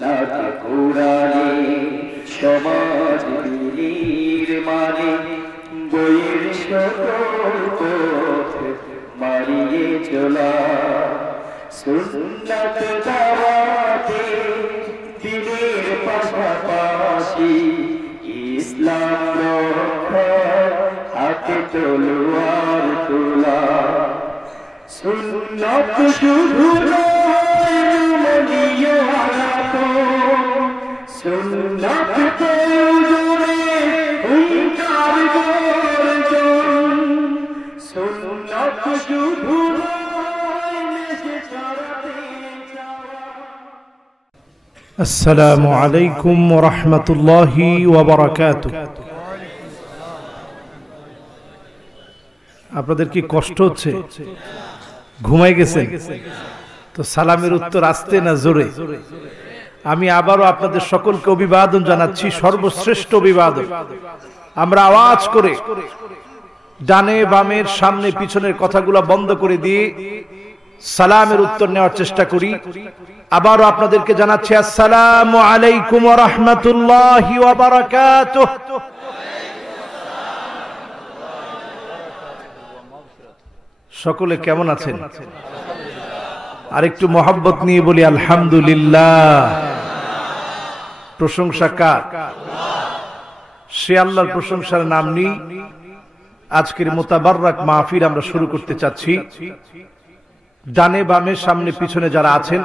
সুন্নাত কোরআনে সমাজ নির্মাণে বইয়ের সকল পথ মারিয়ে চলা সুন্নাত দাওয়াতে দিনের পাশাপাশি ইসলাম রক্ষায় হাতে তলোয়ার তোলা সুন্নাত শুধু মনীয় আলাপ সুন্নাত প্রয়োজনে হুঙ্কার গর্জন সুন্নাত শুধু আসসালামু আলাইকুম ওয়া রাহমাতুল্লাহি ওয়া বারাকাতুহু। আপনাদের কি কষ্ট হচ্ছে? ঘুমাই গেছেন? তো সালামের উত্তর আস্তে না জোরে? আমি আবারও আপনাদের সকলকে অভিবাদন জানাচ্ছি, সর্বশ্রেষ্ঠ অভিবাদন। আমরা আওয়াজ করে ডানে বামের সামনে পিছনের কথাগুলো বন্ধ করে দিয়ে সালামের উত্তর নেওয়ার চেষ্টা করি। আবারও আপনাদেরকে জানাচ্ছি আসসালামু আলাইকুম ওয়া রাহমাতুল্লাহি ওয়া বারাকাতুহু। সকলে কেমন আছেন? আর একটু মহব্বত নিয়ে বলি আলহামদুলিল্লাহ। প্রশংসা কার? সে আল্লাহর প্রশংসার নাম নিয়ে আজকের মুতাবাররাক মাহফিল আমরা শুরু করতে চাচ্ছি। ডানে বামে সামনে পিছনে যারা আছেন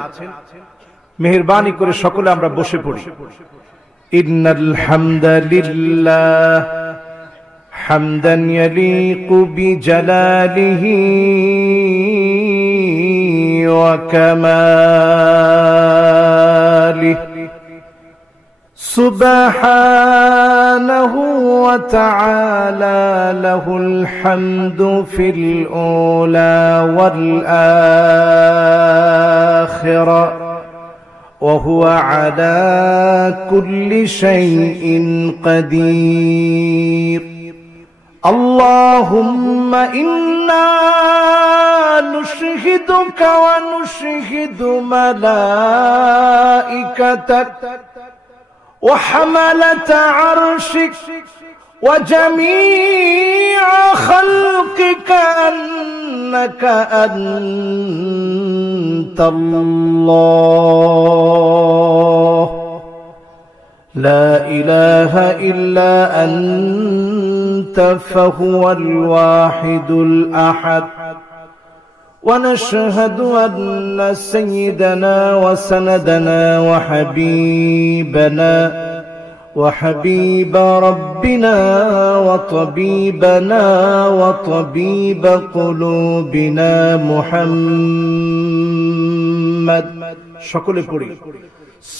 মেহেরবানি করে সকলে আমরা বসে পড়ি। ইন্নাল হামদালিল্লাহ হামদান ইয়ালিকু বিজালালিহি ওয়া কামালিহি সুবহানাহু ওয়া তাআলা লাহুল হামদু ফিল উলা ওয়াল আখিরা ওয়া হুয়া আলা কুল্লি শাইইন কাদির। আল্লাহুম্মা ইন্না নুশহিদুকা ওয়া নুশহিদু মালাইকাতাক وحملة عرشك وجميع خلقك أنك أنت الله لا إله إلا أنت فهو الواحد الأحد ونشهد أن سيدنا وسندنا وحبيب ربنا وطبيبنا وطبيب قلوبنا محمد সকলে পড়ি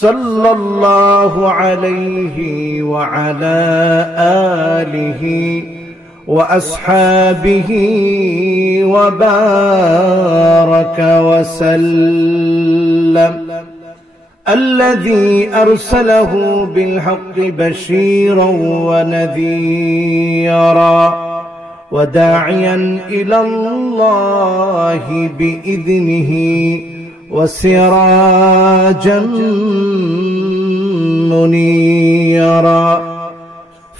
صلى الله عليه وعلى آله وأصحابه وبارك وسلم الذي أرسله بالحق بشيرا ونذيرا وداعيا إلى الله بإذنه وسراجا منيرا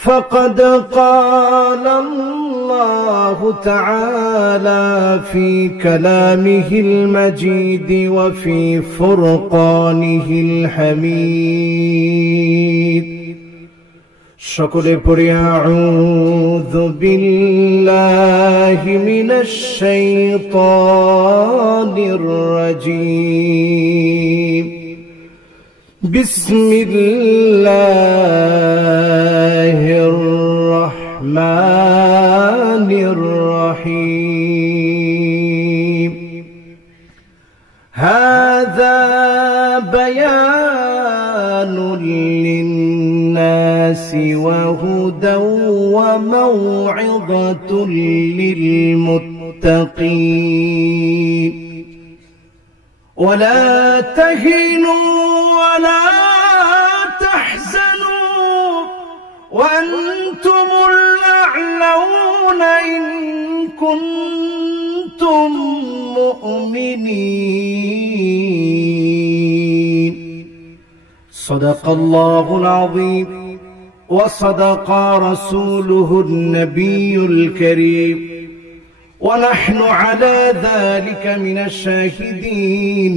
فقد قال الله تعالى في كلامه المجيد وفي فرقانه الحميد সকলে পড়ি আউযু বিল্লাহি মিনাশ শাইতানির রাজীম বিসমিল্লাহির রহমানির রহিম হাযা বায়ানুল লিন্নাসি ওয়া হুদাও ওয়া মাউইযাতুল লিলমুত্তাকিন ওয়ালা তাহিনু ওয়ালা তাহজানু وأنتم الأعلون إن كنتم مؤمنين صدق الله العظيم وصدق رسوله النبي الكريم ونحن على ذلك من الشاهدين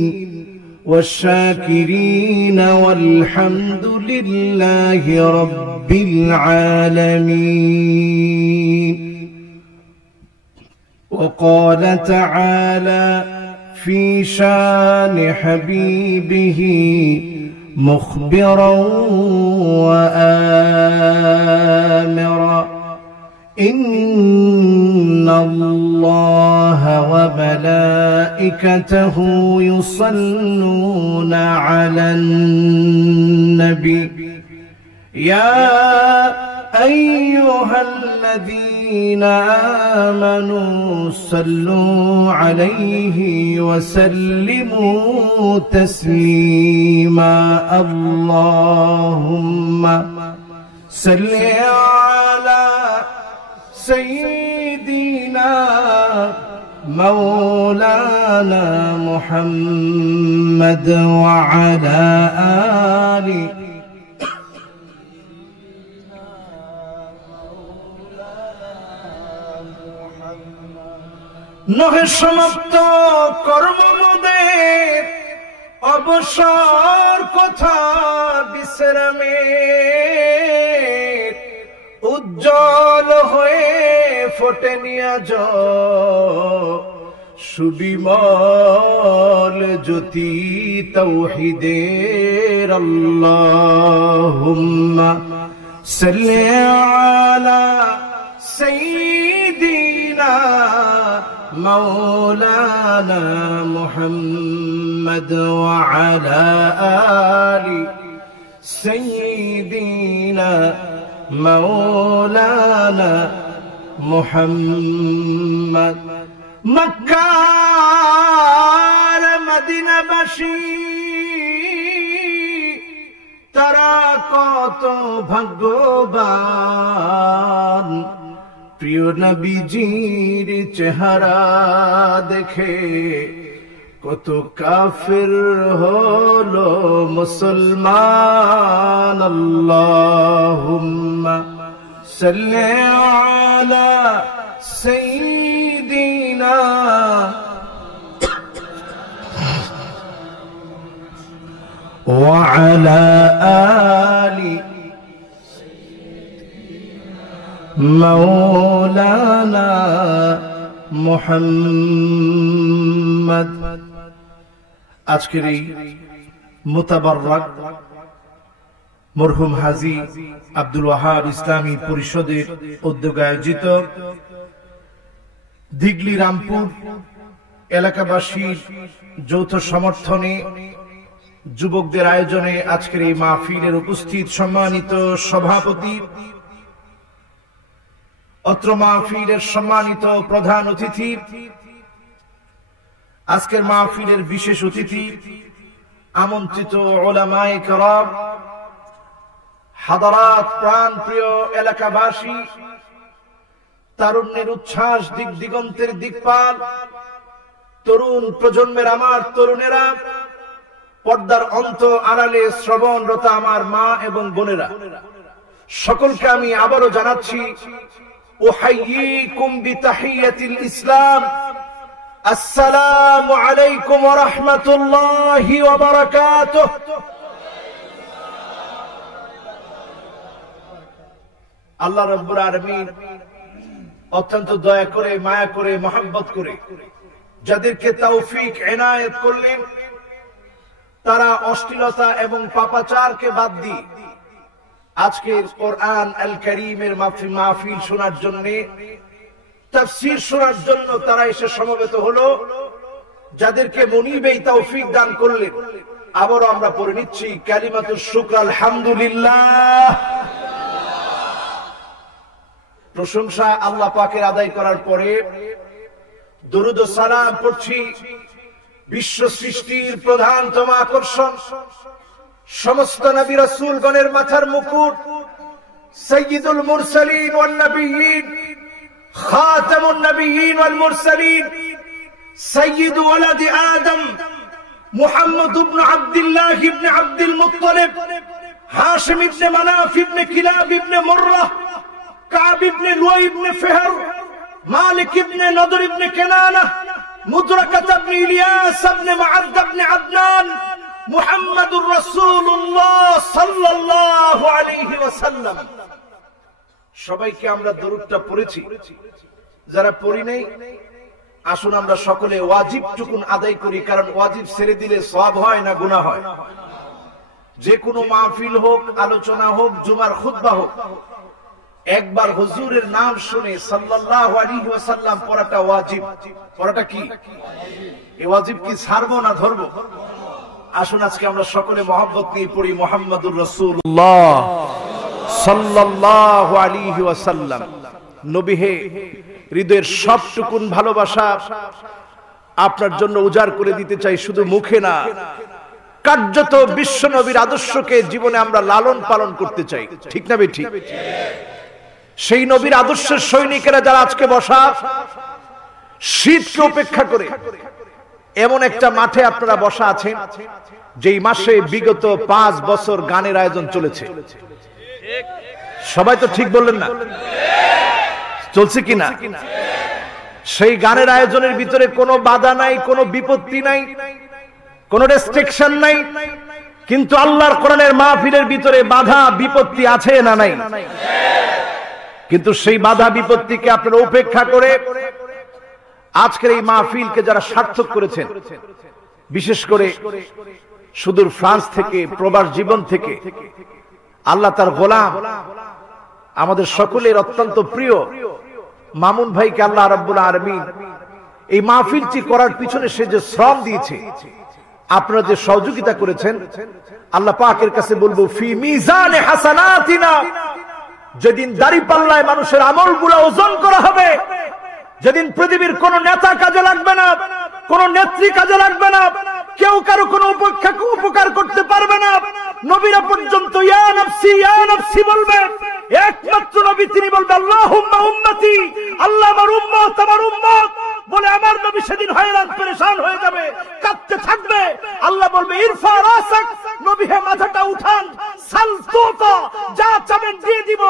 والشاكرين والحمد لله رب العالمين. وقال تعالى في شان حبيبه مخبرا وآمرا إن الله وملائكته يصلون على النبي يا أيها الذين آمنوا صلوا عليه وسلموا تسليما. اللهم صل على سيدنا مولانا محمد وعلى آله নহে সমাপ্ত কর্মমদের অবসর কথা বিশ্রামে উজ্জ্বল হয়ে ফোটে নিয়াজ সুবিমল জ্যোতি তাওহীদের। আল্লাহুম্মা সাল্লি আলা সাইয়্যিদিনা مولانا محمد وعلى آل سيدنا مولانا محمد. মক্কার মদিনাবাসী তারা কত ভাগ্যবান, প্রিয় নবীজির চেহারা দেখে কত কাফির হলো মুসলমান। আল্লাহুম্মা সাল্লি আলা সাইয়্যিদিনা ওয়া আলা আলি مولانا محمد. আজকের এই মুতাবাররাক মরহুম হাজী আব্দুল ওয়াহাব ইসলামী পরিষদের উদ্যোগে আয়োজিত দিগলি রামপুর এলাকাবাসীর যৌথ সমর্থনে যুবকদের আয়োজনে আজকের এই মাহফিলের উপস্থিত সম্মানিত সভাপতি, অত্র মাহফিলের সম্মানিত প্রধান অতিথি, আজকের মাহফিলের বিশেষ অতিথি, আমন্ত্রিত উলামায়ে কেরাম, হাদারাত, প্রাণ প্রিয় এলাকাবাসী, তারুণ্যের উচ্ছ্বাস, দিক দিগন্তের দিকপাল, তরুণ প্রজন্মের আমার তরুণেরা, পর্দার অন্ত আড়ালে শ্রবণরত আমার মা এবং বোনেরা, সকলকে আমি আবারও জানাচ্ছি উহাইয়িকুম বিতাহিয়াতিল ইসলাম, আসসালামু আলাইকুম ওয়া রাহমাতুল্লাহি ওয়া বারাকাতুহু। আল্লাহ রাব্বুল আলামিন অত্যন্ত দয়া করে, মায়া করে, মহব্বত করে যাদেরকে তৌফিক এনায়েত করলেন, তারা অশ্লীলতা এবং পাপাচারকে বাদ দিয়ে আজকের কোরআন আল কারীমের মাহফিল শোনার জন্য, তাফসীর শোনার জন্য তারা এসে সমবেত হলো। যাদেরকে মুনিবে তৌফিক দান করলেন, আবারও আমরা পড়ে নিচ্ছি কালিমাতুশ শুকর, আলহামদুলিল্লাহ। প্রশংসা আল্লাহ পাকের আদায় করার পরে দরুদ ও সালাম পড়ছি বিশ্ব সৃষ্টির প্রধানতম আকর্ষণ, সমস্ত নবী রাসূলগণের মাথার মুকুট, সাইয়্যিদুল মুরসালিন ওয়ান নবিয়্যিন, খাতামুন নবিয়্যিন ওয়াল মুরসালিন, সাইয়্যিদু ওয়ালাদি আদম, মুহাম্মদ ইবনে আব্দুল্লাহ ইবনে আব্দুল মুত্তালিব, হাশিম ইবনে মানাফ ইবনে কিলাব ইবনে মুররা, কাব ইবনে লুয়াই ইবনে ফিহর, মালিক ইবনে নদর ইবনে কেনানা, মুদরাকাত ইবনে ইলিয়াস ইবনে মাআদ ইবনে আদনান, মুহাম্মাদুর রাসূলুল্লাহ সাল্লাল্লাহু আলাইহি ওয়াসাল্লাম। সবাইকে আমরা দরুদটা পড়েছি, যারা পড়ি নাই আসুন আমরা সকলে ওয়াজিব টুকুন আদায় করি, কারণ ওয়াজিব ছেড়ে দিলে সওয়াব হয় না গুনাহ হয়। যে কোনো মাহফিল হোক, আলোচনা হোক, জুমার খুতবা হোক, একবার হুজুরের নাম শুনে সাল্লাল্লাহু আলাইহি ওয়াসাল্লাম পড়াটা ওয়াজিব। পড়াটা কি এই ওয়াজিব কি ছাড়বো না ধরবো? আসুন আজকে আমরা সকলে মহব্বত নিয়ে পড়ি মুহাম্মাদুর রাসূলুল্লাহ সাল্লাল্লাহু আলাইহি ওয়াসাল্লাম। নবী হে, হৃদয়ের সবটুকুন ভালোবাসা আপনার জন্য উজাড় করে দিতে চাই, শুধু মুখে না, কার্যত বিশ্ব নবীর আদর্শকে জীবনে আমরা লালন পালন করতে চাই। ঠিক না বেঠিক? সেই নবীর আদর্শের সৈনিকেরা যারা আজকে বসা, শীতকে উপেক্ষা করে এমন একটা মাঠে আপনারা বসা আছেন যেই মাসে বিগত 5 বছর গানের আয়োজন চলেছে। সবাই তো ঠিক বললেন না? চলছে কিনা? সেই গানের আয়োজনের ভিতরে কোনো বাধা নাই, কোনো বিপত্তি নাই, কোনো রেস্ট্রিকশন নাই, কিন্তু আল্লাহর কোরআনের মাহফিলের ভিতরে বাধা বিপত্তি আছে না নাই? কিন্তু সেই বাধা বিপত্তিকে আপনারা উপেক্ষা করে আজকের এই মাহফিলকে যারা সার্থক করেছেন, বিশেষ করে সুদূর ফ্রান্স থেকে, প্রবাস জীবন থেকে, আল্লাহ তার গোলাম, আমাদের সকলের অত্যন্ত প্রিয় মামুন ভাইকে আল্লাহ রাব্বুল আলামিন এই মাহফিলটি করার পিছনে সে যে শ্রম দিয়েছে, আপনারা যে সহযোগিতা করেছেন, আল্লাহ পাকের কাছে বলবো ফি মিজানে হাসানাতিনা, যেদিন দাড়িপাল্লায় মানুষের আমলগুলো ওজন করা হবে, যেদিন পৃথিবীর কোন নেতা কাজে লাগবে না, কোন নেত্রী কাজে লাগবে না, কেউ কারো কোনো উপকার করতে পারবে না, নবীরা পর্যন্ত ইয়া নাফসি বলবে, একমাত্র নবী তিনি বলবে আল্লাহুম্মা উম্মতি, আল্লাহ আমার উম্মত, আমার উম্মত বলে আমার নবী সেদিন হয়রান পেরেশান হয়ে যাবে, কাঁদতে থাকবে। আল্লাহ বলবে ইরফা রাসাক, নবী হে মাথাটা উঠান, সাল তুতা, যা চাবেন দিয়ে দিব,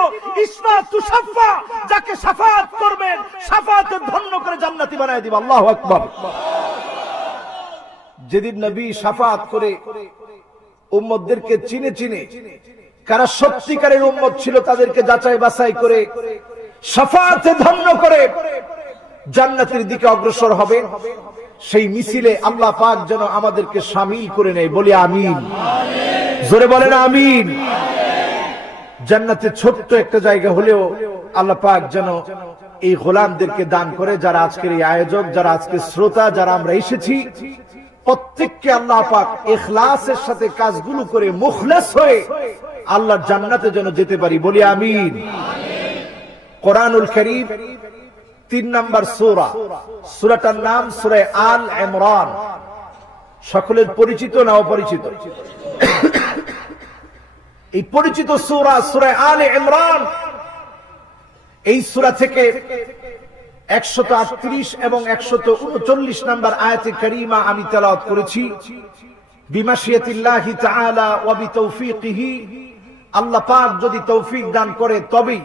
ইসমা তুশাফা, যাকে শাফাআত করবেন শাফাআতে ধন্য করে জান্নাতি বানায় দিব। আল্লাহু আকবার। যেদিন নবী শাফাআত করে উম্মতদেরকে চিনে চিনে কারা সত্যিকারের উম্মত ছিল তাদেরকে যাচাই বাছাই করে শাফাআতে ধন্য করে জান্নাতের দিকে অগ্রসর হবে, সেই মিছিলে আল্লাহ পাক যেন আমাদেরকে শামিল করে নেয়। বলি আমিন। জোরে বলেন আমিন। জান্নাতে ছোট্ট একটা জায়গা হলেও আল্লাহ পাক যেন এই গোলামদেরকে দান করে, যারা আজকের এই আয়োজক, যারা আজকে শ্রোতা, যারা আমরা এসেছি, প্রত্যেককে আল্লাহ পাক ইখলাসের সাথে কাজগুলো করে মুখলেস হয়ে আল্লাহর জান্নাতে যেন যেতে পারি। বলি আমিন। কোরআনুল কারীম 3 নম্বর সূরা, সূরাটার নাম সূরা আল ইমরান। সকলের পরিচিত না অপরিচিত? এই পরিচিত সূরা, সূরা আল ইমরান। এই সূরা থেকে 138 এবং 139 নম্বর আয়াতে কারীমা আমি তেলাওয়াত করেছি। বিমাশিয়াতিল্লাহি তাআলা ওয়া বিতৌফিকিহি, আল্লাহ পাক যদি তৌফিক দান করে তবেই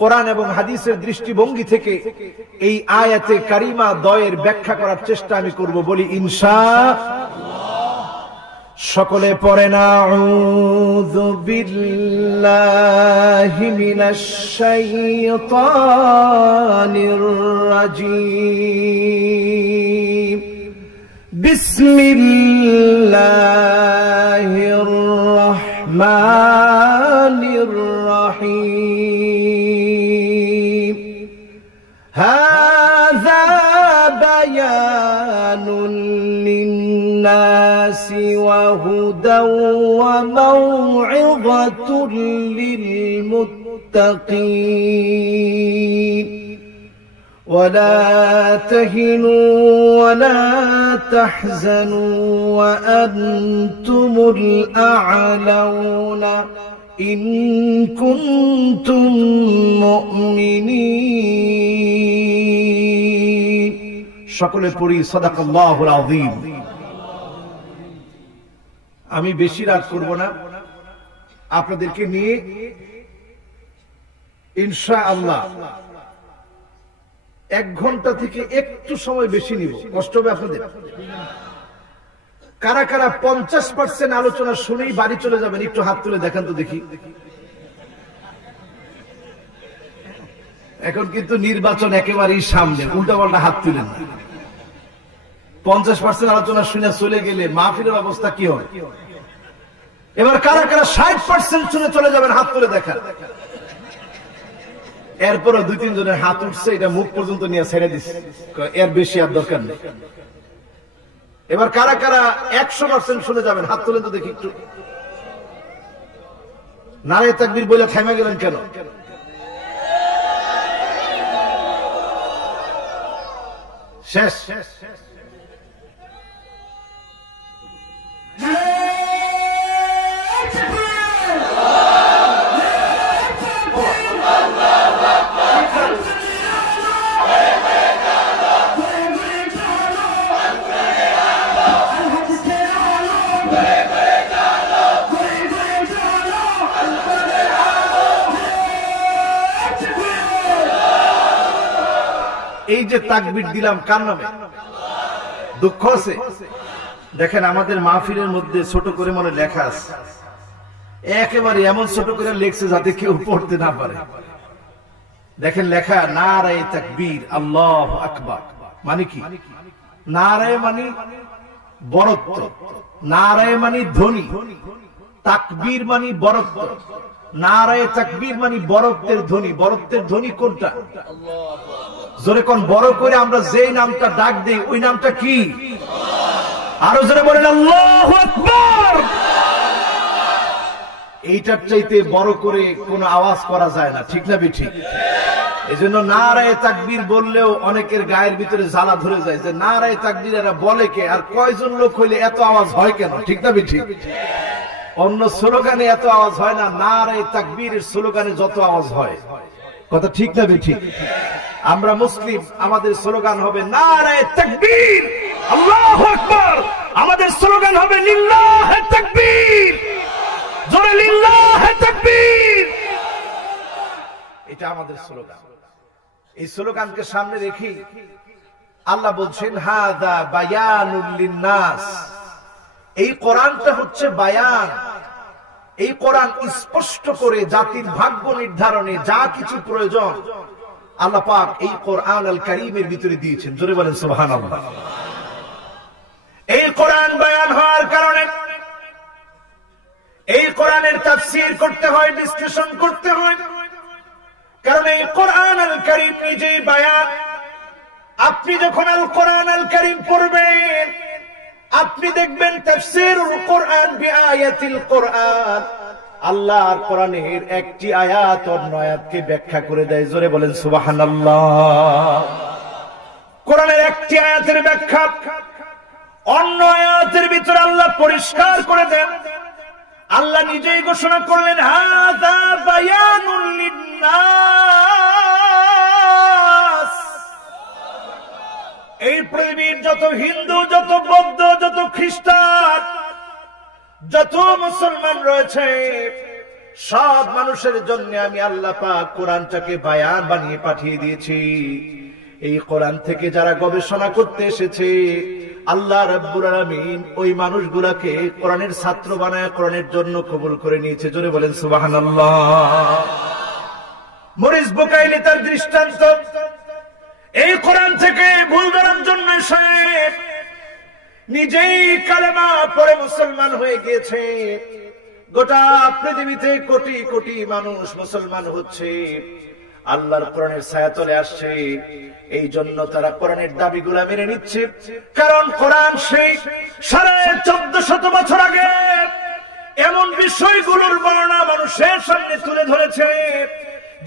কোরআন এবং হাদিসের দৃষ্টিভঙ্গি থেকে এই আয়াতে কারীমা দ্বয়ের ব্যাখ্যা করার চেষ্টা আমি করব। বলি ইনশাআল্লাহ। সকলে পড়েন আউযু বিল্লাহি মিনাশ শাইতানির রাজীম। বিসমিল্লাহির রাহমানির রাহিম। হাযা বায়ানুন লিন-নাসি ওয়া হুদাও ওয়া মাউ'িযাতুন লিল-মুত্তাকিন। ولا تهنوا ولا تحزنوا وأنتم الأعلون إن كنتم مؤمنين। সকলে পড়ি সাদাকাল্লাহুল আযীম। আমি বেশি রাত করব না, আপনাদেরকে নিয়ে ইনশাআল্লাহ 1 ঘন্টা থেকে একটু সময় বেশি নিব। কষ্ট হবে আপনাদের? কারা কারা 50% আলোচনা শুনেই বাড়ি চলে যাবেন একটু হাত তুলে দেখান তো দেখি। এখন কিন্তু নির্বাচন একেবারেই সামনে, উল্টা পাল্টা হাত তুলেন না। 50% আলোচনা শুনে চলে গেলে মাহফিলের অবস্থা কি হয়? এবার কারা কারা 60% শুনে চলে যাবেন হাত তুলে দেখান। এরপরও 2-3 জনের হাত উঠছে, এটা মুখ পর্যন্ত নিয়ে ছেড়ে দিচ্ছে, এর বেশি আর দরকার নেই। এবার কারা কারা 100% শুনে যাবেন হাত তুলেন তো দেখি একটু। নারে তাকবীর বলে থেমে গেলেন কেন? শেষ। এই যে তাকবীর দিলাম কার নামে? দুঃখ আছে? দেখেন আমাদের মাহফিলের মধ্যে ছোট করে মনে লেখা আছে, একেবারে এমন ছোট করে লেখছে যাতে কেউ পড়তে না পারে। দেখেন লেখা নারায়ে তাকবীর আল্লাহু আকবার। মানে কি? নারায়ে মানে বড়ত্ব, নারায়ে মানে ধ্বনি, তাকবীর মানে বড়ত্ব। নারায়ে তাকবীর মানে বড়ত্বের ধ্বনি। বড়ত্বের ধ্বনি কোনটা? জোরে কোন? বড় করে আমরা যেই নামটা ডাক দেই ওই নামটা কি? আরো জোরে বলেন আল্লাহু আকবার। এইটার চাইতে বড় করে কোনো আওয়াজ করা যায় না, ঠিক না ঠিক? এজন্য নারায়ে তাকবীর বললেও অনেকের গায়ের ভিতরে জ্বালা ধরে যায় যে নারায়ে তাকবীর এরা বলে কে, আর কয়জন লোক হইলে এত আওয়াজ হয় কেন, ঠিক না ঠিক? অন্য স্লোগানে এত আওয়াজ হয় না, নারায়ে তাকবীরের স্লোগানে যত আওয়াজ হয়। কথা ঠিক না ঠিক? আমরা মুসলিম, আমাদের স্লোগান হবে নারায়ে তাকবীর আল্লাহু আকবার। আমাদের স্লোগান হবে লিল্লাহে তাকবীর, জোরে লিল্লাহে তাকবীর। এটা আমাদের স্লোগান। এই স্লোগানকে সামনে রেখে আল্লাহ বলছেন হাদা বায়ানুল লিন্নাস। এই কোরআনটা হচ্ছে বায়ান। এই কোরআন স্পষ্ট করে জাতির ভাগ্য নির্ধারণে যা কিছু প্রয়োজন আল্লাহ পাক এই কোরআন আল কারীমের ভিতরে দিয়েছেন। জোরে বলেন সুবহানাল্লাহ। এই কোরআন বায়ান হওয়ার কারণে এই কোরআনের তাফসীর করতে হয়, বিশ্লেষণ করতে হয়, কারণ এই কোরআন আল কারীম নিজেই বায়ান। আপনি যখন আল কোরআন আল কারীম পড়বেন আপনি দেখবেন তাফসীরুল কোরআন বিআয়াতিল কোরআন, আল্লাহর কোরআনের একটি আয়াত অন্য আয়াতকে ব্যাখ্যা করে দেয়। জোরে বলেন সুবহানাল্লাহ। কোরআনের একটি আয়াতের ব্যাখ্যা অন্য আয়াতের ভিতরে আল্লাহ পরিষ্কার করে দেন। আল্লাহ নিজেই ঘোষণা করলেন হাযা বায়ানুল লিন্নাস। এই পৃথিবীর যত হিন্দু, যত বৌদ্ধ, যত খ্রিস্টান, যত মুসলমান রয়েছে সব মানুষের জন্য আমি আল্লাহ পাক কোরআনটাকে বায়ান বানিয়ে পাঠিয়ে দিয়েছি। এই কোরআন থেকে যারা গবেষণা করতে এসেছে আল্লাহ রাব্বুল আলামিন ওই মানুষগুলাকে কোরআনের ছাত্র বানায় কোরআনের জন্য কবুল করে নিয়েছে। জোরে বলেন সুবহানাল্লাহ। মরিস বুকাইলি তার দৃষ্টান্ত এই কোরআন থেকে ভুল ধরার জন্য সে নিজেই কালেমা পড়ে মুসলমান হয়ে গিয়েছে। গোটা পৃথিবীতে কোটি কোটি মানুষ মুসলমান হচ্ছে, আল্লাহর কোরআনের ছায়াতলে আসছে। এই জন্য তারা কোরআনের দাবিগুলা মেনে নিচ্ছে, কারণ কোরআন সেই 1450 বছর আগে এমন বিষয়গুলোর বর্ণনা মানুষের সামনে তুলে ধরেছে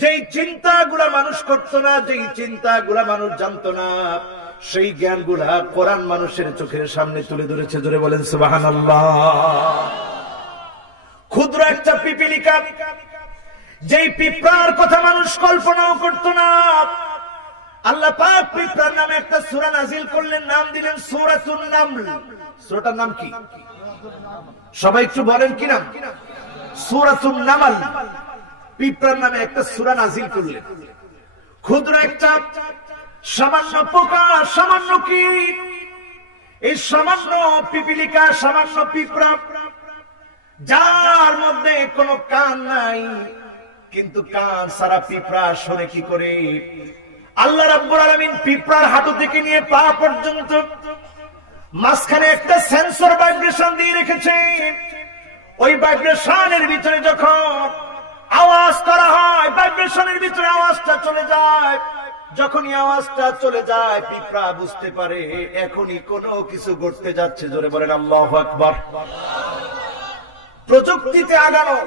যেই চিন্তাগুলা মানুষ করতো না, যেই চিন্তাগুলা মানুষ জানতো না, সেই জ্ঞানগুলা কোরআন মানুষের চোখের সামনে তুলে ধরেছে। জোরে বলেন সুবহানাল্লাহ। ক্ষুদ্র একটা পিপিলিকা, যেই পিঁপড়ার কথা মানুষ কল্পনাও করতো না, আল্লাহ পাক পিঁপড়ার নামে একটা সূরা নাজিল করলেন, নাম দিলেন সূরাতুন নামল। সূরাটার নাম কি? সবাই একটু বলেন কি নাম? সূরাতুন নামল। পিঁপড়ার নামে একটা সূরা নাজিল করলেন। ক্ষুদ্র একটা সামান্য পোকা, সামান্য কীট, এই সামান্য পিপিলিকা, সামান্য পিঁপড়া, যার মধ্যে কোনো কান নাই, কিন্তু কান সারা পিঁপড়া শোনে কি করে? আল্লাহ রাব্বুল আলামিন পিঁপড়ার হাঁটু থেকে নিয়ে পা পর্যন্ত মাঝখানে একটা সেন্সর ভাইব্রেশন দিয়ে রেখেছে। ওই ভাইব্রেশনের ভিতরে যখন আওয়াজ করা হয়, ভাইব্রেশনের ভিতরে আওয়াজটা চলে যায়। যখনই আওয়াজটা চলে যায়, পিঁপড়া বুঝতে পারে এখনই কোনো কিছু ঘটতে যাচ্ছে। জোরে বলেন আল্লাহু আকবার। প্রযুক্তিতে আগানো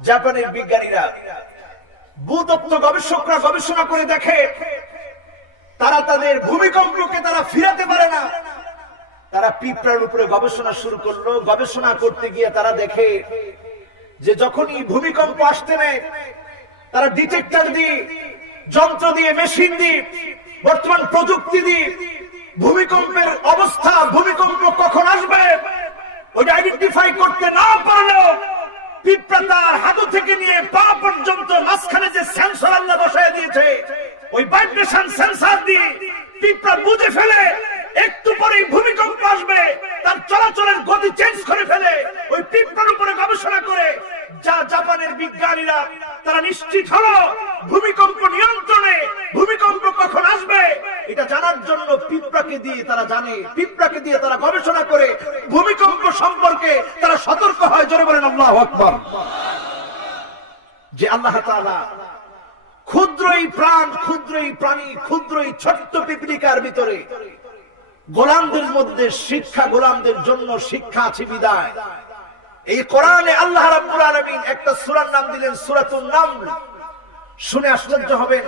জাপানের বিজ্ঞানীরা, ভূতত্ত্ব গবেষকরা গবেষণা করে দেখে তারা তাদের ভূমিকম্পকে তারা ফিরাতে পারে না। তারা পিঁপড়ার উপরে গবেষণা শুরু করলো। গবেষণা করতে গিয়ে তারা দেখে যে যখনই ভূমিকম্প আসতে নেয়, তারা ডিটেক্টর দিয়ে, যন্ত্র দিয়ে, মেশিন দিয়ে, বর্তমান প্রযুক্তি দিয়ে ভূমিকম্পের অবস্থা, ভূমিকম্প কখন আসবে ওইটা আইডেন্টিফাই করতে না পারলেও পিঁপড়া তার হাঁটু থেকে নিয়ে পা পর্যন্ত মাঝখানে যে সেন্সর আল্লাহ বসায় দিয়েছে, ওই ভাইব্রেশন সেন্সর দিয়ে পিঁপড়া বুঝে ফেলে একটু পরেই ভূমিকম্প আসবে। তার চলাচলের গতি চেঞ্জ করে ফেলে। ওই পিঁপড়ার উপরে গবেষণা করে যা জাপানের বিজ্ঞানীরা তারা নিশ্চিত হলো ভূমিকম্প নিয়ন্ত্রণে, ভূমিকম্প কখন আসবে এটা জানার জন্য পিঁপড়াকে দিয়ে তারা জানে, পিঁপড়াকে দিয়ে তারা গবেষণা করে ভূমিকম্প সম্পর্কে তারা সতর্ক হয়। জোরে বলেন আল্লাহু আকবার। যে আল্লাহ তাআলা ক্ষুদ্রই প্রাণ, ক্ষুদ্রই প্রাণী, ক্ষুদ্রই ছোট্ট পিপলিকার ভিতরে গোলামদের মধ্যে শিক্ষা, গোলামদের জন্য শিক্ষা আছে বিদায় এই কোরআনে আল্লাহ রাব্বুল আলামিন একটা সূরার নাম দিলেন সূরাতুন নামল। শুনে আশ্চর্য হবেন,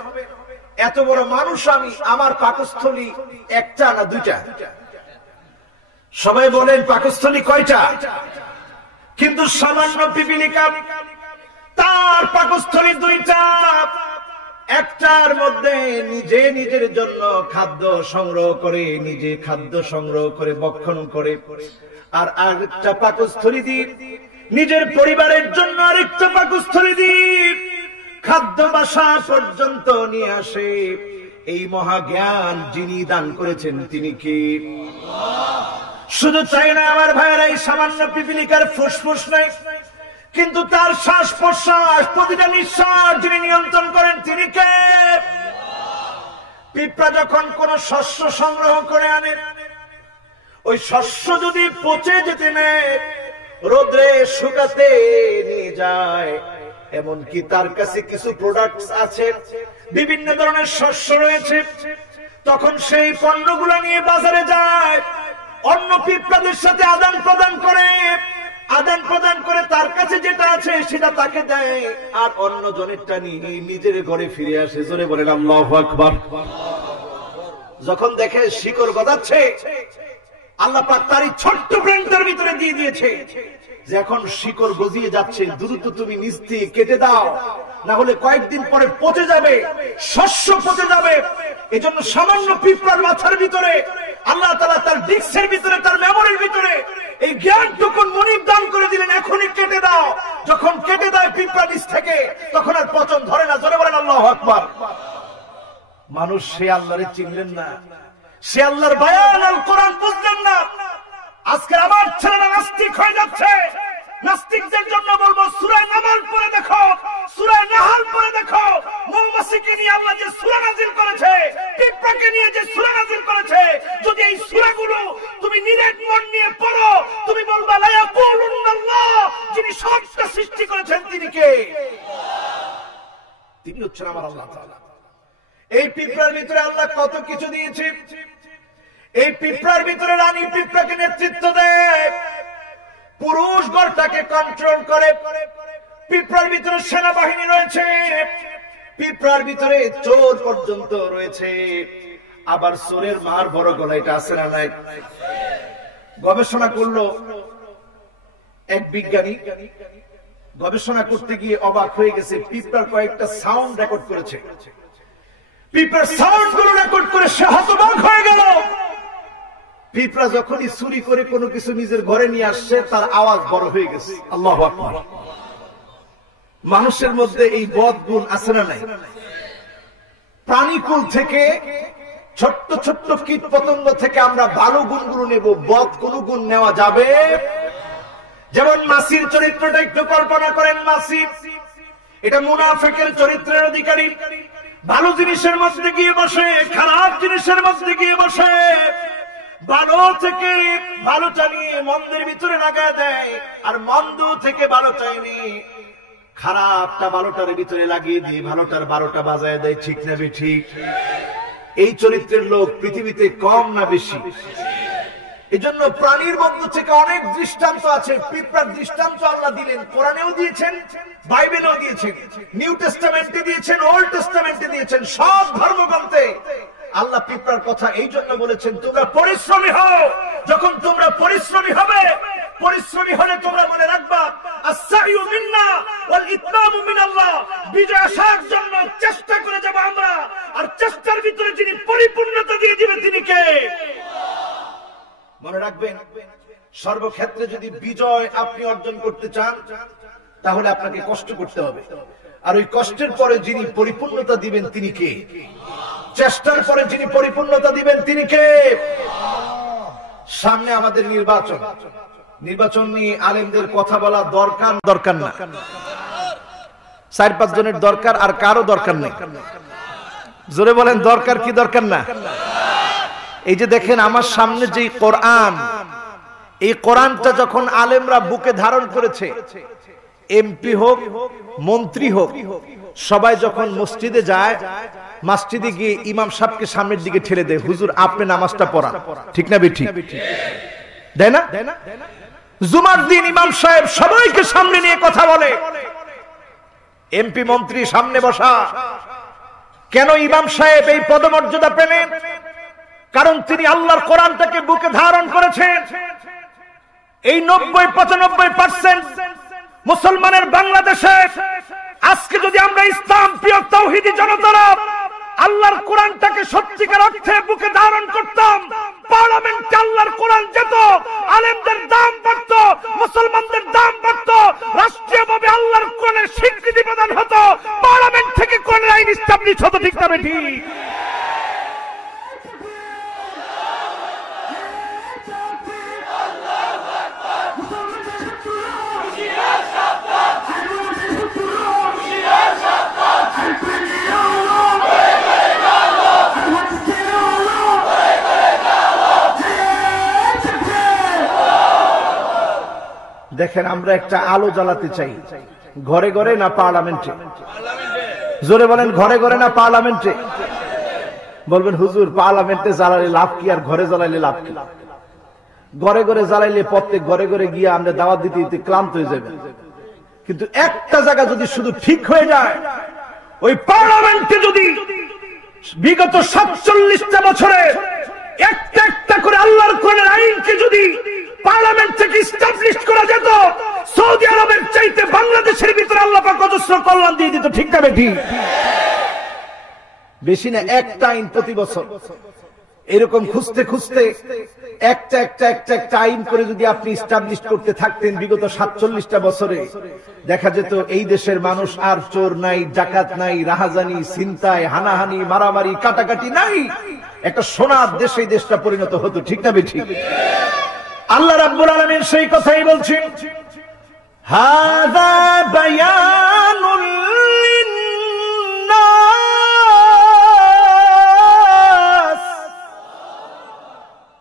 এত বড় মানুষ আমি, আমার পাকস্থলী একটা না দুইটা? সবাই বলেন পাকস্থলী কয়টা? কিন্তু সামান্য পিপিলিকা, তার পাকস্থলী দুইটা। একটার মধ্যে নিজে নিজের জন্য খাদ্য সংগ্রহ করে, নিজে খাদ্য সংগ্রহ করে ভক্ষণ করে, আর আরেকটা পাকস্থলী দ্বীপ নিজের পরিবারের জন্য আরেকটা পাকস্থলী দ্বীপ খাদ্য বাসা পর্যন্ত নিয়ে আসে। এই মহাজ্ঞান যিনি দান করেছেন তিনি কি? শুধু চাই না আমার ভাইয়েরা, এই সামান্য পিপিলিকার ফুসফুস নাই, কিন্তু তার শ্বাস প্রশ্বাস, প্রতিটা নিঃশ্বাস যিনি নিয়ন্ত্রণ করেন তিনি কে? পিঁপড়া যখন কোন শস্য সংগ্রহ করে আনে, ওই শস্য যদি পচে যেতে নেয়, রোদ্রে শুকাতে নিয়ে যায়, এমনকি তার কাছে কিছু প্রোডাক্ট আছে, বিভিন্ন ধরনের শস্য রয়েছে, তখন সেই পণ্যগুলো নিয়ে বাজারে যায়, অন্য পিঁপড়াদের সাথে আদান প্রদান করে, আদান প্রদান করে তার কাছে যেটা আছে সেটা তাকে দেয়, আর অন্য জনেরটা নিয়ে নিজের ঘরে ফিরে আসে। জোরে বলেন আল্লাহু আকবার। যখন দেখে শিকড় গজাচ্ছে, আল্লাহ পাক তারই ছোট্ট ব্রেনটার ভিতরে দিয়ে দিয়েছে যে এখন শিকড় গজিয়ে যাচ্ছে, দ্রুত তুমি নিচ দিয়ে কেটে দাও, না হলে কয়েকদিন পরে পচে যাবে, শস্য পচে যাবে। এজন্য সামান্য পিঁপড়ার মাথার ভিতরে আল্লাহ তাআলা তার ডিস্কের ভিতরে, তার মেমোরির ভিতরে এই জ্ঞানটুকু মনিব দান করে দিলেন, এখনই কেটে দাও। যখন কেটে দেয় পিঁপড়া নিচ থেকে, তখন আর পচন ধরে না। জোরে বলেন আল্লাহু আকবার। মানুষ সে আল্লাহরে চিনলেন না, সে আল্লাহর বায়ান আল কোরআন বুঝলেন না। আজকে আমার ছেলেরা নাস্তিক হয়ে যাচ্ছে। নাস্তিকদের জন্য বলবো, সূরা নামল পড়ে দেখো, সূরা নাহল পড়ে দেখো। মৌমাছিকে নিয়ে আল্লাহ যে সূরা নাযিল করেছে, পিঁপড়াকে নিয়ে যে সূরা নাযিল করেছে, যদি এই সূরাগুলো তুমি নিরেট মন নিয়ে পড়ো, তুমি বলবা লা ইয়াকুলুল্লাহ, যিনি সবটা সৃষ্টি করেছেন তিনি কে? তিনি হচ্ছেন আমার আল্লাহ তাআলা। এই পিঁপড়ার ভিতরে আল্লাহ কত কিছু দিয়েছে। এই পিঁপড়ার ভিতরে রানী পিঁপড়াকে নেতৃত্ব দেয়, পুরুষ গণটাকে কন্ট্রোল করে। পিঁপড়ার ভিতরে সেনাবাহিনী রয়েছে, পিঁপড়ার ভিতরে চোর পর্যন্ত রয়েছে। আবার চোরের মার বড় গলা, এটা আছে না নাই? গবেষণা করলো এক বিজ্ঞানী, গবেষণা করতে গিয়ে অবাক হয়ে গেছে। পিঁপড়ার কয়েকটা সাউন্ড রেকর্ড করেছে। পিঁপড়ার সাউন্ড গুলো রেকর্ড করে সে হতবাক হয়ে গেল। পিঁপড়া যখনই চুরি করে কোনো কিছু নিজের ঘরে নিয়ে আসছে তার আওয়াজ বড় হয়ে গেছে। আল্লাহু আকবার। মানুষের মধ্যে এই বদ গুণ আছে না নাই? প্রাণীকুল থেকে ছোট্ট ছোট্ট কীট পতঙ্গ থেকে আমরা ভালো গুণগুলো নেব, বদ কোন গুণ নেওয়া যাবে? যেমন মাছির চরিত্রটা একটু কল্পনা করেন। মাছি এটা মুনাফিকের চরিত্রের অধিকারী। ভালো জিনিসের মধ্যে গিয়ে বসে, খারাপ জিনিসের মধ্যে গিয়ে বসে, ভালো থেকে ভালো চালিয়ে মন্দের ভিতরে লাগায় দেয়, আর মন্দ থেকে ভালো চাইনি খারাপটা ভালোটার ভিতরে লাগিয়ে দিয়ে ভালোটার 12টা বাজায় দেয়। ঠিক না ঠিক? এই চরিত্রের লোক পৃথিবীতে কম না বেশি? এজন্য প্রাণীর মধ্যে থেকে অনেক দৃষ্টান্ত আছে। পিঁপড়ার দৃষ্টান্ত আল্লাহ দিলেন, কোরআনেও দিয়েছেন, বাইবেলেও দিয়েছেন, নিউ টেস্টামেন্টে দিয়েছেন, ওল্ড টেস্টামেন্টে দিয়েছেন। সব ধর্মগ্রন্থে আল্লাহ পিঁপড়ার কথা এই জন্য বলেছেন, তোমরা পরিশ্রমী হও। যখন তোমরা পরিশ্রমী হবে, পরিশ্রমী হলে তোমরা মনে রাখবা আস-সাইয়ু মিন্না ওয়াল ইতমামু মিনাল্লাহ। বিজয় আসার জন্য চেষ্টা করে যাব আমরা, আর চেষ্টার ভিতরে যিনি পরিপূর্ণতা দিয়ে দিবেন তিনি কে? মনে রাখবেন, সর্বক্ষেত্রে যদি বিজয় আপনি অর্জন করতে চান তাহলে আপনাকে কষ্ট করতে হবে, আর ওই কষ্টের পরে যিনি পরিপূর্ণতা দিবেন তিনি কে? চেষ্টার পরে যিনি পরিপূর্ণতা দিবেন তিনি কে? সামনে আমাদের নির্বাচন। নির্বাচন নিয়ে আলেমদের কথা বলা দরকার না? 4-5 জনের দরকার, আর কারো দরকার নেই। জোরে বলেন, দরকার কি দরকার না? এই যে দেখেন আমার সামনে যে কোরআন, এই কোরআনটা যখন আলেমরা বুকে ধারণ করেছে, এমপি হোক মন্ত্রী হোক, সবাই যখন মসজিদে যায়, মসজিদে গিয়ে ইমাম সাহেবকে সামনের দিকে ঠেলে দেয়, হুজুর আপনি নামাজটা পড়ান। ঠিক না বেঠিক? দেয় না? জুমার দিন ইমাম সাহেব সবাইকে সামনে নিয়ে কথা বলে, এমপি মন্ত্রী সামনে বসা। কেন ইমাম সাহেব এই পদমর্যাদা পেলেন? কারণ তিনি আল্লাহর কোরআনটাকে বুকে ধারণ করেছেন। এই 90-95% মুসলমানের বাংলাদেশে আজকে যদি আমরা ইসলাম প্রিয় তাওহীদি জনতারা আল্লাহর কোরআনটাকে সত্যিকার অর্থে বুকে ধারণ করতাম, পার্লামেন্টে আল্লাহর কোরআন যেত, আলেমদের দাম বাড়তো, মুসলমানদের দাম বাড়তো, রাষ্ট্রীয়ভাবে আল্লাহর কোরআনের স্বীকৃতি প্রদান হতো, পার্লামেন্ট থেকে কোরআনের আইন এস্টাবলিশ হতো। ঠিক না ঠিক? দেখেন আমরা একটা আলো জ্বালাতে চাই, ঘরে ঘরে না পার্লামেন্টে? জোরে বলেন, ঘরে ঘরে না পার্লামেন্টে? বলবেন হুজুর পার্লামেন্টে জ্বালালে লাভ কি আর ঘরে জ্বালাইলে লাভ কি? ঘরে ঘরে জ্বালাইলে প্রত্যেক ঘরে ঘরে গিয়ে আমরা দাওয়াত দিতে দিতে ক্লান্ত হয়ে যাবে। কিন্তু একটা জায়গা যদি শুধু ঠিক হয়ে যায়, ওই পার্লামেন্টে যদি বিগত 47টা বছরে একটা একটা করে আল্লাহর কোরআনের আইনকে যদি পার্লামেন্ট থেকে এস্টাবলিশ করা যেত, সৌদি আরবের চাইতে বাংলাদেশের ভিতরে আল্লাহ পাক অজস্র কল্যাণ দিয়ে দিত। ঠিক না বেঠিক? বেশি না, একটা আইন প্রতি বছর। এরকম খুঁজতে খুঁজতে একটা আইন করে যদি আপনি এস্টাবলিশ করতে থাকতেন বিগত 47টা বছরে, দেখা যেত এই দেশের মানুষ আর চোর নাই, ডাকাত নাই, রাহাজানি, ছিনতাই, হানাহানি, মারামারি, কাটাকাটি নাই। একটা সোনার দেশে এই দেশটা পরিণত হতো। ঠিক না বেঠিক? আল্লাহ রাব্বুল আলামিন সেই কথাই বলছেন, হাযা বায়ানুল লিন্নাস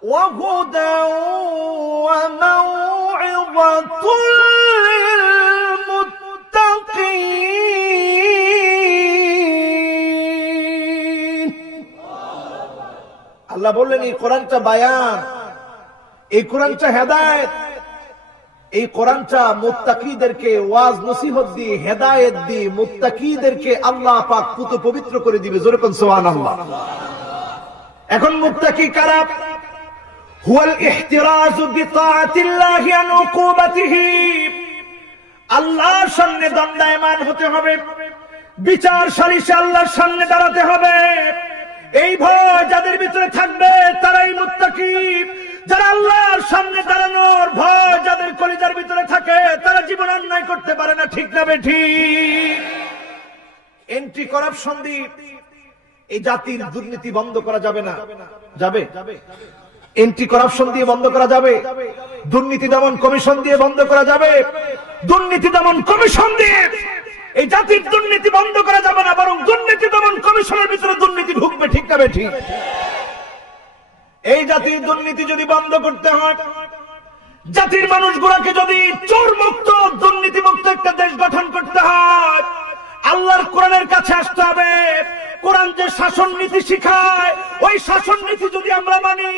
ওয়া হুদাও ওয়া মাউইযাতুল লিলমুত্তাকিন। আল্লাহ বললেন এই কোরআনটা বায়ান, এই কোরআনটা হেদায়েত, এই কোরআনটা মুত্তাকিদেরকে ওয়াজ নসিহত দিয়ে, হেদায়েত দিয়ে মুত্তাকিদেরকে আল্লাহ পাক পুত পবিত্র করে দিবে। জোরে কোন সুবহানাল্লাহ। এখন মুত্তাকি কারা? হুয়াল ইহতিরাজু বিতাআতিল্লাহি আন উকুবাতিহি। আল্লাহর সামনে দণ্ডায়মান হতে হবে, বিচার সালিশে আল্লাহর সামনে দাঁড়াতে হবে। এই ভয় যাদের ভিতরে থাকবে তারাই মুত্তাকি। যারা আল্লাহর সামনে দাঁড়ানোর ভয় যাদের কলিজার ভিতরে থাকে তারা জীবন অন্যায় করতে পারে না, ঠিক না বেঠিক? এন্টি করাপশন দিয়ে এই জাতির দুর্নীতি বন্ধ করা যাবে না? যাবে। এন্টি করাপশন দিয়ে বন্ধ করা যাবে, দুর্নীতি দমন কমিশন দিয়ে বন্ধ করা যাবে। দুর্নীতি দমন কমিশন দিয়ে এই জাতির দুর্নীতি বন্ধ করা যাবে না, বরং দুর্নীতি দমন কমিশনের ভিতরে দুর্নীতি ঢুকবে, ঠিক না বেঠিক? এই জাতির দুর্নীতি যদি বন্ধ করতে হয়, জাতির মানুষগুলোকে যদি চোর মুক্ত দুর্নীতি মুক্ত একটা দেশ গঠন করতে হয়, আল্লাহর কোরআনের কাছে আসতে হবে। কোরআন যে শাসন নীতি শিখায় ওই শাসন নীতি যদি আমরা মানি,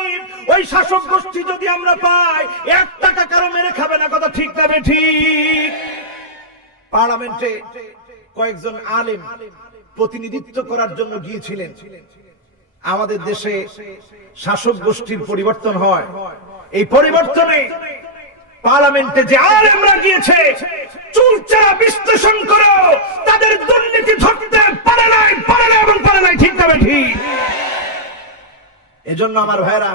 ওই শাসক গোষ্ঠী যদি আমরা পাই, 1 টাকা কারো মেরে খাবে না, কথা ঠিক না বেঠিক? পার্লামেন্টে কয়েকজন আলেম প্রতিনিধিত্ব করার জন্য গিয়েছিলেন। আমাদের দেশে শাসক গোষ্ঠীর পরিবর্তন হয়, এই পরিবর্তনে পার্লামেন্টে যে আলেমরা গিয়েছে চুলচারা বিশ্লেষণ করো, তাদের দুর্নীতি ধরতে পারে নাই, ঠিক না ঠিক? এজন্য আমার ভাইরা,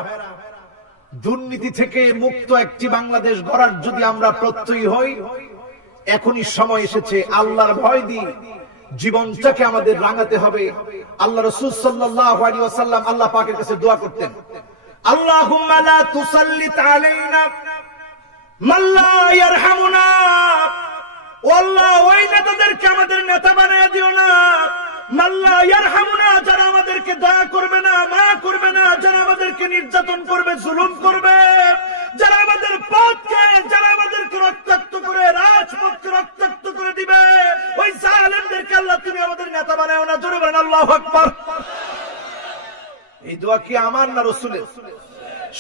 দুর্নীতি থেকে মুক্ত একটি বাংলাদেশ গড়ার যদি আমরা প্রত্যয়ী হই, এখনই সময় এসেছে আল্লাহর ভয় দিয়ে জীবনটাকে আমাদের রাঙাতে হবে। আল্লাহ রাসূল সাল্লাল্লাহু আলাইহি ওয়াসাল্লাম আল্লাহ পাকের কাছে দোয়া করতেন, আল্লাহুম্মা লা তুসাল্লিত আলাইনা মান লা ইয়ারহামুনা। ও আল্লাহ, ওই নেতাদেরকে আমাদের নেতা বানায় দিও না, মান লা ইয়ারহামুনা, যারা আমাদেরকে দয়া করবে না, মায়া করবে না, যারা আমাদেরকে নির্যাতন করবে, জুলুম করবে, যারা আমাদের পথকে, যারা আমাদেরকে রক্তাক্ত করে, রাজপথকে রক্তাক্ত করে দিবে, ওই জালেমদেরকে আল্লাহ তুমি আমাদের নেতা বানাও না। জোরে বলেন আল্লাহু আকবার। এই দোয়া কি আমার না রাসূলের?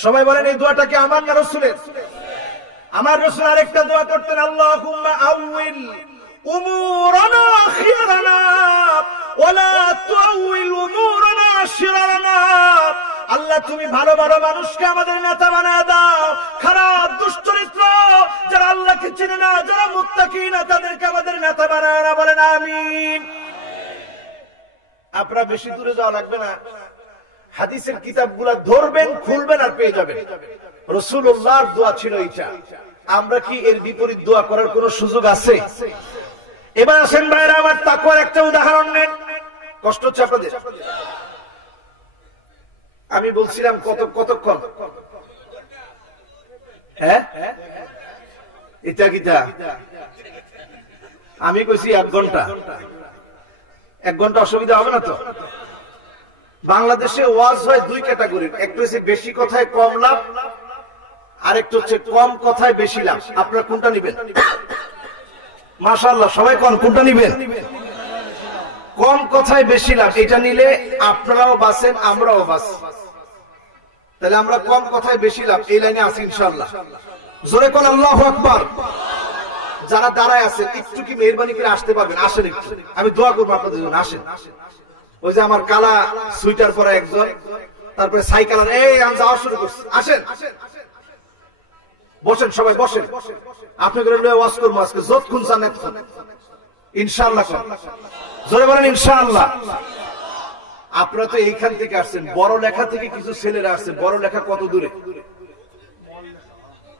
সবাই বলেন এই দোয়াটা কি আমার না রাসূলের? আমার রাসূল আরেকটা দোয়া করতেন, আল্লাহুম্মা আউইল উমুরানা খিরানা ওয়ালা তুআউইল উমুরানা শিরানা। আল্লাহ তুমি ভালো ভালো মানুষকে আমাদের নেতা বানায় দাও, খারাপ দুশ্চরিত্র যারা আল্লাহকে চিনে না, যারা মুত্তাকি না, তাদেরকে আমাদের নেতা বানায় না। বলেন আমিন। আপনারা বেশি দূরে যাওয়া লাগবে না, হাদিসের কিতাবগুলা ধরবেন, খুলবেন আর পেয়ে যাবেন। রাসূলুল্লাহর দোয়া ছিল এটা। আমরা কি এর বিপরীত দোয়া করার কোন সুযোগ আছে? এবার আসেন ভাইরা আমার, তাকওয়ার একটা উদাহরণ নেন। কষ্ট হচ্ছে আপনাদের? আমি বলছিলাম কতক্ষণ? হ্যাঁ, এটা কিটা আমি কইছি 1 ঘন্টা। 1 ঘন্টা অসুবিধা হবে না তো? বাংলাদেশে ওয়াজ হয় 2 ক্যাটাগরির, একটা হচ্ছে বেশি কথায় কম লাভ, আরেকটা হচ্ছে কম কথায় বেশি লাভ। আপনারা কোনটা নেবেন? মাশাআল্লাহ, সবাই কোনটা নেবেন? কম কথায় বেশি লাভ, এটা নিলে আপনারাও বাঁচেন, আমরাও বাঁচি। তাহলে আমরা কম কথায় বেশি লাভ এই লাইনে আছি ইনশাআল্লাহ। জোরে কোন আল্লাহু আকবার। যারা দাঁড়ায় আছেন একটু কি মেহেরবানি করে আসতে পারবেন? আসেন একটু, আমি দোয়া করবো আপনাদের জন্য। আসেন। ওই যে আমার কালা সুইটার পরা একজন, তারপরে সাইকেল, এই আমি যাওয়া শুরু করছি। আসেন, বসেন, সবাই বসেন। আপনাদের ওয়াজ করবো আজকে যতক্ষণ চান এতক্ষণ ইনশাআল্লাহ। জোরে বলেন ইনশাআল্লাহ। আপনারা তো এইখান থেকে আসছেন, বড় লেখা থেকে কিছু ছেলেরা আসছেন। বড় লেখা কত দূরে?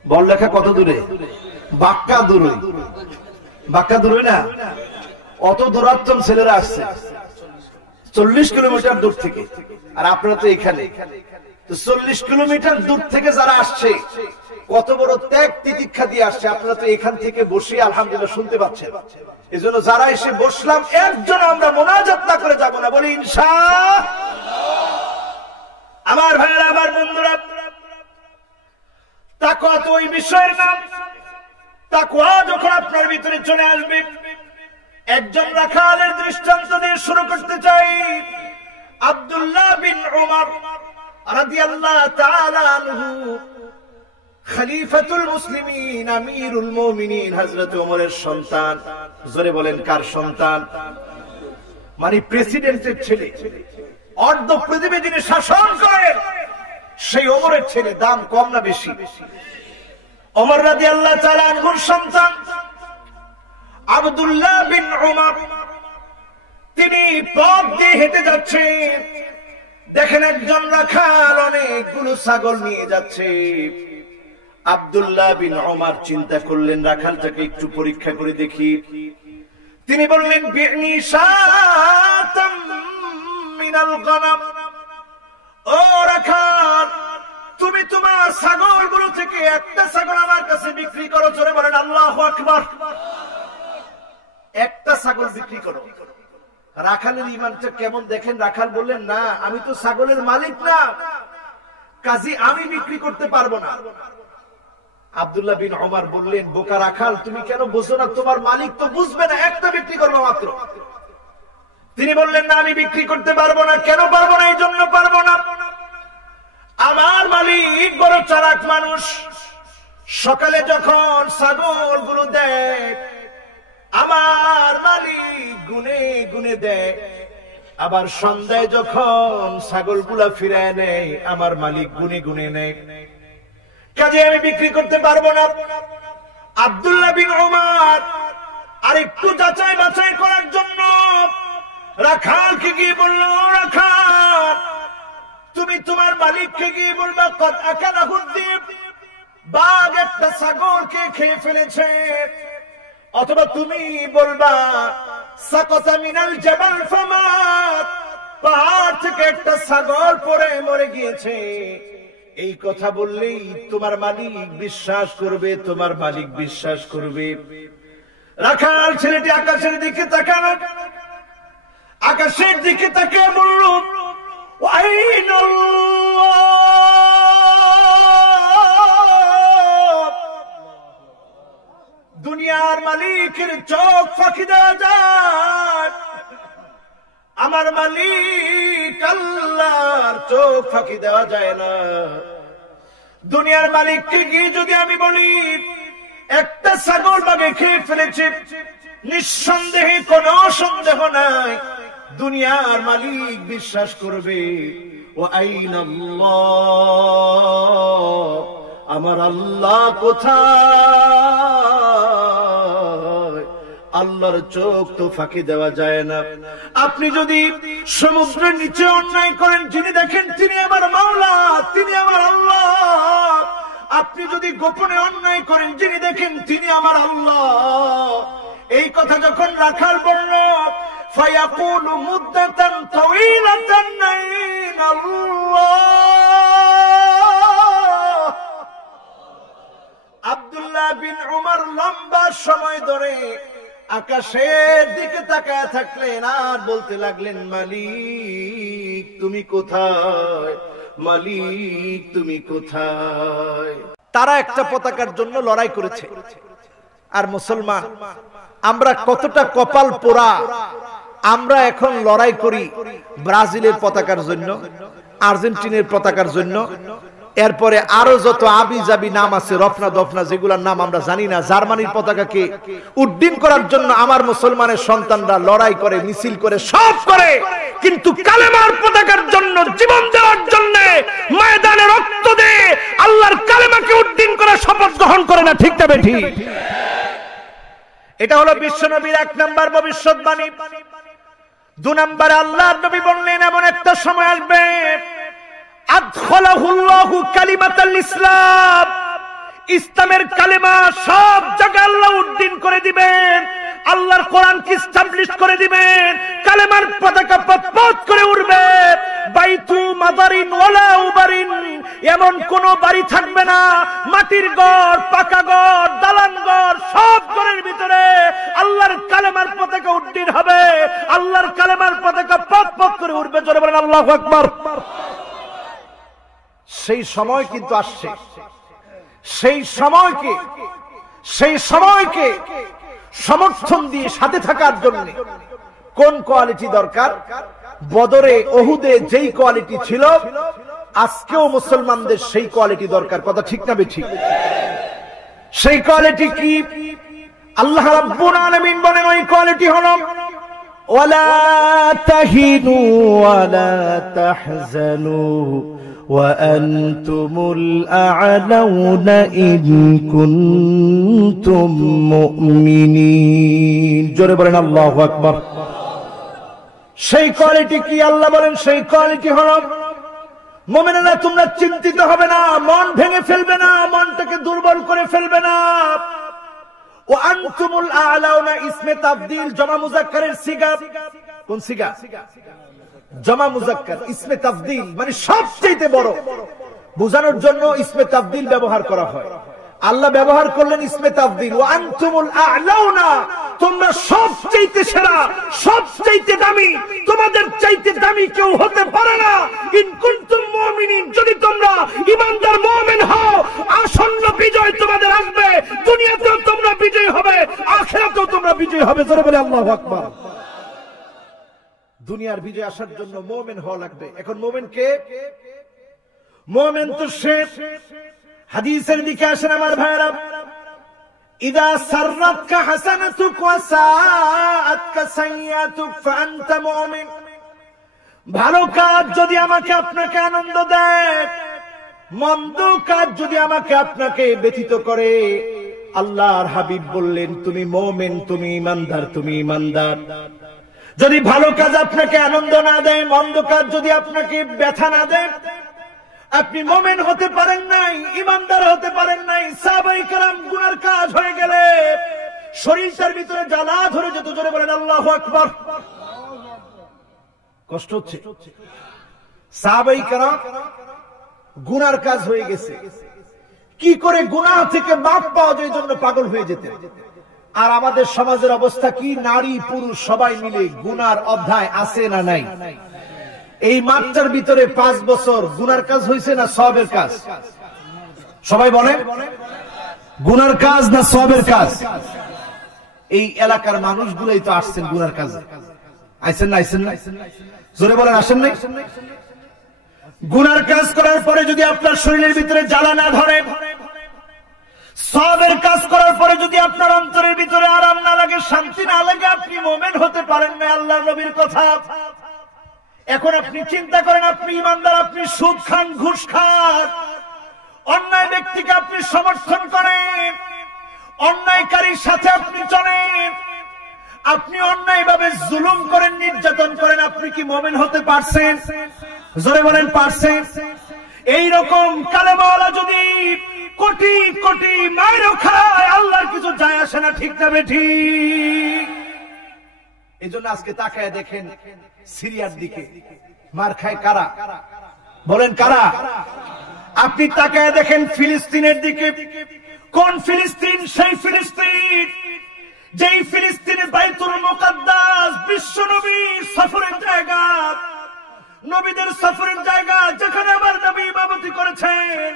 বড় লেখা কত দূরে? বাক্কা দূরে। বাক্কা দূরে না, অত দূরাত্তম ছেলেরা আসছে 40 কিলোমিটার দূর থেকে। আর আপনারা তো এখানে, তো 40 কিলোমিটার দূর থেকে যারা আসছে, কত বড় ত্যাগ তিতিক্ষা দিয়ে আসছে। আপনারা তো এখান থেকে বসে আলহামদুলিল্লাহ শুনতে পাচ্ছেন। এজন্য যারা এসে বসলাম, একজন আমরা মুনাজাত না করে যাব না, বলি ইনশাআল্লাহ। আমার ভাইরা, আমার বন্ধুরা, তাকওয়া তো ওই বিষয়ের নাম। তাকওয়া যখন আপনার ভিতরে চলে আসবে, একজন রাখালের দৃষ্টান্ত দিয়ে শুরু করতে চাই। আব্দুল্লাহ বিন উমর রাদিয়াল্লাহু তাআলা আনহু, খলিফাতুল মুসলিমিন, আমিরুল মুমিনিন হযরত ওমরের সন্তান। জোরে বলেন কার সন্তান? মানে প্রেসিডেন্টের ছেলে, অর্ধ পৃথিবী যিনি শাসন করেন সেই ওমরের ছেলে। দাম কম না বেশি? ওমর রাদিয়াল্লাহু তাআলা আনহুর সন্তান আব্দুল্লাহ বিন উমর তিনি পথ দিয়ে হেঁটে যাচ্ছেন, দেখেন একজন রাখাল অনেকগুলো ছাগল নিয়ে যাচ্ছে। আব্দুল্লাহ বিন ওমর চিন্তা করলেন রাখালটাকে একটু পরীক্ষা করে দেখি। তিনি বললেন বি'নি শাতাম মিনাল গনাম, ও রাখাল তুমি তোমার ছাগলগুলো থেকে একটা ছাগল আমার কাছে বিক্রি করো। জোরে বলেন আল্লাহু আকবার। একটা ছাগল বিক্রি করো। রাখালের ঈমানটা কেমন দেখেন। রাখাল বললেন না, আমি তো ছাগলের মালিক না, কাজী আমি বিক্রি করতে পারবো না। আব্দুল্লাহ বিন ওমর বললেন বোকা রাখাল, তুমি কেন বুঝো না? তোমার মালিক তো বুঝবে না, একটা বিক্রি করবো মাত্র। তিনি বললেন না, আমি বিক্রি করতে পারবো না। কেন পারবো না? এই জন্য পারবো না, আমার মালিক বড় চালাক মানুষ। সকালে যখন ছাগলগুলো দেয় আমার মালিক গুনে গুনে দেয়, আবার সন্ধ্যায় যখন ছাগলগুলা ফিরায় নেয় আমার মালিক গুনে গুনে নেয়, কাজে আমি বিক্রি করতে পারবো না। আব্দুল্লাহ বিন ওমর আরেকটু যাচাই বাছাই করার জন্য রাখালকে গিয়ে বলল, রাখাল তুমি তোমার মালিককে গিয়ে বলবা কদ আকালাহু যিব, বাঘ একটা ছাগলকে খেয়ে ফেলেছে। অথবা তুমি বলবা সাকাতা মিনাল জাবাল ফামাত, পাহাড় থেকে একটা ছাগল পড়ে মরে গিয়েছে। এই কথা বললেই তোমার মালিক বিশ্বাস করবে, তোমার মালিক বিশ্বাস করবে। রাখাল ছেলেটি আকাশের দিকে তাকালো, আকাশের দিকে তাকিয়ে বলল দুনিয়ার মালিকের চোখ ফাঁকি দেওয়া যায়, আমার মালিক আল্লাহর চোখ ফাঁকি দেওয়া যায় না। দুনিয়ার মালিককে গিয়ে যদি আমি বলি একটা ছাগল বাঘে খেয়ে ফেলেছে, নিঃসন্দেহে কোনো সন্দেহ নাই দুনিয়ার মালিক বিশ্বাস করবে। ও আইনাল্লাহ, আমার আল্লাহ কোথায়? আল্লাহর চোখ তো ফাঁকি দেওয়া যায় না। আপনি যদি সমুদ্রের নিচে অন্যায় করেন, যিনি দেখেন তিনি আমার মাওলা, তিনি আমার আল্লাহ। আপনি যদি গোপনে অন্যায় করেন, যিনি দেখেন তিনি আমার আল্লাহ। এই কথা যখন রাখাল বলল ফায়াকুলু মুদ্দাতান তাওয়িলাতান আল্লাহ, আব্দুল্লাহ বিন ওমর লম্বা সময় ধরে আকাশের দিকে তাকায় থাকলেন আর বলতে লাগলেন মালিক তুমি কোথায়, মালিক তুমি কোথায়? তারা একটা পতাকার জন্য লড়াই করেছে, আর মুসলমান আমরা কতটা কপাল পোড়া, আমরা এখন লড়াই করি ব্রাজিলের পতাকার জন্য, আর্জেন্টিনার পতাকার জন্য, এরপরে আরো যত আবি জাবি নাম আছে, রফনা দফনা, যেগুলোর নাম আমরা জানি না, জার্মানির পতাকাকে উড্ডীন করার জন্য আমার মুসলমানের সন্তানরা লড়াই করে, মিছিল করে, সব করে, কিন্তু কালেমার পতাকার জন্য জীবন দেওয়ার জন্য ময়দানে রক্ত দেয়, আল্লাহর কালেমাকে উড্ডীন করে শপথ গ্রহণ করে না। ঠিক না বেঠি? এটা হলো বিশ্বনবীর 1 নম্বর ভবিষ্যৎবাণী। 2 নম্বরে আল্লাহর নবী বললেন এমন একটা সময় আসবে আদখালাহুল্লাহু কালিমাতাল ইসলাম, ইসলামের কালেমা সব জায়গায় আল্লাহ উদ্দিন করে দিবেন, আল্লাহর কোরআনকে এস্টাবলিশ করে দিবেন, কালেমার পতাকা পথ করে উড়বে। বাইতু মাদারিন ওয়ালা উবারিন, এমন কোন বাড়ি থাকবে না, মাটির ঘর, পাকা ঘর, দালান ঘর, সব ঘরের ভিতরে আল্লাহর কালেমার পতাকা উদ্দিন হবে, আল্লাহর কালেমার পতাকা পথ করে উড়বে। জোরে বলেন আল্লাহু আকবার। সেই সময় কিন্তু আসছে, সেই সময়কে সমর্থন দিয়ে সাথে থাকার জন্য কোন কোয়ালিটি দরকার? বদরে, ওহুদে যেই কোয়ালিটি ছিল, আজকেও মুসলমানদের সেই কোয়ালিটি দরকার। কথা ঠিক না বেঠিক? সেই কোয়ালিটি কি? আল্লাহ রাব্বুল আলামিন বলেন ওই কোয়ালিটি হলো ওয়ালা তাহিনু ওয়ালা তাহজানু وأنتم الأعلون إن كنتم مؤمنين। জোরে বলেন আল্লাহু আকবার। সেই কোয়ালিটি কি? আল্লাহ বলেন সেই কোয়ালিটি হলো মুমিনেরা তোমরা চিন্তিত হবে না, মন ভেঙে ফেলবে না, মনটাকে দুর্বল করে ফেলবে না। ও আনতুমুল আ'লাউনা ইসমে তাফদীল জমা মুযাক্কারের সিগা। কোন সিগা? জমা মুযাক্কার। ইসমে তাফদীল মানে সবচেয়ে বড় বোঝানোর জন্য ইসমে তাফদীল ব্যবহার করা হয়। আল্লাহ ব্যবহার করলেন ইসমে তাফদীল, ওয়া আনতুমুল আ'লাউনা, তোমরা সবচেয়ে সেরা, সবচেয়ে দামি, তোমাদের চাইতে দামি কেউ হতে পারে না। ইন কুনতুম মুমিনিন, যদি তোমরা ঈমানদার মুমিন হও, আসন্ন বিজয় তোমাদের আসবে। দুনিয়াতেও তোমরা বিজয়ী হবে, আখিরাতেও তোমরা বিজয়ী হবে। জোরে বলে আল্লাহু আকবার। দুনিয়ার বিজয় আসার জন্য মুমিন হওয়া লাগবে। এখন মুমিন কে? মুমিন তো সে, হাদিসের দিকে আসেন আমার ভাইরা, ইদা সাররাতকা হাসানাতুক ওয়া সাআতকা সাইয়্যাতুক ফাআনতা মুমিন। ভালো কাজ যদি আমাকে আপনাকে আনন্দ দেয়, মন্দ কাজ যদি আমাকে আপনাকে ব্যথিত করে, আল্লাহর হাবিব বললেন তুমি মুমিন, তুমি ঈমানদার, তুমি ঈমানদার। যদি ভালো কাজ আপনাকে আনন্দ না দেয়, মন্দ কাজ যদি আপনাকে ব্যথা না দেয়, আপনি মুমিন হতে পারেন নাই, ঈমানদার হতে পারেন নাই। সাহাবায়ে কেরাম গুনার কাজ হয়ে গেলে শরীরটার ভিতরে জ্বালা ধরে যেত। জোরে বলেন আল্লাহু আকবার। কষ্ট হচ্ছে। সাহাবায়ে কেরাম গুনার কাজ হয়ে গেছে, কি করে গুনাহ থেকে মাফ পাওয়া যায়, জন্য পাগল হয়ে যেতেন। আর আমাদের সমাজের অবস্থা কি? নারী পুরুষ সবাই মিলে গুনার অধ্যায় আছে না নাই? এই মাঠটার ভিতরে 5 বছর গুনার কাজ হয়েছে না সওয়াবের কাজ? সবাই বলেন, গুনার কাজ না সওয়াবের কাজ? এই এলাকার মানুষগুলোই তো আসছেন গুনার কাজে। আইছেন না? আইছেন না? জোরে বলেন আসেন নাই? গুনার কাজ করার পরে যদি আপনার শরীরের ভিতরে জ্বালা না ধরে, সওয়াবের কাজ করার পরে যদি আপনার অন্তরের ভিতরে আরাম না লাগে, শান্তি না লাগে, আপনি মুমিন হতে পারেন না। আল্লাহর নবীর কথা। এখন আপনি চিন্তা করেন, আপনি ঈমানদার, আপনি সুদ খান, ঘুষ খান, অন্যায় ব্যক্তিকে আপনি সমর্থন করেন, অন্যায়কারীর সাথে আপনি চলেন, আপনি অন্যায়ভাবে জুলুম করেন, নির্যাতন করেন, আপনি কি মুমিন হতে পারছেন? জোরে বলেন পারছেন? এইরকম কালেমাওয়ালা যদি কোটি কোটি মাইরও খায়, আল্লাহর কিছু যায় আসে না। ঠিক না বেঠিক? এই জন্য আজকে তাকায় দেখেন সিরিয়ার দিকে মার খায় কারা? বলেন কারা? আপনি তাকায় দেখেন ফিলিস্তিনের দিকে। কোন ফিলিস্তিন? সেই ফিলিস্তিন যেই ফিলিস্তিনে বাইতুল মুকাদ্দাস বিশ্ব নবীর সফরের জায়গা, নবীদের সফরের জায়গা, যেখানে আবার নবী ইমামতি করেছেন,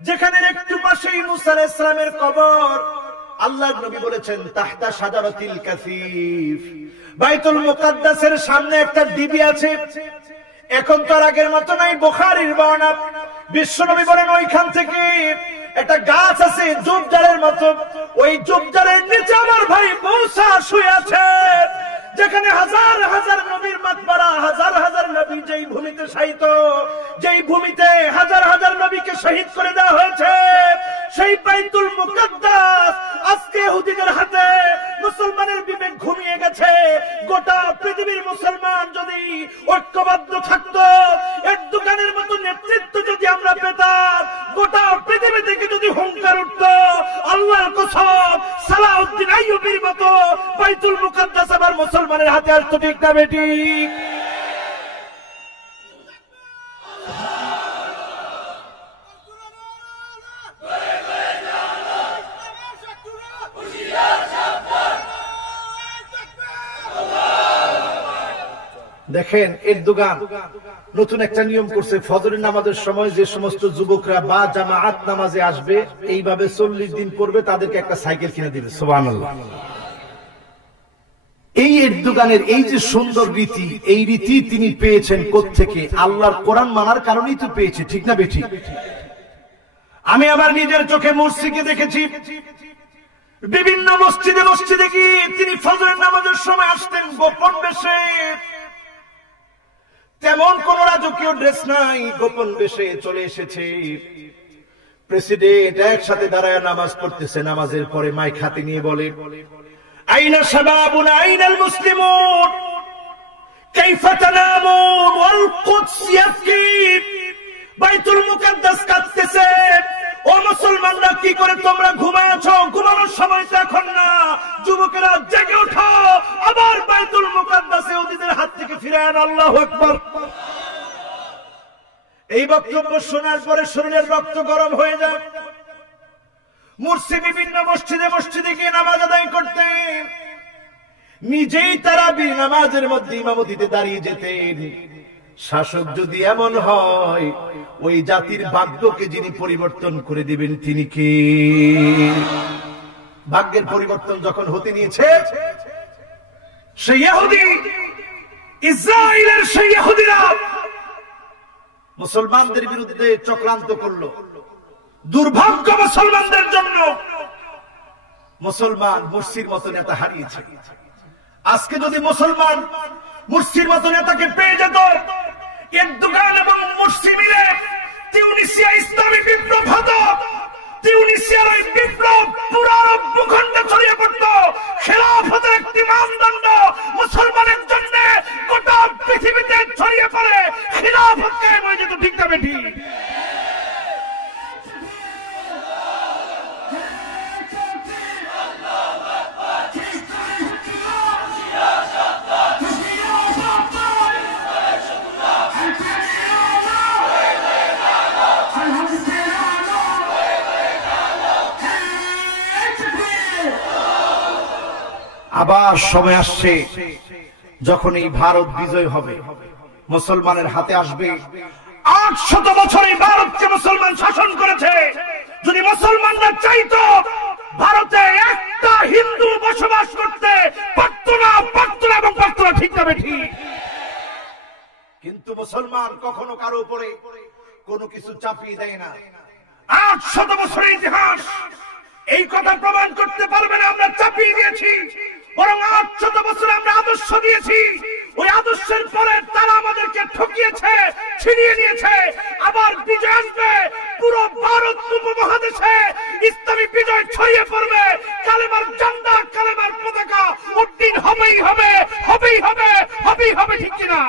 যেখানে একটু পাশেই মুসা আলাইহিস সালামের কবর। আল্লাহর নবী বলেছেন তাহতা শাজারাতিল কাসিফ, বাইতুল মুকাদ্দাসের সামনে একটা ডিবি আছে। এখন তো আর আগের মতো নাই, বুখারীর বর্ণনা। বিশ্বনবী বলেন ওইখান থেকে একটা গাছ আছে জুবজারের মতো, ওই জুবজারের নিচে আমার ভাই মূসা শুয়ে আছে, যেখানে হাজার হাজার নবীর মাকবারা, হাজার হাজার নবী যেই ভূমিতে শায়িত, যেই ভূমিতে হাজার হাজার নবীকে শহীদ করে দেওয়া হয়েছে, সেই বাইতুল মুকাদ্দাস আজকে ইহুদিদের হাতে মুসলমানের বিবেক ঘুমিয়ে গেছে। গোটা পৃথিবীর মুসলমান যদি ঐক্যবদ্ধ থাকতো, এরদোগানের মতো নেতৃত্ব যদি আমরা পেতাম, গোটা পৃথিবী থেকে যদি হুঙ্কার উঠতো, আল্লাহর কসম সালাউদ্দিন আইয়ুবীর মতো বাইতুল মুকাদ্দাস আবার মুসলমানের হাতে আসতো। ঠিক না বেঠিক? দেখেন এরদোগান নতুন একটা নিয়ম করছে, ফজরের নামাজের সময় যে সমস্ত যুবকরা বা জামাআত নামাজে আসবে, এইভাবে 40 দিন করবে, তাদেরকে একটা সাইকেল কিনে দিবে। সুবহানাল্লাহ। এই এরদোগানের এই যে সুন্দর রীতি, এই রীতি তিনি পেয়েছেন কোত্থেকে? আল্লাহর কোরআন মানার কারণেই তো পেয়েছে। ঠিক না বেঠিক? আমি আমার নিজের চোখে মসজিদে দেখেছি, বিভিন্ন মসজিদে মসজিদে কি তিনি ফজরের নামাজের সময় আসতেন গোপন বেশে। তেমন কোন রাজকীয় ড্রেস নাই, গোপন বেশে চলে এসেছে। প্রেসিডেন্ট একসাথে দাঁড়ায় নামাজ পড়তেছে, নামাজের পরে মাইক হাতে নিয়ে বলে, আইনা শাবাবুনা আইনাল মুসলিমুন, কাইফা তানামুন ওয়াল কুদস ইয়াবকি, বাইতুল মুকাদ্দাস কাঁদতেছে। ও মুসলমানরা, কি করে তোমরা ঘুমাচ্ছো? ঘুমানোর সময় তো এখন না। যুবকেরা জেগে ওঠো, আবার বাইতুল মুকাদ্দাসে ইহুদিদের হাত থেকে ফিরে আন। আল্লাহু আকবার। এই বক্তব্য শোনার পরে শরীরের রক্ত গরম হয়ে যায়। মুর্শি বিভিন্ন মসজিদে মসজিদে গিয়ে নামাজ আদায় করতেন। নিজেই তারাবির নামাজের মধ্যে ইমামতিতে দাঁড়িয়ে যেতেন। শাসক যদি এমন হয়, ওই জাতির ভাগ্যকে যিনি পরিবর্তন করে দিবেন তিনি কে? ভাগ্যের পরিবর্তন যখন হতে নিয়েছে, সেই ইহুদি, ইসরায়েলের সেই ইহুদিরা মুসলমানদের বিরুদ্ধে চক্রান্ত করলো। দুর্ভাগ্য মুসলমানদের জন্য, মুসলমান মুর্শির মতো নেতা হারিয়েছে। আজকে যদি মুসলমান মুর্শির মতো নেতাকে পেয়ে যেত, এরদোগান এবং মুর্শি মিলে তিউনিসিয়া ইসলামী বিপ্লব হতো। তিউনিসিয়ার ওই বিপ্লব পুরো আরব ভূখণ্ডে ছড়িয়ে পড়ত। খেলাফতের একটি মানদণ্ড মুসলমানের জন্য গোটা পৃথিবীতে ছড়িয়ে পড়ে, খেলাফত কায়েম হয়ে যেত। ঠিক না বেঠি? আবার সময় আসছে যখন এই ভারত বিজয় হবে, মুসলমানের হাতে আসবে। 800 বছর এই ভারতকে মুসলমান শাসন করেছে। যদি মুসলমানরা চাইতো, ভারতে একটা হিন্দু বসবাস করতে পারত না, এবং পারত না। ঠিক না বেঠি? কিন্তু মুসলমান কখনো কারো উপরে কোনো কিছু চাপিয়ে দেয় না। 800 বছরের ইতিহাস এই কথা প্রমাণ করতে পারবে না আমরা চাপিয়ে দিয়েছি। বরং 800 বছর আমরা আদর্শ দিয়েছি। ওই আদর্শের পরে তারা আমাদেরকে ঠকিয়েছে, ছিনিয়ে নিয়েছে। আবার বিজয় আসবে, পুরো ভারত উপমহাদেশে ইসলামী বিজয় ছড়িয়ে পড়বে। কালেমার ঝান্ডা, কালেমার পতাকা উড্ডীন হবেই হবে, হবেই হবে, হবেই হবে। ঠিক কিনা?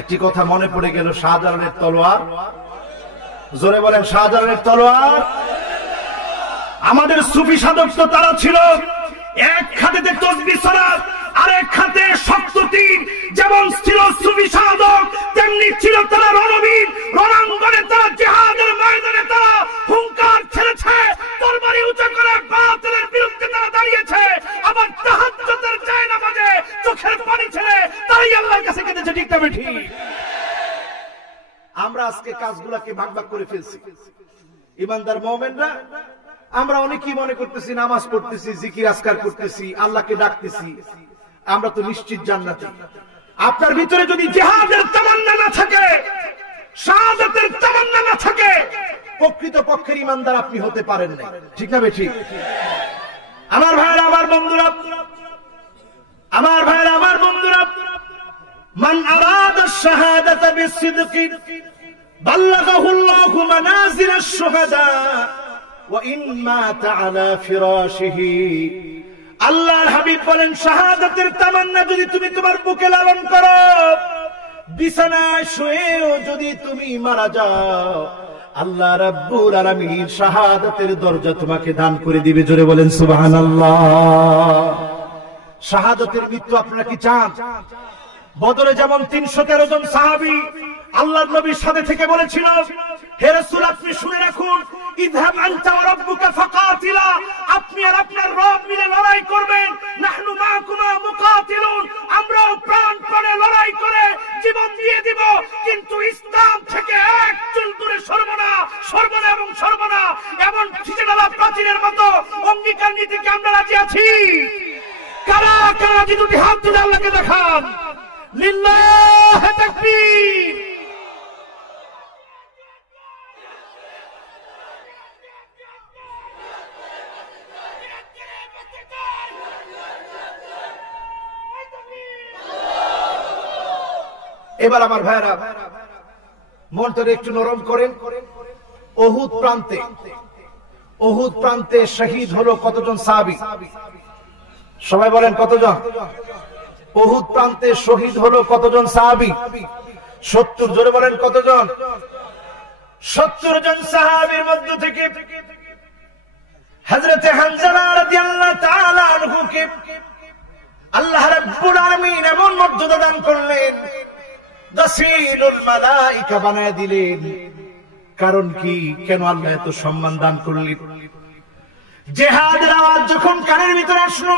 একটি কথা মনে পড়ে গেল, শাহজালালের তলোয়ার। জোরে বলেন, শাহজালালের তলোয়ার। আমাদের সুফি সাধক তো তারা ছিল এক হাতে তসবিহ সালাত, আরেক হাতে শক্ত তীর। যেমন ছিল সুফি সাধক, তেমনি ছিল তারা রণবীর। রণাঙ্গনে তারা, জিহাদের ময়দানে তারা হুঙ্কার ছেড়েছে, তরবারি উঁচু করে বাতিলের বিরুদ্ধে তারা দাঁড়িয়েছে। আবার তাহাজ্জুদের জায়নামাজে চোখের পানি ছেড়ে তারাই আল্লাহর কাছে কেঁদেছে। ঠিক না বেঠি? আমরা আজকে কাজগুলাকে ভাগ ভাগ করে ফেলছি। ইমানদার মুমিনরা আমরা অনেকেই মনে করতেছি নামাজ পড়তেছি, জিকির আজকার করতেছি, আল্লাহকে ডাকতেছি, আমরা তো নিশ্চিত জান্নাতি। আপনার ভিতরে যদি জিহাদের তামান্না না থাকে, শাহাদাতের তামান্না না থাকে, প্রকৃত পক্ষের ইমানদার আপনি হতে পারেন না। ঠিক না বেঠি? আমার ভাইরা, আমার বন্ধুরা, আমার ভাইরা, আমার বন্ধুরা, মান আরাদা শাহাদাতা বিসিদকি বাল্লাগাহু আল্লাহু মানাজিলাশ শুহাদা ওয়া ইন মাতা আলা ফিরাশিহি। আল্লাহর হাবিব বলেন, শাহাদাতের তামান্না যদি তুমি তোমার বুকে লালন করো, বিছানায় শুয়েও যদি তুমি মারা যাও, আল্লাহ রাব্বুল আলামিন শাহাদাতের দরজা তোমাকে দান করে দিবে। জোরে বলেন সুবহানাল্লাহ। শাহাদাতের মৃত্যু আপনারা কি চান? বদরে যেমন 313 জন সাহাবী আল্লাহর নবীর সাথে থেকে বলেছিল, হে রাসূল আপনি শুনে রাখুন, ইযহাব আনতা ওয়া রাব্বুকা ফাকাতিলা, আপনি আর আপনার রব মিলে লড়াই করবেন। নাহনু মাকুমা মুকাতিলুন, আমরাও প্রাণপণে লড়াই করে জীবন দিয়ে দিব, কিন্তু ইসলাম থেকে এক চুল দূরে সরবো না, সরবো না এবং সরবো না। এমন ছিটেডালা প্রাচীরের মতো অঙ্গীকার নীতিকে আমরা রাজি আছি। কারা কারা রাজি? দুটি হাত তুলে আল্লাহকে দেখান। লিল্লাহি তাকবীর। এবার আমার ভাইরা মনটা একটু নরম করেন। উহুদ প্রান্তে শহীদ হলো কতজন সাহাবী? সবাই বলেন কতজন? উহুদ প্রান্তে শহীদ হলো কতজন সাহাবী? 70। জোরে বলেন কতজন? 70 জন সাহাবীর মধ্য থেকে হযরত হানজালা রাদিয়াল্লাহু তাআলা আনহুকে আল্লাহ রাব্বুল আলামিন এমন মর্যাদা দান করলেন, গাসীলুল মালায়েকা বানায় দিলেন। কারণ কি? কেন আল্লাহ এত সম্মান দান করলেন? জিহাদের আওয়াজ যখন কানের ভিতরে আসলো,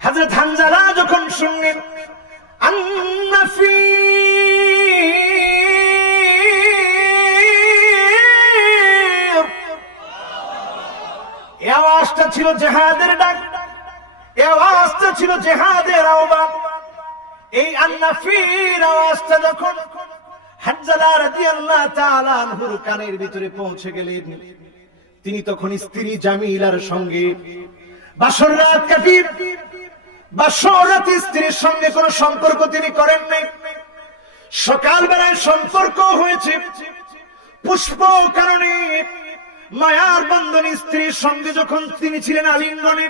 হযরত হানজালা যখন শুনলেন আন-নাফীর, এই আওয়াজটা ছিল জিহাদের ডাক, এই আওয়াজটা ছিল জিহাদের আহ্বান। এই আন-নাফীর আওয়াজটা যখন হানজালা রাদিয়াল্লাহু তাআলা আনহুর কানের ভিতরে পৌঁছে গেলেন, তিনি তখন স্ত্রী জামিলার সঙ্গে বাসর রাত কাটিয়ে, বাসর রাতে স্ত্রীর সঙ্গে কোনো সম্পর্ক তিনি করেন নাই। সকালবেলায় সম্পর্ক হয়েছে পুষ্প কারণে, মায়ার বন্ধনে স্ত্রীর সঙ্গে যখন তিনি ছিলেন আলিঙ্গনে,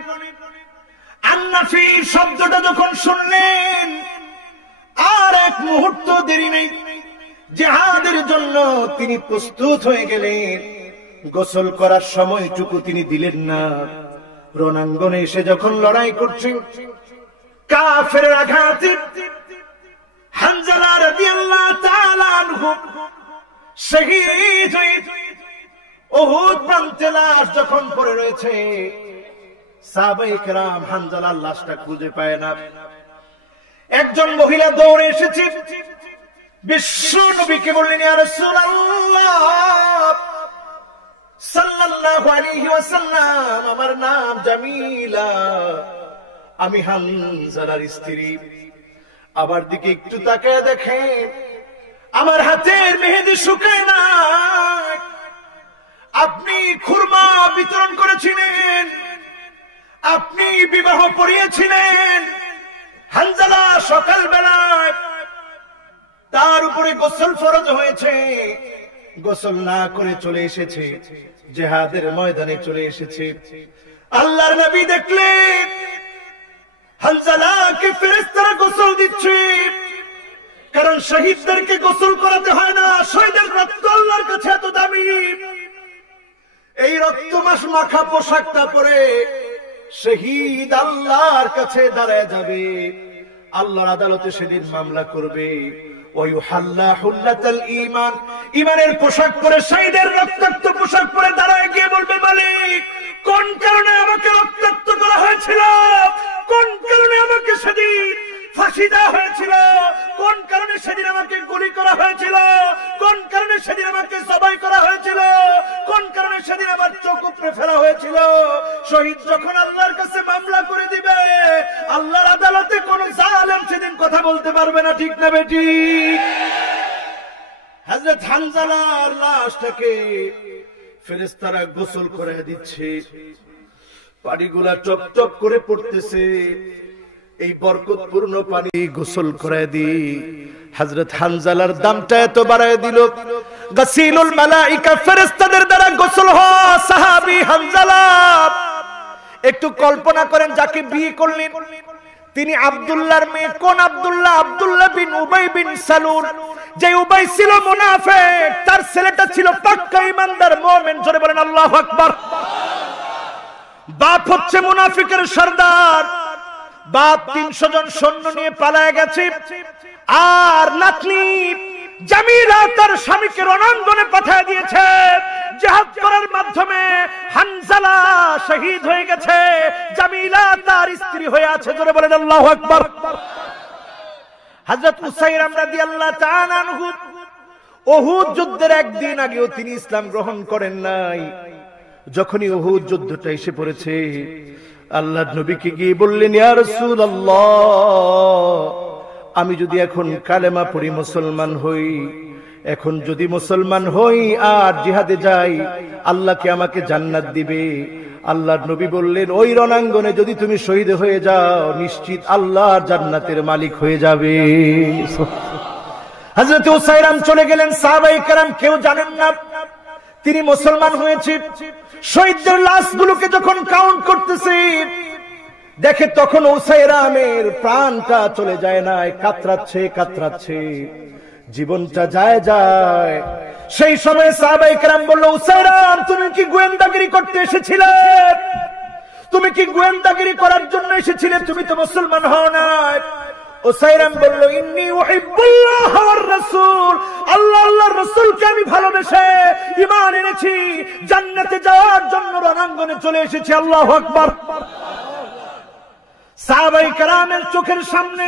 আন-নাফীর শব্দটা যখন শুনলেন, আর এক মুহূর্ত দেরি নেই, জিহাদের জন্য তিনি প্রস্তুত হয়ে গেলেন। গোসল করার সময়টুকু তিনি দিলেন না। রণাঙ্গনে এসে যখন লড়াই করছেন, কাফেরের আঘাতে হানজালা রাদিয়াল্লাহু তাআলা আনহু শহীদ হয়ে উহুদ প্রান্তে লাশ যখন পড়ে রয়েছে, সাহাবায়ে কেরাম হানজালার লাশটা খুঁজে পায় না। একজন মহিলা দৌড়ে এসেছে, বিশ্ব নবীকে বললেন, ইয়া রাসূলুল্লাহ সাল্লাল্লাহু আলাইহি ওয়াসাল্লাম, আমার নাম জামিলা, আমি হানজালার স্ত্রী। আমার দিকে একটু তাকায় দেখেন, আমার হাতের মেহেদি শুকায় না। আপনি খুরমা বিতরণ করেছিলেন, আপনি বিবাহ পড়িয়েছিলেন। হানজালা সকালবেলায় তার উপরে গোসল ফরজ হয়েছে, গোসল না করে চলে এসেছে, জিহাদের ময়দানে চলে এসেছে। আল্লাহর নবী দেখলেন হানজালাকে ফেরেশতারা গোসল দিচ্ছে, কারণ শহীদদেরকে গোসল করাতে হয় না, শহীদের রক্ত আল্লাহর কাছে এত দামি। এই রক্ত মাখা পোশাকটা পরে শহীদ আল্লাহর কাছে দাঁড়ায় যাবে, আল্লাহর আদালতে সেদিন মামলা করবে। ওয়ায়ুহাল্লা হুল্লাতাল ঈমান, ঈমানের পোশাক পরে, শহীদের রক্তাক্ত পোশাক পরে দাঁড়ায় গিয়ে বলবে, মালিক কোন কারণে আমাকে রক্তাক্ত করা হয়েছিল, কোন কারণে আমাকে সেদিন ফাঁসি দেওয়া হয়েছিল, কোন কারণে সেদিন আমাকে গুলি করা হয়েছিল, কোন কারণে সেদিন আমাকে জবাই করা হয়েছিল, কোন কারণে সেদিন আমার চোখ উপড়ে ফেলা হয়েছিল। শহীদ যখন আল্লাহর কাছে মামলা করে দিবে, আল্লাহর আদালতে কোন জালেম সেদিন কথা বলতে পারবে না, ঠিক না বেটি? হযরত হানজালার লাশটাকে ফেরেশতারা গোসল করে দিচ্ছে, পানিগুলা টপ টপ করে পড়তেছে। এই বরকতপূর্ণ পানি গোসল করে দি হযরত হানজালার দামটা এত বাড়ায় দিল। গাসিলুল মালাইকা, ফেরেশতাদের দ্বারা গোসল হওয়া সাহাবী হানজালা। একটু কল্পনা করেন, যাকে বিয়ে করলেন তিনি আব্দুল্লাহর মেয়ে। কোন আব্দুল্লাহ? আব্দুল্লাহ বিন উবাই বিন সালুল। যে উবাই ছিল মুনাফিক, তার ছেলেটা ছিল পাক্কা ঈমানদার মুমিন। জোরে বলেন আল্লাহু আকবার। বাপ হচ্ছে মুনাফিকের সর্দার, বাপ 300 জন সৈন্য নিয়ে পালায় গেছে, আর নাতনি জামিলা তার স্বামীকে রণাঙ্গনে পাঠিয়ে দিয়েছে। জিহাদ করার মাধ্যমে হানজালা শহীদ হয়ে গেছে, জামিলা তার স্ত্রী হয়ে আছে। জোরে বলেন আল্লাহু আকবার। হযরত উসাইর রাদিয়াল্লাহু তাআলা আনহু উহুদ যুদ্ধের একদিন আগেও তিনি ইসলাম গ্রহণ করেন নাই। যখনই উহুদ যুদ্ধটা এসে পড়েছে, আল্লাহর নবীকে গিয়ে বললেন, ইয়া রাসূলুল্লাহ, আমি যদি এখন কালেমা পড়ি, মুসলমান হই, এখন যদি মুসলমান হই আর জিহাদে যাই, আল্লাহ কি আমাকে জান্নাত দিবে? আল্লাহর নবী বললেন, ওই রণাঙ্গনে যদি তুমি শহীদ হয়ে যাও, নিশ্চিত আল্লাহর জান্নাতের মালিক হয়ে যাবে। হযরত উসাইরাম চলে গেলেন, সাহাবায়ে কেরাম কেউ জানেন না তিনি মুসলমান হয়েছে। শহীদদের লাশগুলোকে যখন কাউন্ট করতেছে, দেখে তখন উসাইরামের প্রাণটা চলে যায় না, কাতরাচ্ছে কাতরাচ্ছে, জীবনটা যায় যায়। সেই সময় সাহাবায়ে কেরাম বলল, উসাইরাম তুমি কি গোয়েন্দাগিরি করতে এসেছিলে? তুমি কি গোয়েন্দাগিরি করার জন্য এসেছিলে? তুমি তো মুসলমান হও নাই। উসাইরাম বলল, ইন্নী উহিব্বুল্লাহ ওয়ার রাসূল, আল্লাহ আল্লাহর রাসূলকে আমি ভালোবেসে ঈমান এনেছি, জান্নাতে যাওয়ার জন্য রণাঙ্গনে চলে এসেছি। আল্লাহু আকবার। সাহাবায়ে কেরামের চোখের সামনে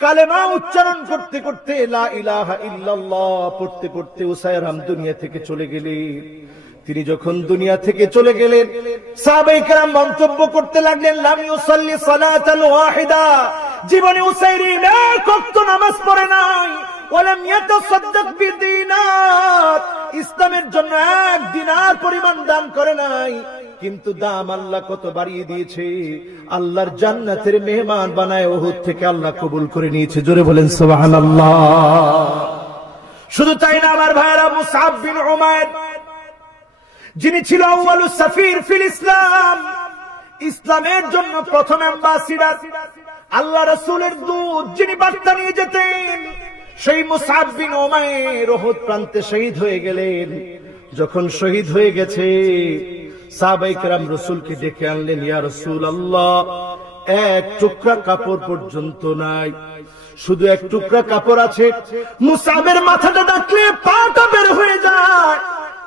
কালেমা উচ্চারণ করতে করতে, লা ইলাহা ইল্লাল্লাহ পড়তে পড়তে উসাইরাম দুনিয়া থেকে চলে গেলেন। তিনি যখন দুনিয়া থেকে চলে গেলেন, সাহাবায়ে কেরাম মন্তব্য করতে লাগলেন, লাম ইউসাল্লি সালাতান ওয়াহিদা, জীবনে উসাইরিম এক ওয়াক্ত নামাজ পড়ে নাই, ওয়ালাম ইয়াতাসাদদাক বিদিনার, ইসলামের জন্য এক দিনার পরিমাণ দান করে নাই, কিন্তু দাম আল্লাহ কত বাড়িয়ে দিয়েছে, আল্লাহর জান্নাতের মেহমান বানায় উহুদ থেকে আল্লাহ কবুল করে নিয়েছে। জোরে বলেন সুবহানাল্লাহ। শুধু তাই না আমার ভাইরা, মুসআব বিন উমাইর যিনি ছিল আউয়ালুস সাফির ফিল ইসলাম, ইসলামের জন্য প্রথম অ্যাম্বাসিডার, আল্লাহ রাসূলের দূত যিনি বার্তা নিয়ে যেতেন, সেই মুসআব বিন উমাইর উহুদ প্রান্তে শহীদ হয়ে গেলেন। যখন শহীদ হয়ে গেছে, সাহাবায়ে কেরাম রাসূলকে ডেকে আনলেন, ইয়া রাসূলুল্লাহ, এক টুকরা কাপড় পর্যন্ত নাই, শুধু এক টুকরা কাপড় আছে। মুসআবের মাথাটা ডাকলে পাটা বের হয়ে যায়,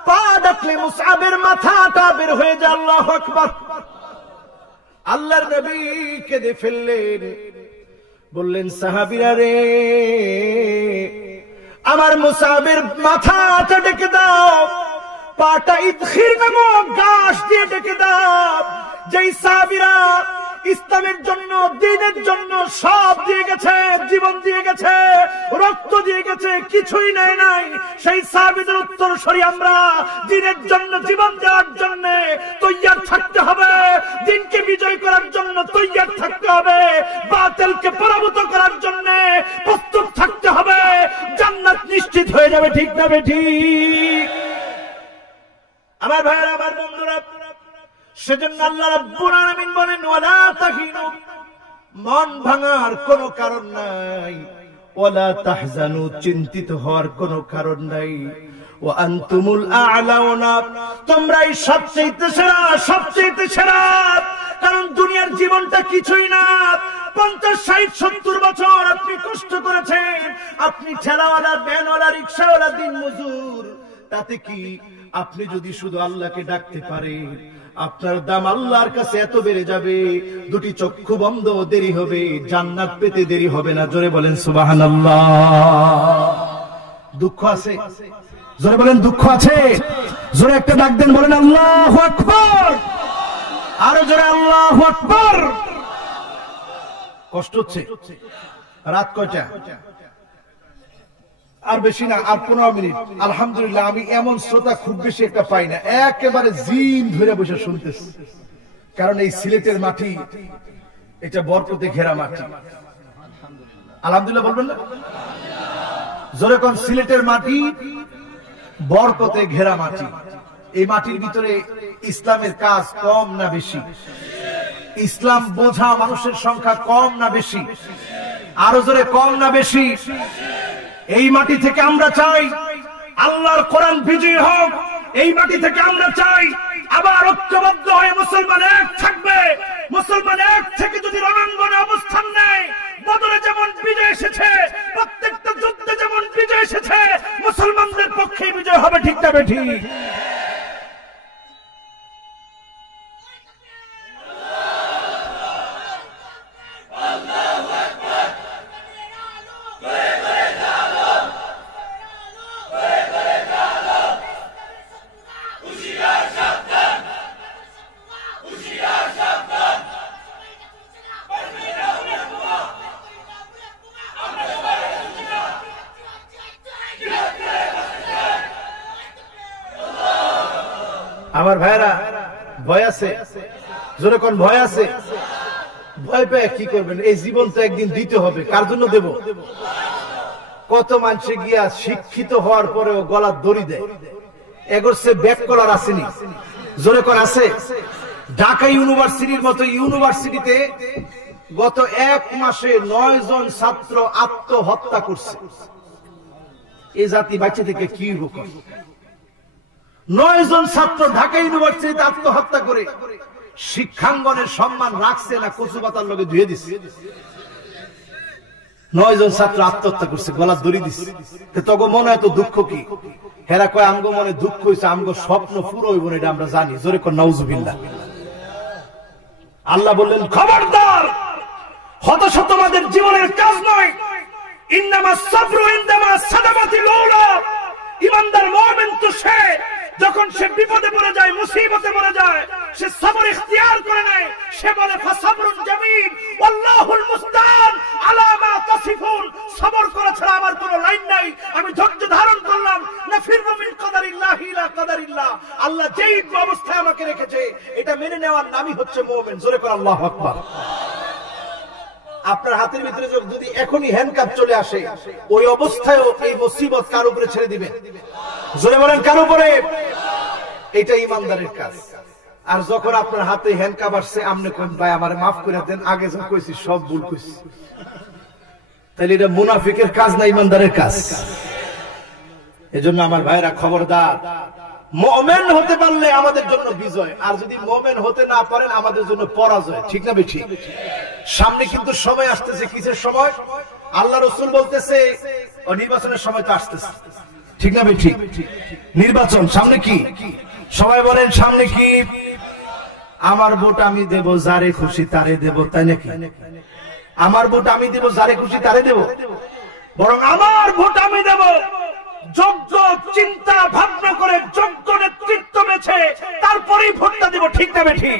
পা ডাকলে মুসআবের মাথাটা বের হয়ে যায়। আল্লাহু আকবার। আল্লাহর নবী কেঁদে ফেললেন, বললেন, সাহাবীরা রে, আমার মুসআবের মাথাটা ডেকে দাও, পাটা ইদখির নামক গাছ দিয়ে ডেকে দাও। যেই সাহাবীরা ইসলামের জন্য, দ্বীনের জন্য সব দিয়ে গেছে, জীবন দিয়ে গেছে, রক্ত দিয়ে গেছে, কিছুই নেয় নাই, সেই সাহাবীদের উত্তরসূরি আমরা দ্বীনের জন্য জীবন দেওয়ার জন্য তৈয়ার থাকতে হবে, দ্বীনকে বিজয় করার জন্য তৈয়ার থাকতে হবে, বাতিলকে পরাভূত করার জন্য প্রস্তুত থাকতে হবে, জান্নাত নিশ্চিত হয়ে যাবে। ঠিক না ঠিক? আমার ভাইরা, আমার বন্ধুরা, সেজন্য আল্লাহ রাব্বুল আলামিন বলেন, ওয়ালা তাহিনু, মন ভাঙার কোনো কারণ নাই, ওয়ালা তাহজানু, চিন্তিত হওয়ার কোনো কারণ নাই, ওয়া আনতুমুল আ'লাউনা, তোমরাই সবচেয়ে সেরা, সবচেয়ে সেরা। কারণ দুনিয়ার জীবনটা কিছুই না। 50, 60, 70 বছর আপনি কষ্ট করেছেন, আপনি ঠেলাওয়ালা, ভ্যানওয়ালা, রিকশাওয়ালা, দিন মজুর, তাতে কি? আপনি যদি শুধু আল্লাহকে ডাকতে পারেন, আপনার দাম আল্লাহর কাছে এত বেড়ে যাবে, দুটি চক্ষু বন্ধ দেরি হবে, জান্নাত পেতে দেরি হবে না। জোরে বলেন সুবহানাল্লাহ। দুঃখ আছে? জোরে বলেন দুঃখ আছে? জোরে একটা ডাক দেন, বলেন আল্লাহু আকবার। আরো জোরে আল্লাহু আকবার। কষ্ট হচ্ছে? রাত কয়টা? আর বেশি না, আর 15 মিনিট। আলহামদুলিল্লাহ, আমি এমন শ্রোতা খুব বেশি একটা পাই না, একেবারে জিন ধরে বসে শুনতেছি। কারণ এই সিলেটের মাটি, এটা বরকতে ঘেরা মাটি। আলহামদুলিল্লাহ বলবেন না? জোরে কোন? সিলেটের মাটি বরকতে ঘেরা মাটি। এই মাটির ভিতরে ইসলামের কাজ কম না বেশি? ইসলাম বোঝা মানুষের সংখ্যা কম না বেশি? আরো জোরে, কম না বেশি? এই মাটি থেকে আমরা চাই আল্লাহর কোরআন বিজয়ী হোক। এই মাটি থেকে আমরা চাই আবার ঐক্যবদ্ধ হয়ে মুসলমান এক থাকবে। মুসলমান এক থেকে যদি রণাঙ্গনে অবস্থান নেয়, বদরে যেমন বিজয় এসেছে, প্রত্যেকটা যুদ্ধে যেমন বিজয় এসেছে, মুসলমানদের পক্ষে বিজয় হবে। ঠিক না ঠিক? আমার ভাইরা, ভয় আছে? জোরে কোন ভয় আছে? ভয় পেয়ে কি করবেন? এই জীবন তো একদিন দিতে হবে। কার জন্য দেব? কত মানুষে গিয়া শিক্ষিত হওয়ার পরেও গলার দড়ি দেয়, এগোর সে ব্যাক কলার আসেনি, জোরে কর আছে। ঢাকা ইউনিভার্সিটির মতো ইউনিভার্সিটিতে গত 1 মাসে 9 জন ছাত্র আত্মহত্যা করছে। এই জাতি বাচ্চা থেকে কি হোক, 9 জন ছাত্র ঢাকা ইউনিভার্সিটিতে আত্মহত্যা করে শিক্ষাঙ্গনের সম্মান রাখছে না কচু পাতার লগে ধুয়ে দিচ্ছে। 9 জন ছাত্র আত্মহত্যা করছে, গলার দড়ি দিচ্ছে। তখন মনে হয় তো দুঃখ কি? হেরা কয় আমগো মনে দুঃখ হয়েছে, আমগো স্বপ্ন পুরো হইব না, এটা আমরা জানি। জোরে কর নাউজুবিল্লাহ। আল্লাহ বললেন খবরদার, হতাশ তোমাদের জীবনের কাজ নয়। ইন্নামাস সাবরু ইনদামা সাদামাতিল উলা। ঈমানদার মুমিন তো সে যখন সে বিপদে পড়ে যায়, মুসিবতে পড়ে যায়, সে সবর ইখতিয়ার করে নেয়। সে বলে ফাসাবরুন জামিল ওয়াল্লাহুল মুস্তাআন আলা মা তাসিফুন। সবর করা ছাড়া আমার কোনো লাইন নাই, আমি ধৈর্য ধারণ করলাম। নাফিরু মিন কাদারিল্লাহি ইলা কাদারিল্লাহ। আল্লাহ যেই অবস্থায় আমাকে রেখেছে এটা মেনে নেওয়ার নামই হচ্ছে মুমিন। জোরে করে আল্লাহু আকবার। আপনার হাতের ভিতরে যদি এখনই হ্যান্ডকাপ চলে আসে, ওই অবস্থায়ও এই মুসিবত কার উপরে ছেড়ে দিবেন? জোরে বলেন কার উপরে? এটা ইমানদারের কাজ। আর যখন আপনার হাতে হ্যান্ডকাপ আসছে, আপনি কোন ভাই আমারে মাফ করে দেন, আগে যা কইছি সব ভুল কইছি, তাহলে এটা মুনাফিকের কাজ না ইমানদারের কাজ। এজন্য আমার ভাইরা খবরদার, মুমিন হতে পারলে আমাদের জন্য বিজয়, আর যদি মুমিন হতে না পারেন আমাদের জন্য পরাজয়। ঠিক না বেঠিক? সামনে কিন্তু সময় আসতেছে, কিসের সময়? আল্লাহ রাসূল বলতেছে ও নির্বাচনের সময় তো আসতেছে। ঠিক না বেঠিক? নির্বাচন সামনে, কি সবাই বলেন সামনে কি? আমার ভোট আমি দেব, যারে খুশি তারে দেব, তাই নাকি? আমার ভোট আমি দেব, যারে খুশি তারে দেব? বরং আমার ভোট আমি দেব যোগ্য চিন্তা ভাবনা করে, যোগ্য নেতৃত্ব বেছে তারপরেই ভোটটা দেব। ঠিক না বেঠিক?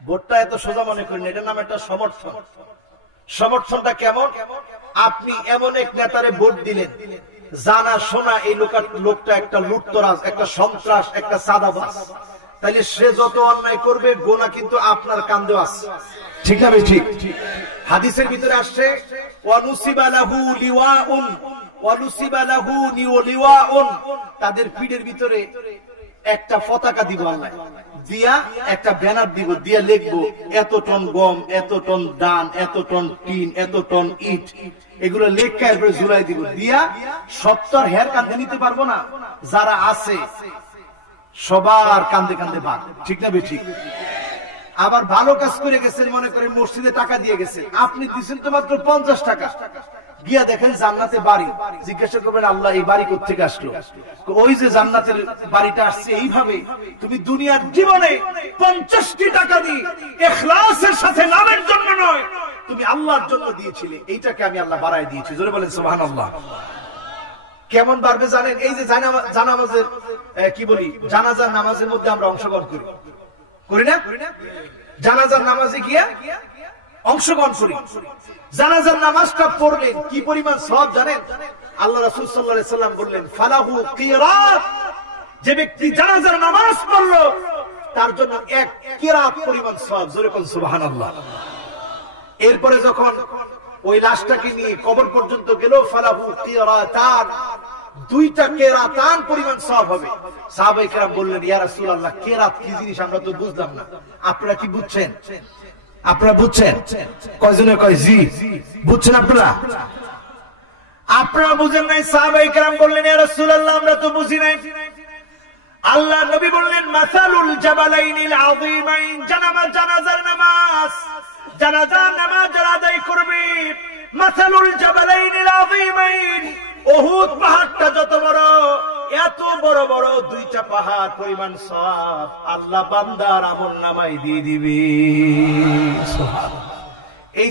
ভোটটা এত সোজা মনে করেন, এটার নাম একটা সমর্থন। সমর্থনটা কেমন? আপনি এমন এক নেতারে ভোট দিলেন, জানা শোনা এই লোকটা একটা লুটতরাজ, একটা সন্ত্রাস, একটা সাদাবাজ, তাইলে সে যত অন্যায় করবে গোনা কিন্তু আপনার কাঁধে আছে। ঠিক না বেঠিক? হাদিসের ভিতরে আসছে ওয়ানুসিবা লাহু লিওয়াউন ওয়ানুসিবা লাহু লিওয়াউন, তাদের পিঠের ভিতরে একটা পতাকা দিব আল্লাহ, দিয়া একটা ব্যানার দিব, দিয়া লিখবো এত টন গম, এত টন ধান, এত টন টিন, এত টন ইট, এগুলো লেখা এরপরে ঝুলাই দিব, দিয়া 70 হের কাঁধে নিতে পারবো না, যারা আছে সবার কাঁধে কাঁধে ভাগ। ঠিক না বেঠিক? আবার ভালো কাজ করে গেছেন, মনে করে মসজিদে টাকা দিয়ে গেছেন, আপনি দিচ্ছেন তো মাত্র 50 টাকা, গিয়া দেখেন জান্নাতে বাড়ি, জিজ্ঞাসা করবেন আল্লাহ এই বাড়ি কোথেকে আসলো? ওই যে জান্নাতের বাড়িটা আসছে এইভাবে। তুমি দুনিয়ার জীবনে 50টি টাকা দিয়ে ইখলাসের সাথে নামের জন্য নয়, তুমি আল্লাহর জন্য দিয়েছিলে, এইটাকে আমি আল্লাহ বাড়ায় দিয়েছি। জোরে বলেন সুবহানাল্লাহ। কেমন বাড়বে জানেন? এই যে জানাজার কি বলি, জানাজার নামাজের মধ্যে আমরা অংশগ্রহণ করি না? জানাজার নামাজে গিয়া অংশগ্রহণ করি। জানাজার নামাজটা পড়লে কি পরিমাণ সওয়াব জানেন? আল্লাহ রাসূল সাল্লাল্লাহু আলাইহি সাল্লাম বললেন ফালাহু কিরাত, যে ব্যক্তি জানাজার নামাজ পড়লো তার জন্য 1 কিরাত পরিমাণ সওয়াব। জোরে বলুন সুবহানাল্লাহ। এরপরে যখন ওই লাশটাকে নিয়ে কবর পর্যন্ত গেল, ফালাহু কিরাতান, 2টা কেরাতান পরিমাণ সওয়াব হবে। সাহাবায়ে কেরাম বললেন ইয়া রাসূলুল্লাহ, কেরাত কি জিনিস আমরা তো বুঝলাম না, আপনারা কি বুঝছেন? আপনারা বুঝছেন? কয়জনে কয় জি। বুঝছেন আপনারা? আপনারা বুঝেন নাই? সাহাবায়ে কেরাম বললেন ইয়া রাসূলুল্লাহ, আমরা তো বুঝি নাই। আল্লাহ নবী বললেন মাসালুল জাবালাইনিল আযীমাইন, জানাজার নামাজ, জানাজার নামাজ যারা আদায় করবে, মাসালুল জাবালাইনিল আযীমাইন, উহুদ পাহাড়টা যত বড়, এত বড় বড় 2টা পাহাড় পরিমাণ সওয়াব আল্লাহ বান্দার আমলনামায় দিয়ে দিবে। এই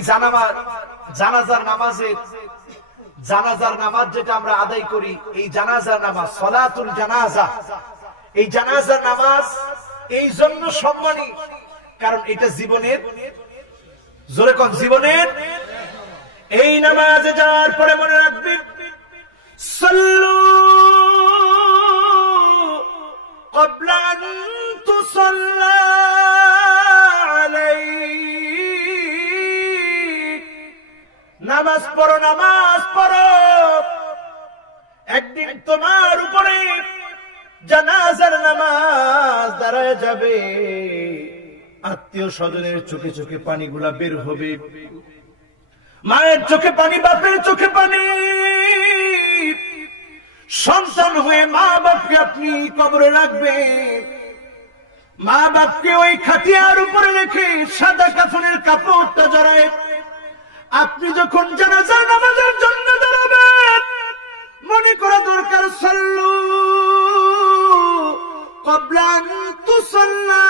জানাজার নামাজ যেটা আমরা আদায় করি, এই জানাজার নামাজ সালাতুল জানাজা, এই জানাজার নামাজ এই জন্য সম্মানী, কারণ এটা জীবনের, জোরে কোন জীবনের, এই নামাজে যাওয়ার পরে মনে রাখবি সাল্লু ক্বাবলা আন তুসাল্লা আলাইহি, নামাজ পড়ো, নামাজ পড়ো, একদিন তোমার উপরে জানাজার নামাজ দাঁড়ায় যাবে, আত্মীয় স্বজনের চোখে চোখে পানিগুলা বের হবে, মায়ের চোখে পানি, বাপের চোখে পানি। সন্তান হয়ে মা বাপকে আপনি কবরে রাখবেন, মা বাপকে ওই খাটিয়ার উপরে রেখে সাদা কাফনের কাপড়টা জড়ায় আপনি যখন জানাজার নামাজের জন্য দাঁড়াবেন, মনে করা দরকার সাল্লু ক্বাবলা আন তুসাল্লা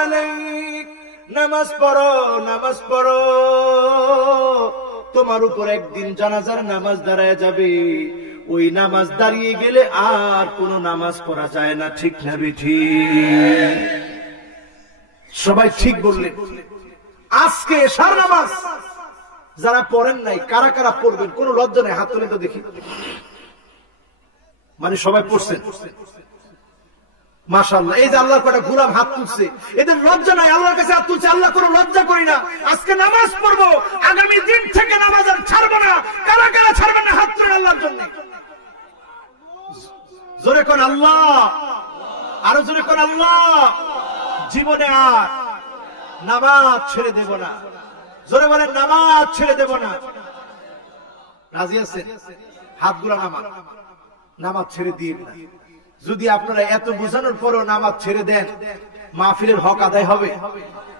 আলাইক, নামাজ পড়ো, নামাজ পড়ো। তোমার উপর একদিন জানাজার নামাজ দাঁড়ায় যাবে, ওই নামাজ দাঁড়িয়ে গেলে আর কোন নামাজ পড়া যায় না। ঠিক না বেঠিক? সবাই ঠিক বললেন। আজকে এশার নামাজ যারা পড়েন নাই, কারা কারা পড়বেন? কোন লজ্জা নেই, হাত তুলে তো দেখি। মানে সবাই পড়ছেন, মাশাআল্লাহ। এই যে আল্লাহর কটা গোলাম হাত তুলছে, এদের লজ্জা নাই, আল্লাহর কাছে হাত তুলছে। আল্লাহ কোনো লজ্জা করি না, আজকে নামাজ পড়বো, আগামী দিন থেকে নামাজ আর ছাড়বো না। কারা কারা ছাড়বেন না হাত তুলে আল্লাহর জন্য? জোরে কোন আল্লাহ, আরো জোরে কোন আল্লাহ। জীবনে আর নামাজ ছেড়ে দেব না। জোরে বলেন, নামাজ ছেড়ে দেব না। রাজি আছেন? হাতগুলো নামাজ, নামাজ ছেড়ে দিয়ে না। যদি আপনারা এত বোঝানোর পরও নামাজ ছেড়ে দেন, মাহফিলের হক আদায় হবে,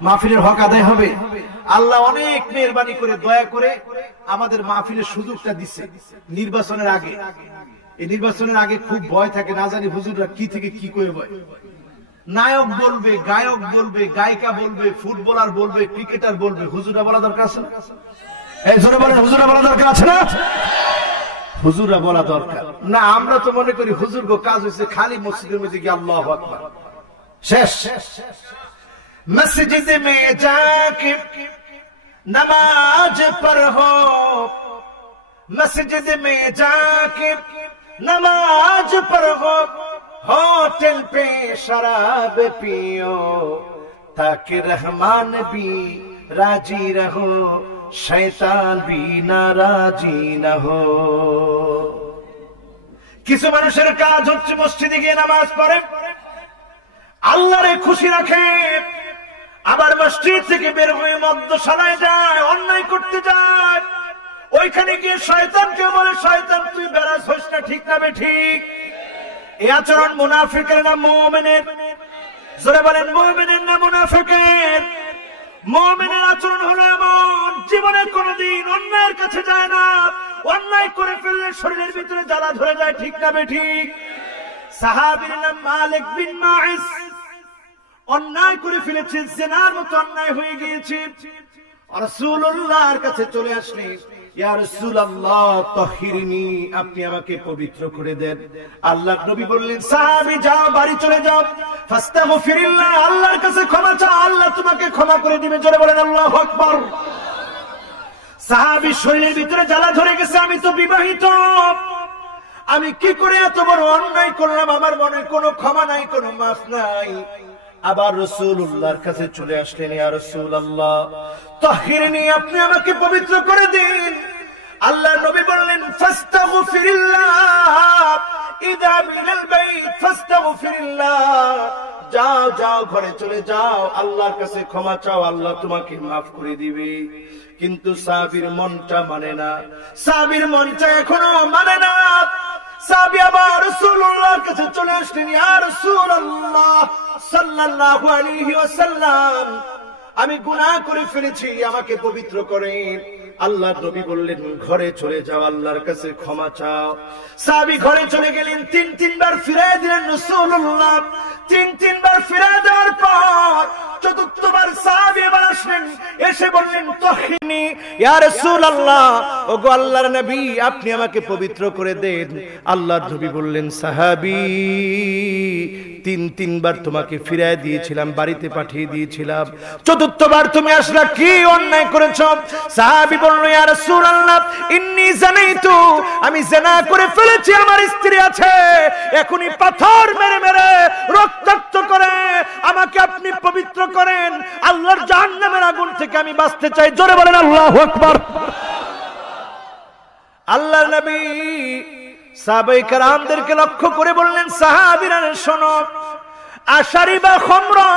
মাহফিলের হক আদায় হবে। আল্লাহ অনেক মেহেরবানি করে, দয়া করে আমাদের মাহফিলের সুযোগটা দিচ্ছে নির্বাচনের আগে। এই নির্বাচনের আগে খুব ভয় থাকে, না জানি হুজুররা কি থেকে কি করে ভয়। নায়ক বলবে, গায়ক বলবে, গায়িকা বলবে, ফুটবলার বলবে, ক্রিকেটার বলবে, হুজুরা বলা দরকার আছে না? এই জোরে বলেন, হুজুরা বলা দরকার আছে না? হুজুরা বলা দরকার না। আমরা তো মনে করি হুজুর গো কাজ হয়েছে খালি মসজিদের মধ্যে গিয়ে আল্লাহু আকবার, শেষ। মসজিদ মে যাকে নামাজ পড়ো, মসজিদ মে যাকে নামাজ পড়ো, होटल पे शराब पियो ताकि रहमान भी राजी रहो, शैतान भी नाराजी न हो। কিছু মানুষের কাজ হচ্ছে মসজিদে গিয়ে নামাজ পড়ে, আল্লাহরে খুশি রাখে, আবার মসজিদ থেকে বের হয়ে মদ্যশালায় যায়, অন্যায় করতে যায়। ওইখানে গিয়ে শয়তানকে বলে, শয়তান তুই বেরাস হইস না। ঠিক না বেঠিক? এই আচরণ মুনাফিকের না মুমিনের? জোরে বলেন, মুমিনের না মুনাফিকের? মুমিনের আচরণ হলো এমন, জীবনে কোনদিন অন্যায়ের কাছে যায় না, অন্যায় করে ফেললে শরীরের ভিতরে জ্বালা ধরে যায়। ঠিক না বেঠিক? সাহাবীর নাম মালিক বিন মাইস, অন্যায় করে ফেলেছে, জিনার মতো অন্যায় হয়ে গিয়েছে। রাসূলুল্লাহর কাছে চলে আসলেন, ইয়া রাসূলুল্লাহ তাহিরনি, আপনি আমাকে পবিত্র করে দেন। আল্লাহর নবী বললেন, সাহাবী যাও, বাড়ি চলে যাও, ফাস্তাগফিরিল্লাহ, আল্লাহর কাছে ক্ষমা চাও, আল্লাহ তোমাকে ক্ষমা করে দিবে। জোরে বলেন আল্লাহু আকবার। সাহাবী শরীরের ভিতরে জ্বালা ধরে গেছে, আমি তো বিবাহিত, আমি কি করে এত বড় অন্যায় করলাম, আমার মনে কোনো ক্ষমা নাই, কোনো মাফ নাই। আবার রাসূলুল্লাহর কাছে চলে আসলেন, ইয়া রাসূলুল্লাহ তাহিরনি, আপনি আমাকে পবিত্র করে দিন। আল্লাহর নবী বললেন, ফাস্তাগফিরিল্লাহ, ইযা বিল বাইত ফাস্তাগফিরিল্লাহ, যাও যাও, ঘরে চলে যাও, আল্লাহর কাছে ক্ষমা চাও, আল্লাহ তোমাকে মাফ করে দিবে। কিন্তু সাহাবীর মনটা মানে না, সাহাবীর মনটা এখনো মানে না। সাহাবী আবার রাসূলুল্লাহর কাছে চলে আসলেন, ইয়া রাসূলুল্লাহ সাল্লাল্লাহু আলাইহি ওয়াসাল্লাম, আমি গুনাহ করে ফেলেছি, আমাকে পবিত্র করেন। আল্লাহর নবী বললেন, ঘরে চলে যাও, আল্লাহর কাছে ক্ষমা চাও। সাহাবী ঘরে চলে গেলেন, তিনবার ফিরায় দিলেন রাসূলুল্লাহ। তিনবার ফিরায় দেওয়ার পর চতুর্থবার সাহাবী এবার আসলেন, এসে বললেন, তাহিরনি ইয়া রাসূলুল্লাহ, ওগো আল্লাহর নবী, আপনি আমাকে পবিত্র করে দেন। আল্লাহর নবী বললেন, সাহাবী তিনবার তোমাকে ফিরায় দিয়েছিলাম, বাড়িতে পাঠিয়ে দিয়েছিলাম, চতুর্থবার তুমি আসলা, কি অন্যায় করেছো? সাহাবী বলল, ইয়া রাসূলুল্লাহ ইন্নী জানাইতু, আমি জিনা করে ফেলেছি, আমার স্ত্রী আছে, এখনি পাথর মেরে মেরে রক্তাক্ত করে আমাকে আপনি পবিত্র করেন, আল্লাহর জাহান্নামের আগুন থেকে আমি বাঁচতে চাই। জোরে বলেন আল্লাহু আকবার। আল্লাহর নবী সাহাবায়ে কেরামদেরকে লক্ষ্য করে বললেন, সাহাবীরা শোনো, আশারি বা খামরা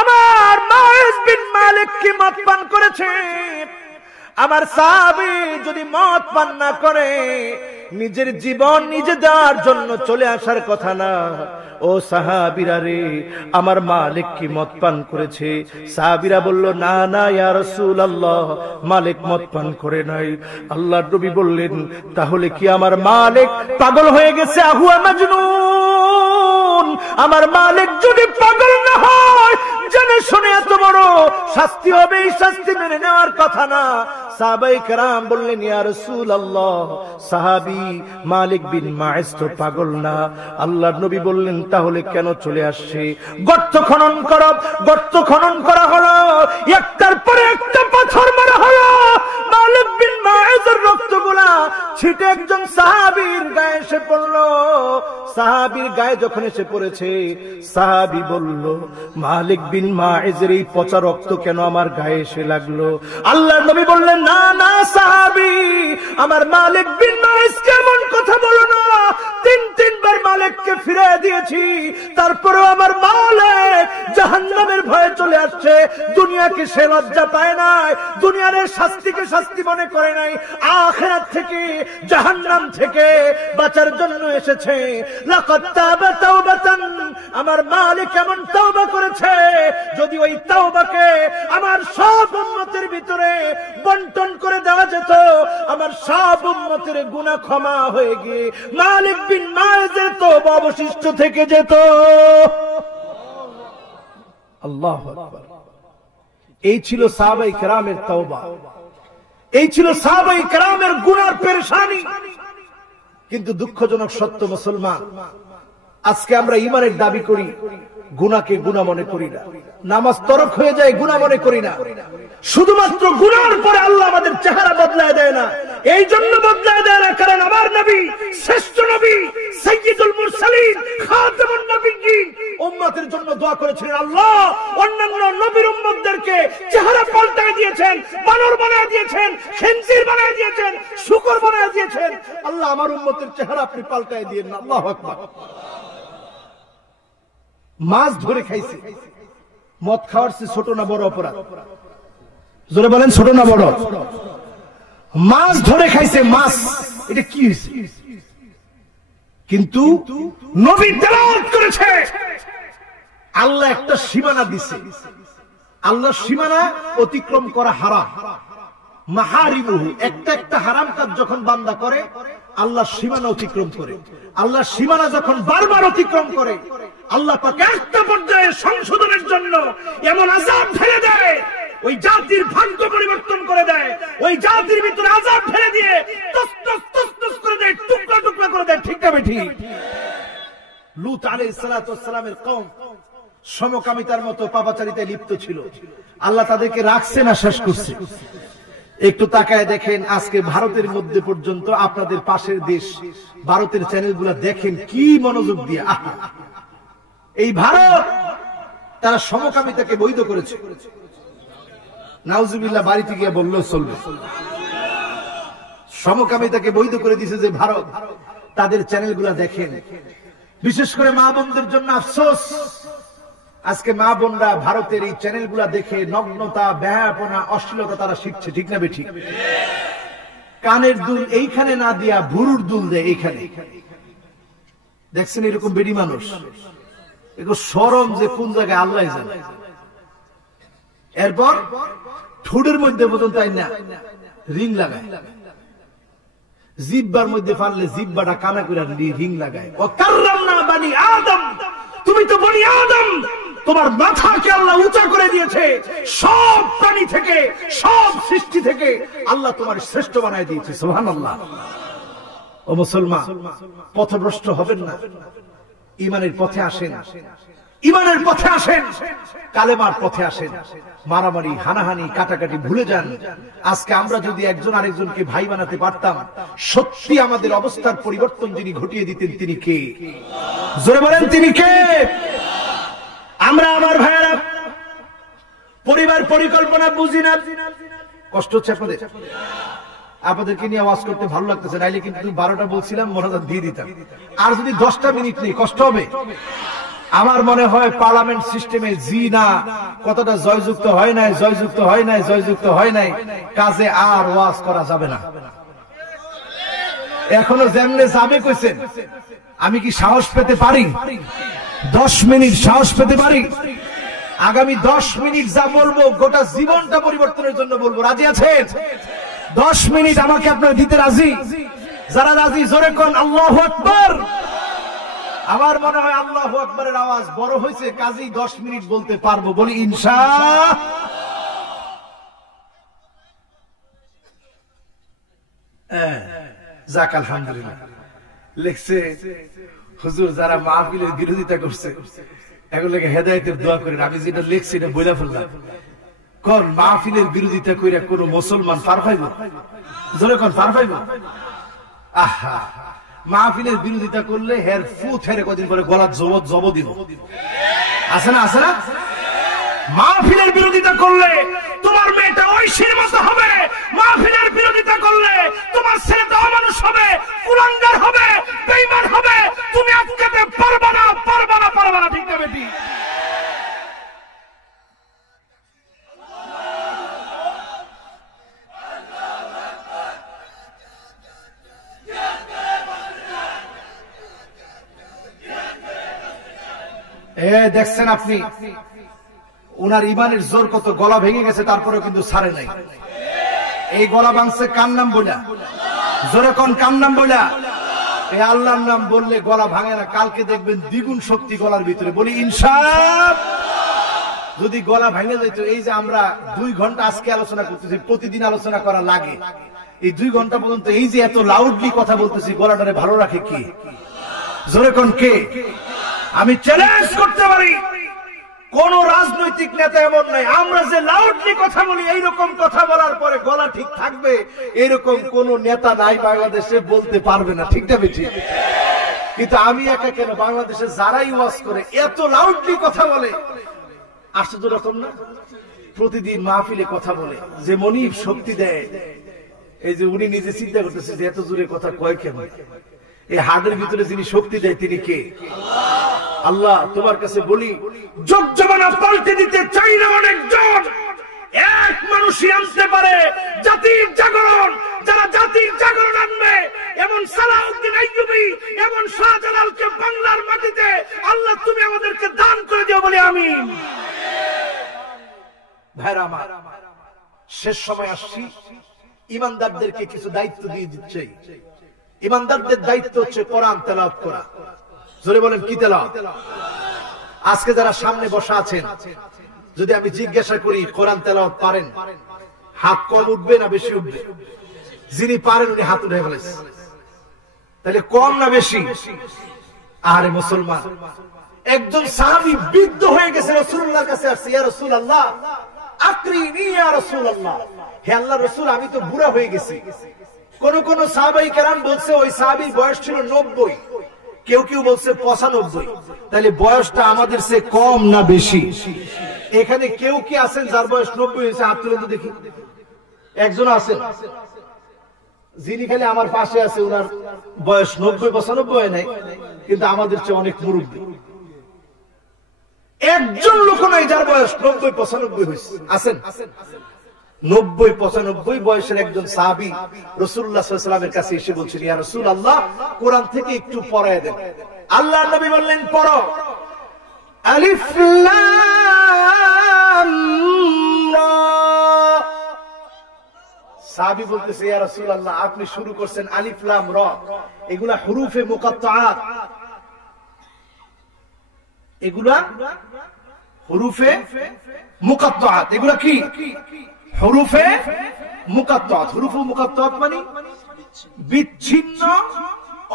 আমার মাইজ বিন মালিক কি মদ পান করেছে। আমার সাহাবী যদি মদ পান না করে নিজের জীবন নিজে দেওয়ার জন্য চলে আসার কথা না। ও সাহাবীরা রে, আমার মালিক কি মদ পান করেছে? সাহাবীরা বলল, না না ইয়া রাসূলুল্লাহ, মালিক মদ পান করে নাই। আল্লাহর নবী বললেন, তাহলে কি আমার মালিক পাগল হয়ে গেছে? আহুয়া মাজনুন, আমার মালিক যদি পাগল না হয় জেনে শুনে এত বড় শাস্তি হবে, এই শাস্তি মেনে নেওয়ার কথা না। সাহাবায়ে কেরাম বললেন, ইয়া রাসূলুল্লাহ, সাহাবী মালিক বিন মাইজ তো পাগল না। আল্লাহর নবী বললেন, তাহলে কেন চলে আসছে? গর্ত খনন করো। গর্ত খনন করা হলো, একটার পরে একটা পাথর মারা হলো। মালিক বিন মাইজের রক্তগুলা ছিটে একজন সাহাবীর গায়ে এসে পড়লো। সাহাবীর গায়ে যখন এসে পড়েছে, সাহাবী বলল, মালিক বিন মাইজের এই পচা রক্ত কেন আমার গায়ে এসে লাগলো? আল্লাহর নবী বললেন, না না সাহাবী, আমার মালিক বিন মাইজ কেমন কথা বলো না। তিনবার মালিককে ফিরে দিয়েছি, তারপরেও আমার মালিক জাহান্নামের ভয়ে চলে আসছে। দুনিয়াকে সে লজ্জা পায় নাই, দুনিয়ার শাস্তিকে শাস্তি মনে করে নাই, আখিরাত থেকে জাহান্নাম থেকে বাঁচার জন্য এসেছে। লাকাদ তাবা তাওবাতান, আমার মালিক এমন তওবা করেছে, যদি ওই তওবাকে আমার সব উম্মতের ভিতরে বন্টন করে দেওয়া যেত, আমার সব উম্মতের গুনাহ ক্ষমা হয়ে গিয়ে মালিক বিন মাইজের তওবা অবশিষ্ট থেকে যেত। আল্লাহু আকবার। এই ছিল সাহাবায়ে কেরামের তওবা, এই ছিল সাহাবায়ে কেরামের গুনার পেরেশানি। কিন্তু দুঃখজনক সত্য, মুসলমান আজকে আমরা ঈমানের দাবি করি, গুনাহকে গুনাহ মনে করি না। নামাজ তরক হয়ে যায়, গুনাহ মনে করি না। শুধুমাত্র গুনার পরে আল্লাহ আমাদের চেহারা বদলায় দেয় না। এই জন্য বদলায় দেয় না কারণ আমার নবী শ্রেষ্ঠ নবী, সাইয়্যিদুল মুরসালিন, খাতামুন নবিয়্যিন, উম্মতের জন্য দোয়া করেছিলেন, আল্লাহ অন্যান্য নবীর উম্মতদেরকে চেহারা পাল্টায় দিয়েছেন, বানর বানায় দিয়েছেন, খিনজির বানায় দিয়েছেন, শূকর বানায় দিয়েছেন। আল্লাহ আমার উম্মতের চেহারা আপনি পাল্টায় দিয়েন না। আল্লাহু আকবার। মাছ ধরে খাইছে, মদ খাওয়ার চেয়ে ছোট না বড় অপরাধ? জোরে বলেন, ছোট না বড়? মাছ ধরে খাইছে, মাছ, এটা কি হয়েছে? কিন্তু নবী তেলাওয়াত করেছে, আল্লাহ একটা সীমানা দিছে। আল্লাহ সীমানা অতিক্রম করা হারাম। মাহারিমুহু, একটা একটা হারাম কাজ যখন বান্দা করে, আল্লাহ সীমানা অতিক্রম করে। আল্লাহ সীমানা যখন বারবার অতিক্রম করে, আল্লাহ পাক একটা পর্যায়ে সংশোধনের জন্য এমন আযাব ফেলে দেয়, ওই জাতির ভাগ্য পরিবর্তন করে দেয়, ওই জাতির ভিতরে আযাব ফেলে দিয়ে তস তস তস তস করে দেয়, টুকরা টুকরা করে দেয়। ঠিক না ঠিক? লূত আলাইহিস সালাতু ওয়াস সালামের কওম সমকামিতার মতো পাপাচারিতায় লিপ্ত ছিল। আল্লাহ তাদেরকে রাখছে না শেষ করছে? একটু তাকায় দেখেন, আজকে ভারতের মধ্যে পর্যন্ত, আপনাদের পাশের দেশ ভারতের চ্যানেলগুলো দেখেন কি মনোযোগ দিয়ে। এই ভারত তারা সমকামিতাকে বৈধ করেছে। নাউজুবিল্লাহ, বাড়িতে গিয়ে বললেও চলবে। সমকামিতাকে বৈধ করে দিয়েছে যে ভারত, তাদের চ্যানেলগুলো দেখেন। বিশেষ করে মা বোনদের জন্য আফসোস, আজকে মা বোনরা ভারতের এই চ্যানেলগুলা দেখে নগ্নতা, বেহায়াপনা, অশ্লীলতা তারা শিখছে। ঠিক না বেঠিক? কানের দুল এইখানে না দিয়া ভুরুর দুল দেয় এইখানে। দেখছেন এরকম বেডি মানুষ? এগুলো শরম যে কোন জায়গায় আল্লাহ জানে। এরপর ঠোঁটের মধ্যে পর্যন্ত না রিং লাগায়, জিব্বার মধ্যে পারলে জিব্বাটা কানা করে রিং লাগায়। ও কাররামনা বানি আদম, তুমি তো বনি আদম, তোমার মাথাকে আল্লাহ উঁচা করে দিয়েছে, সব প্রাণী থেকে, সব সৃষ্টি থেকে আল্লাহ তোমার শ্রেষ্ঠ বানায় দিয়েছে। সুবহানাল্লাহ। ও মুসলমান, পথভ্রষ্ট হবেন না, ঈমানের পথে আসেন, ঈমানের পথে আসেন, কালেমার পথে আসেন। মারামারি, হানাহানি, কাটাকাটি ভুলে যান। আজকে আমরা যদি একজন আরেকজনকে ভাই বানাতে পারতাম, সত্যি আমাদের অবস্থার পরিবর্তন যিনি ঘটিয়ে দিতেন তিনি কে? জোরে বলেন, তিনি কে? আমরা, আমার ভাইয়েরা, পরিবার পরিকল্পনা বুঝি না। কষ্ট হচ্ছে আপনাদের? আপনাদেরকে নিয়ে আওয়াজ করতে ভালো লাগতেছে, নাইলে কিন্তু 12টা বলছিলাম মোনাজাত দিয়ে দিতাম। আর যদি 10টা মিনিট নেই কষ্ট হবে। আমার মনে হয় পার্লামেন্ট সিস্টেমে জি না কতটা জয়যুক্ত হয় নাই, জয়যুক্ত হয় নাই, জয়যুক্ত হয় নাই, কাজে আর ওয়াজ করা যাবে না। এখনো যেমনে যাবে কইছেন, আমি কি সাহস পেতে পারি? 10 মিনিট সাহস পেতে পারি? আগামী 10 মিনিট যা বলবো গোটা জীবনটা পরিবর্তনের জন্য বলবো। রাজি আছেন? 10 মিনিট আমাকে আপনারা দিতে রাজি? যারা রাজি জোরে কোন আল্লাহু আকবার। আমার মনে হয় আল্লাহু আকবারের আওয়াজ বড় হয়েছে, কাজেই 10 মিনিট বলতে পারবো। বলি ইনশাআল্লাহ। যাক আলহামদুলিল্লাহ। লিখছে হুজুর যারা মাহফিলের বিরোধিতা করছে এগুলোকে হেদায়েতের দোয়া করেন। আমি যেটা লিখছি এটা বইলা ফেললাম। কোন মাহফিলের বিরোধিতা কইরা কোন মুসলমান পার পাইব? জোরে কোন পার পাইব? আহা, মাহফিলের বিরোধিতা করলে হের ফুট হেরে কদিন পরে গলা জব দিব। আছে না? আছে না? মাহফিলের বিরোধিতা করলে তোমার মেয়েটা ঐশীর মতো হবে, মাহফিলের বিরোধিতা করলে তোমার ছেলেটা অমানুষ হবে, কুলাঙ্গার হবে, বেঈমান হবে। তুমি আটকাতে পারবা না, পারবা না, পারবা না। ঠিক না বেটি? দেখছেন আপনি ওনার ইমানের জোর কত, গলা ভেঙে গেছে তারপরে কিন্তু ছাড়ে নাই। এই গলা ভাঙছে কার নাম বইলা? জোরে কোন কার নাম বইলা? এই আল্লাহর নাম বললে গলা ভাঙে না। কালকে দেখবেন দ্বিগুণ শক্তি গলার ভিতরে। বলি ইনশাআল্লাহ। যদি গলা ভেঙে যেত, এই যে আমরা 2 ঘন্টা আজকে আলোচনা করতেছি, প্রতিদিন আলোচনা করা লাগে, এই 2 ঘন্টা পর্যন্ত এই যে এত লাউডলি কথা বলতেছি, গলাটারে ভালো রাখে কি? জোরে কোন কে? আমি চ্যালেঞ্জ করতে পারি কোন রাজনৈতিক নেতা এমন নাই, আমরা যে লাউডলি কথা বলি এইরকম কথা বলার পরে গলা ঠিক থাকবে এরকম কোন নেতা নাই বাংলাদেশে, বলতে পারবে না। ঠিক না বেঠিক? কিন্তু আমি একা কেন, বাংলাদেশে যারাই ওয়াজ করে এত লাউডলি কথা বলে, আশ্চর্য রকম না? প্রতিদিন মাহফিলে কথা বলে, যে মনিব শক্তি দেয়। এই যে উনি নিজে চিন্তা করতেছে যে এত জোরে কথা কয় কেন? এই হাড়ের ভিতরে যিনি শক্তি দেয় তিনি কে? আল্লাহ। তোমার কাছে বলি, যুগ জমানা পাল্টে দিতে চাই না অনেকজন, এক মানুষই আনতে পারে জাতির জাগরণ। যারা জাতির জাগরণ আনবে, এমন সালাউদ্দিন আইয়ুবী, এমন শাহজালালকে বাংলার মাটিতে আল্লাহ তুমি আমাদেরকে দান করে দিও। বলি আমিন। ভাইরা আমার, শেষ সময় আসছি। ইমানদারদেরকে কিছু দায়িত্ব দিয়ে দিচ্ছে। ইমানদারদের দায়িত্ব হচ্ছে কোরআন তেলাওয়াত করা। জোরে বলেন কি তেলাওয়াত? আজকে যারা সামনে বসা আছেন, যদি আমি জিজ্ঞাসা করি কোরআন তেলাওয়াত পারেন, হাত কম উঠবে না বেশি উঠবে? যিনি পারেন উনি হাত উঠে ফেলেছে। তাহলে কম না বেশি? আরে মুসলমান, একজন সাহাবী বিদ্ধ হয়ে গেছে, রাসূলুল্লাহর কাছে আসছে, ইয়া রাসূলুল্লাহ আকরিনি ইয়া রাসূলুল্লাহ, হে আল্লাহর রাসূল আমি তো বুড়া হয়ে গেছি। কোন কোন সাহাবায়ে কেরাম বলছে ওই সাহাবীর বয়স ছিল 90, কেউ কেউ বলছে 95। তাহলে বয়সটা আমাদের চেয়ে কম না বেশি? এখানে কেউ কি আছেন যার বয়স 90 হয়েছে? হাত তুলে তো দেখি। একজন আছেন যিনি খালি আমার পাশে আছে, ওনার বয়স 90-95 হয় নাই, কিন্তু আমাদের চেয়ে অনেক মুরব্বী। একজন লোক নাই যার বয়স 90-95 হয়েছে। আছেন? 90-95 বয়সের একজন সাহাবী রাসূলুল্লাহ সাল্লাল্লাহু আলাইহি ওয়াসাল্লামের কাছে এসে বলছেন, ইয়া রাসূলুল্লাহ কোরআন থেকে একটু পড়ায় দেন। আল্লাহর নবী বললেন, পড়ো। আলিফ লাম রা। সাহাবী বলতেছে, ইয়া রাসূলুল্লাহ আপনি শুরু করছেন আলিফ লাম রা, এগুলা হুরুফে মুকাত্তাআত, এগুলা হুরুফে মুকাত্তাআত। এগুলা কি? হুরুফে মুকাত্তাআত। হুরুফে মুকাত্তাআত মানে বিচ্ছিন্ন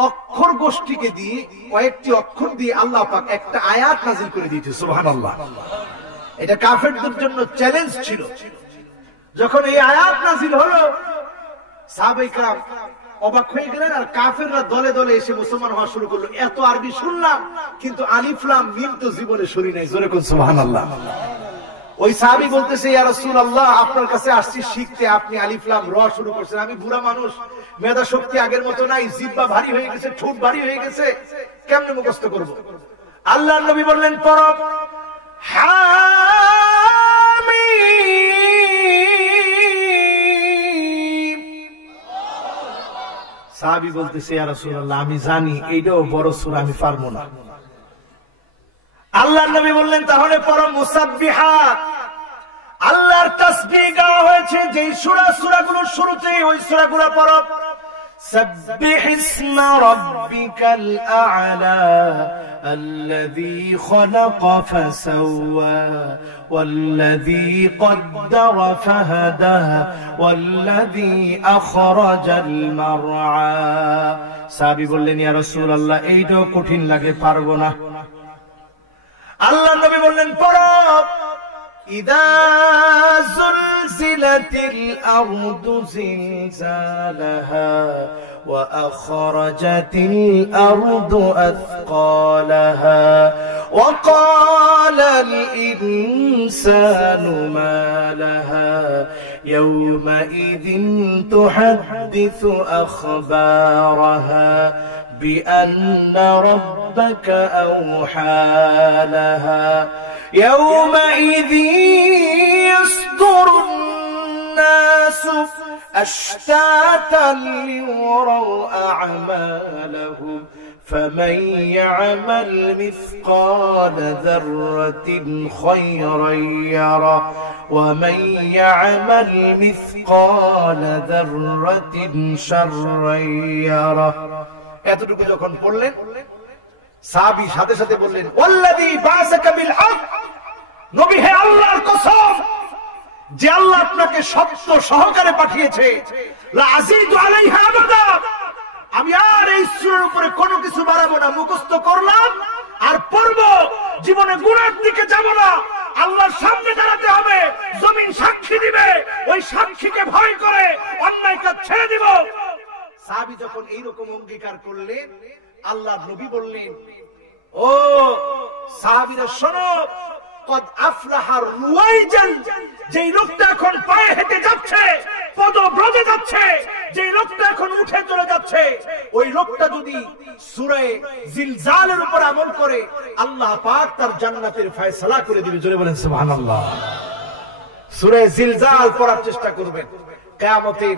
অক্ষর গোষ্ঠীকে দিয়ে, কয়েকটি অক্ষর দিয়ে আল্লাহ পাক একটা আয়াত নাযিল করে দিয়েছে। সুবহানাল্লাহ। এটা কাফেরদের জন্য চ্যালেঞ্জ ছিল। যখন এই আয়াত নাযিল হলো, সাহাবায়ে কেরাম অবাক হয়ে গেলেন, আর কাফেররা দলে দলে এসে মুসলমান হওয়া শুরু করলো। এত আরবি শুনলাম, কিন্তু আলিফ লাম মিম তো জীবনে শুনি নাই। জোরে কোন সুবহানাল্লাহ। ওই সাহাবী বলতেছে, ইয়া রাসূলুল্লাহ, আপনার কাছে আসছি শিখতে, আপনি আলিফ লাম র শুরু করছেন। আমি বুড়া মানুষ, মেধা শক্তি আগের মতো নাই, জিহ্বা ভারী হয়ে গেছে, ঠোঁট ভারী হয়ে গেছে, কেমনে মুখস্থ করব? আল্লাহর নবী বললেন, পড়ো হামিম। সাহাবী বলতেছে, ইয়া রাসূলুল্লাহ, আমি জানি এইটাও বড় সূরা, আমি পারবো না। আল্লাহর নবী বললেন, তাহলে পড়ো মুসাব্বিহাত। আল্লাহর তাসবিহ গাওয়া হয়েছে যেই সূরাগুলোর শুরুতে, ওই সূরাগুলো পড়ো। সাব্বিহ ইসমা রাব্বিকাল আ'লা আল্লাযী খালাকা ফাসাওয়া ওয়াল্লাযী কদ্দারা ফাহাদা ওয়াল্লাযী আখরাজাল মারআ। সাহাবী বললেন, ইয়া রাসূলুল্লাহ, এইটাও কঠিন লাগে, পারবো না। আল্লাহ নবী বললেন, পড়ো ইযা যুলজিলাতিল আরদু জিলজালাহা ওয়া আখরাজাতিল আরদু আথকালাহা ওয়া ক্বালাল ইনসানু মা লাহা ইয়াওমাইযিন তুহাদ্দিসু আখবারাহা بأن ربك أوحى لها يومئذ يصدر الناس أشتاتا ليروا أعمالهم فمن يعمل مثقال ذرة خيرا يره ومن يعمل مثقال ذرة شرا يره। এতটুকু যখন পড়লেন, সাহাবী সাথে সাথে বললেন, ওয়াল্লাযী বা'সাকা বিল হক, নবী হে আল্লাহর কসম, যে আল্লাহ আপনাকে সত্য সহকারে পাঠিয়েছে, লা আযীদু আলাইহা আবাদা, আমি আর এই সূরার উপরে কোনো কিছু বাড়াবো না, মুখস্থ করলাম আর পড়বো, জীবনে গুনার দিকে যাব না। আল্লাহর সামনে দাঁড়াতে হবে, জমিন সাক্ষী দিবে, ওই সাক্ষীকে ভয় করে অন্যায় কাজ ছেড়ে দিব। সাহাবী যখন এইরকম অঙ্গীকার করলেন, আল্লাহর নবী বললেন, ও সাহাবীরা শোনো, কদ আফলাহার রুয়াইজান, যেই লোকটা এখন পায়ে হেঁটে যাচ্ছে, পদব্রজে যাচ্ছে, যেই লোকটা এখন উঠে চলে যাচ্ছে, ওই লোকটা যদি সূরা জিলজালের উপর আমল করে, আল্লাহ পাক তার জান্নাতের ফয়সালা করে দিবে। জোরে বলেন সুবহানাল্লাহ। সূরা জিলজাল পড়ার চেষ্টা করবেন, কিয়ামতের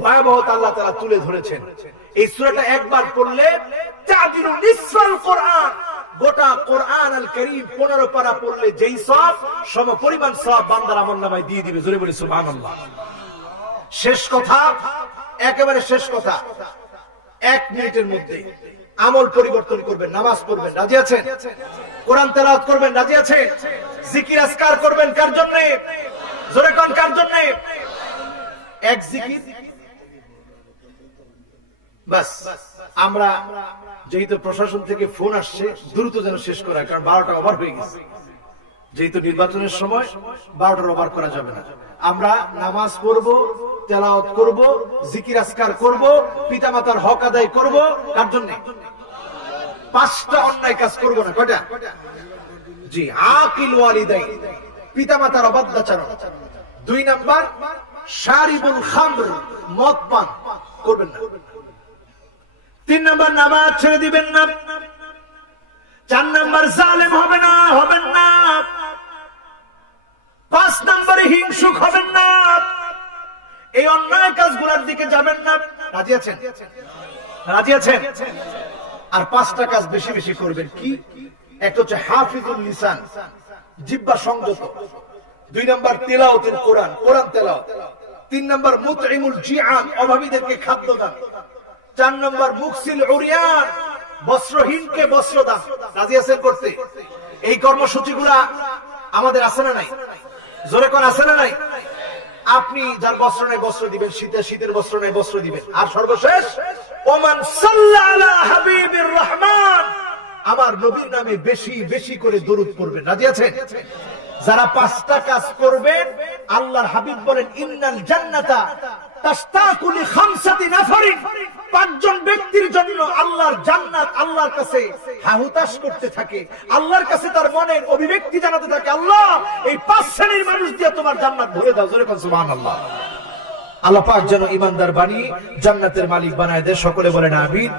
ভয়াবহতা আল্লাহ তাআলা তুলে ধরেছেন। এই সূরাটা একবার পড়লে তাদিরু নিসফাল কোরআন, গোটা কোরআন আল কারীম 15 পারা পড়লে যেই সওয়াব, সম পরিমাণ সওয়াব বান্দার আমলনামায় দিয়ে দিবে। জোরে বলি সুবহানাল্লাহ। শেষ কথা, একেবারে শেষ কথা, 1 মিনিটের মধ্যে আমল পরিবর্তন করবেন, নামাজ পড়বেন, রাজি আছেন? কোরআন তেলাওয়াত করবেন, রাজি আছেন? জিকির আজকার করবেন, কার জন্য? জোরে কোন কার জন্য? এক জিকির বাস। আমরা যেহেতু প্রশাসন থেকে ফোন আসছে, দ্রুত যেন শেষ করা, কারণ 12টা ওভার হয়ে গেছে। যেহেতু নির্বাচনের সময় 12টার ওভার করা যাবে না। আমরা নামাজ পড়বো, তেলাওয়াত করব, জিকির আজকার করব, পিতামাতার হক আদায় করব, কার জন্য? 5টা অন্যায় কাজ করব না। কয়টা? জি, আকিল ওয়ালিদাইন, পিতামাতার অবাধ্যাচরণ। 2 নাম্বার শারিবুল খামর, মদ পান করবেন না। 3 নাম্বার নামাজ ছেড়ে দিবেন না। 4 নাম্বার জালেম হবেন না। 5 নাম্বারে হিংসুক হবেন না। এই অন্যায় কাজগুলোর দিকে যাবেন না। রাজি আছেন? রাজি আছেন? আর 5টা কাজ বেশি বেশি করবেন। কি? একটা হচ্ছে হাফিজুল লিসান, জিহ্বা সংযত। 2 নাম্বার তিলাওয়াতুল কোরআন, কোরআন তেলাওয়াত। 3 নাম্বার মুতঈমুল জিআন, অভাবীদেরকে খাদ্য দান। 4 নাম্বার মুকসিল উরিয়ান, বস্ত্রহীনকে বস্ত্র দান। রাজি আছেন করতে? এই কর্মসূচিগুলা আমাদের আছে না নাই? জোরে কোন আছে না নাই? আপনি যার বস্ত্র নাই বস্ত্র দিবেন, শীতের বস্ত্র নাই বস্ত্র দিবেন। আর সর্বশেষ, ওমান সাল্লা আলা হাবিবির রহমান, আমার নবীর নামে বেশি বেশি করে দরুদ পড়বেন। রাজি আছেন? যারা 5টা কাজ করবেন, আল্লাহর হাবিব বলেন, ইন্নাল জান্নাতা তাশতাকু লি খামসাতি নাফারিন, 5 জন ব্যক্তির জন্য আল্লাহর জান্নাত আল্লাহ আল্লাহর কাছে হাহুতাশ করতে থাকে, আল্লাহর কাছে তার মনের অভিব্যক্তি জানাতে থাকে, আল্লাহ এই 5 শ্রেণীর মানুষ দিয়ে তোমার জান্নাত ভরে দাও। জোরে বলেন সুবহানাল্লাহ। আল্লাহ পাক যেন ঈমানদার বানিয়ে জান্নাতের মালিক বানায় দেয়। সকলে বলেন আমিন।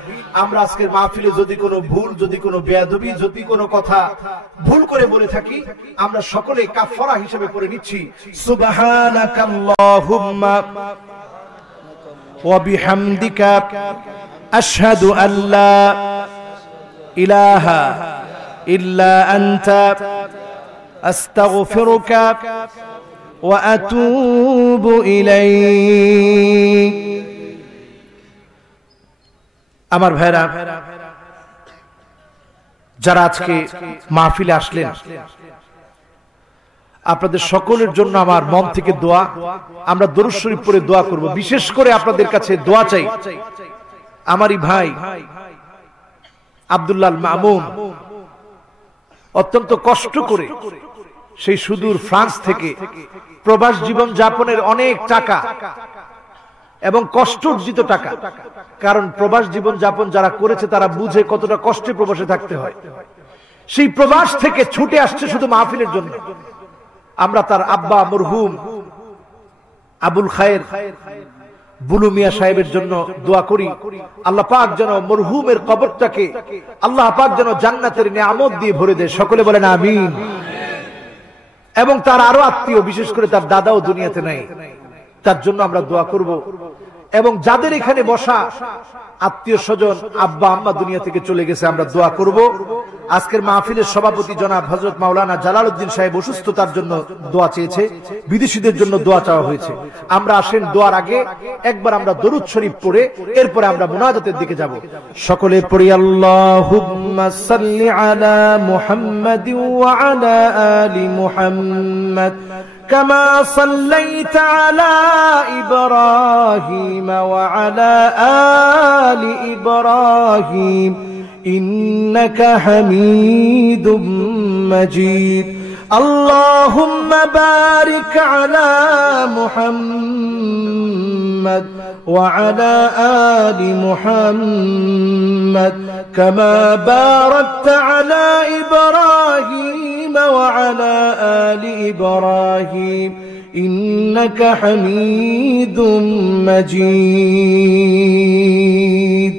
আমরা আজকের মাহফিলে যদি কোনো ভুল, যদি কোনো বেয়াদবি, যদি কোনো কথা ভুল করে বলে থাকি, আমরা সকলে কাফারা হিসেবে পড়ে নিচ্ছি সুবহানাকাল্লাহুম্মা ওয়া বিহামদিকা আশহাদু আল্লা ইলাহা ইল্লা আনতা আস্তাগফিরুকা ওয়া আতুবু ইলাইক। আমার ভাইরা, যারা আজকে মাহফিলে আসলেন, আপনাদের সকলের জন্য আমার মন থেকে দোয়া। আমরা দরুদ শরীফ পড়ে দোয়া করব। বিশেষ করে আপনাদের কাছে দোয়া চাই। আমারই ভাই আব্দুল্লাহ মামুন অত্যন্ত কষ্ট করে সেই সুদূর ফ্রান্স থেকে প্রবাস জীবন যাপনের অনেক টাকা এবং কষ্ট অর্জিত টাকা, কারণ প্রবাস জীবন যাপন যারা করেছে তারা বুঝে কতটা কষ্টে প্রবাসে থাকতে হয়, সেই প্রবাস থেকে ছুটে আসছে শুধু মাহফিলের জন্য। আমরা তার আব্বা মরহুম আবুল খায়ের বুলু মিয়া সাহেবের জন্য দোয়া করি। আল্লাহ পাক যেন মরহুমের কবরটাকে আল্লাহ পাক যেন জান্নাতের নিয়ামত দিয়ে ভরে দেয়। সকলে বলেন আমিন। এবং তার আরো আত্মীয়, বিশেষ করে তার দাদাও দুনিয়াতে নাই, তার জন্য আমরা দোয়া করব। এবং যাদের এখানে বসা আত্মীয় স্বজন আব্বা আম্মা দুনিয়া থেকে চলে গেছে, আমরা দোয়া করব। আজকের মাহফিলের সভাপতি জনাব হযরত মাওলানা জালালউদ্দিন সাহেব অসুস্থতার জন্য দোয়া চেয়েছে, বিদেশীদের জন্য দোয়া চাওয়া হয়েছে। আমরা আসেন দোয়ার আগে একবার আমরা দরুদ শরীফ পড়ে এরপরে আমরা মুনাজাতের দিকে যাব। সকলে পড়ি আল্লাহুম্মা সাল্লি আলা মুহাম্মাদিন ওয়া আলা আলি মুহাম্মাদ كما صليت على إبراهيم وعلى آل إبراهيم إنك حميد مجيد اللهم بارك على محمد وعلى آل محمد كما باركت على إبراهيم وعلى آل إبراهيم إنك حميد مجيد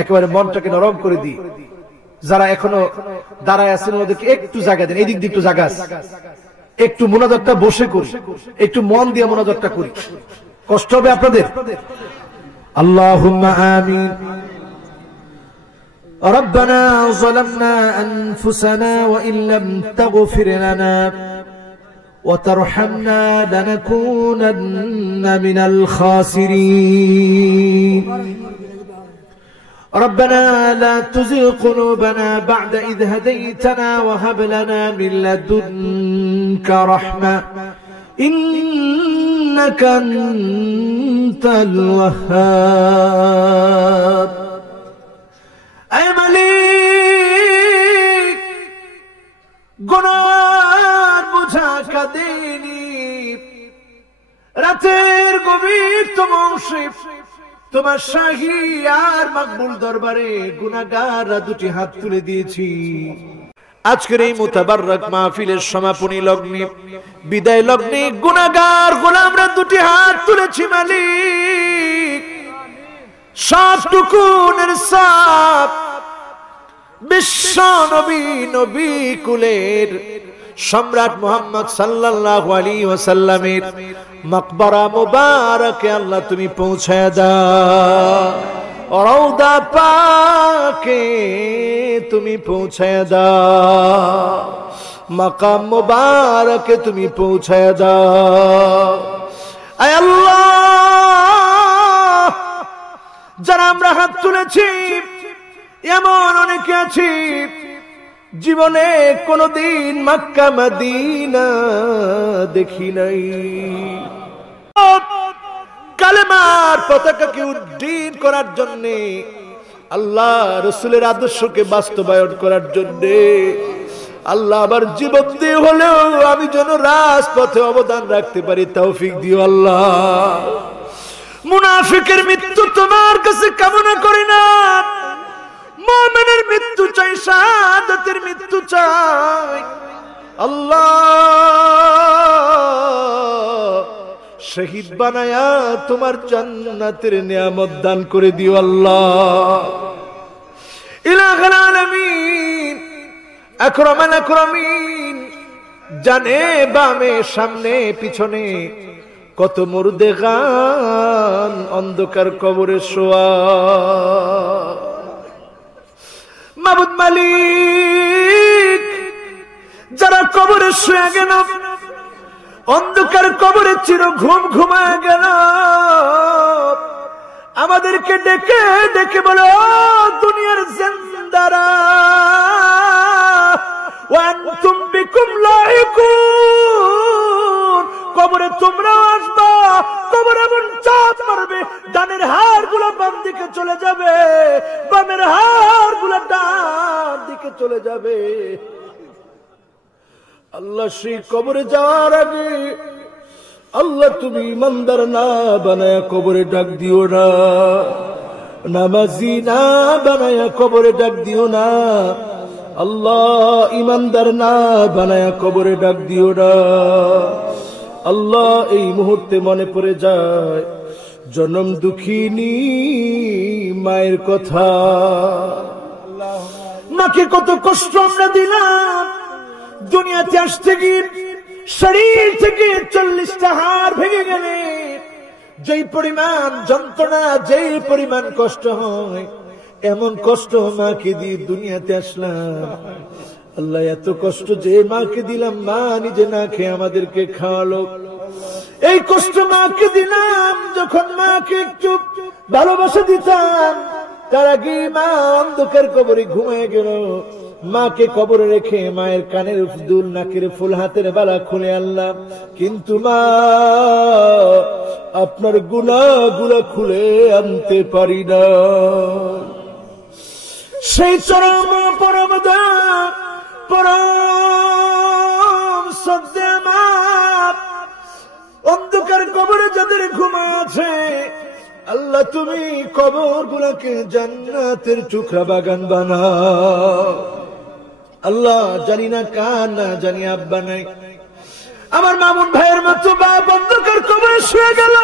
একেবারে মনটাকে নরম করে দিই। যারা এখনো দাঁড়ায় আছেন ওদেরকে একটু জায়গা দেন, এদিক দিয়ে একটু জায়গা আছে, একটু মুনাজাতটা বসে করি, একটু মন দিয়ে মুনাজাতটা করি, কষ্ট হবে আপনাদের। আল্লাহুম্মা আমিন। ربنا ظلمنا أنفسنا وإن لم تغفر لنا وترحمنا لنكونن من الخاسرين ربنا لا تزغ قلوبنا بعد إذ هديتنا وهب لنا من لدنك رحمة إنك أنت الوهاب أي مليك গুনার বোঝা কাঁদেনি রাতের গভীরতম অংশে তোমার শাহী আর মকবুল দরবারে গুনাহগাররা দুটি হাত তুলে দিয়েছি। আজকের এই মুতাবাররক মাহফিলের সমাপনী লগ্নে, বিদায় লগ্নে গুনাহগার গোলামরা দুটি হাত তুলেছি। মালিক সবটুকুনের সব বিশ্ব নবী নবী কুলের সম্রাট মুহাম্মদ সাল্লাল্লাহু আলাইহি ওয়াসাল্লামের মকবরা মুবারকে আল্লাহ তুমি পৌঁছায় দাও, রওদা পাকে তুমি পৌঁছায় দাও, মাকাম মুবারকে তুমি পৌঁছায় দাও। আয় আল্লাহ, যারা আমরা হাত তুলেছি এমন অনেকে আছি জীবনে কোনদিন মক্কা মদিনা দেখি নাই, কালেমার পতাকাকে উড্ডীন করার জন্য, আল্লাহ রাসূলের আদর্শকে বাস্তবায়ন করার জন্য আল্লাহ আবার জীবন দিয়ে হলেও আমি যেন রাজপথে অবদান রাখতে পারি তৌফিক দিও আল্লাহ। মুনাফিকের মৃত্যু তোমার কাছে কামনা করি না, মুমিনের মৃত্যু চাই, শাহাদাতের মৃত্যু চাই। আল্লাহ শহীদ বানায়া তোমার জান্নাতের নিয়ামত দান করে দিও আল্লাহ। ইলাহুল আলামিন আকরামাল আকরামিন, জানে বামে সামনে পিছনে কত মুর্দেগান অন্ধকার কবরে শোয়া। মাবুদ মালিক, যারা কবরে শুয়ে গেল, অন্ধকার কবরে চির ঘুম ঘুমায় গেল, আমাদেরকে ডেকে ডেকে বলো দুনিয়ার জিন্দারা ওয়ান্তুম বিকুম লাইকুন, কবরে তোমরা আসবা। কবর এমন চাপ মারবে, ডানের হাড় গুলো বাম দিকে চলে যাবে, বামের হাড় গুলো ডান দিকে চলে যাবে। আল্লাহ সেই কবরে যাওয়ার আগে আল্লাহ তুমি ইমানদার না বানায়া কবরে ডাক দিও না, নামাজি না বানায়া কবরে ডাক দিও না। আল্লাহ ইমানদার না বানায়া কবরে ডাক দিও না। আল্লাহ এই মুহূর্তে মনে পড়ে যায় জনম দুঃখিনী মায়ের কথা। মাকে কত কষ্ট আমরা দিলাম, দুনিয়াতে আসতে গিয়ে শরীর থেকে 40টা হাড় ভেঙে গেলে যেই পরিমাণ যন্ত্রণা, যেই পরিমাণ কষ্ট হয়, এমন কষ্ট মাকে দিয়ে দুনিয়াতে আসলাম। আল্লাহ এত কষ্ট যে মাকে দিলাম, মা নিজে না খেয়ে আমাদেরকে খাওয়ালো। এই কষ্ট মাকে দিলাম, যখন মাকে একটু ভালোবাসা দিতাম, তার আগে মা অন্ধকার কবরে ঘুমিয়ে গেল। মাকে কবরে রেখে মায়ের কানের দুল, নাকের ফুল, হাতের বালা খুলে আনলাম, কিন্তু মা আপনার গুনাহগুলো খুলে আনতে পারি না। সেই চরম পরম দয়া, পরম শ্রদ্ধা মা অন্ধকার কবরে যাদের ঘুমা আছে, আল্লাহ তুমি কবর গুলাকে জান্নাতের টুকরা বাগান বানাও। আল্লাহ জানি না কার না জানি আব্বা নাই, আমার মামুন ভাইয়ের মতো বাপ অন্ধকার কবরে শুয়ে গেল।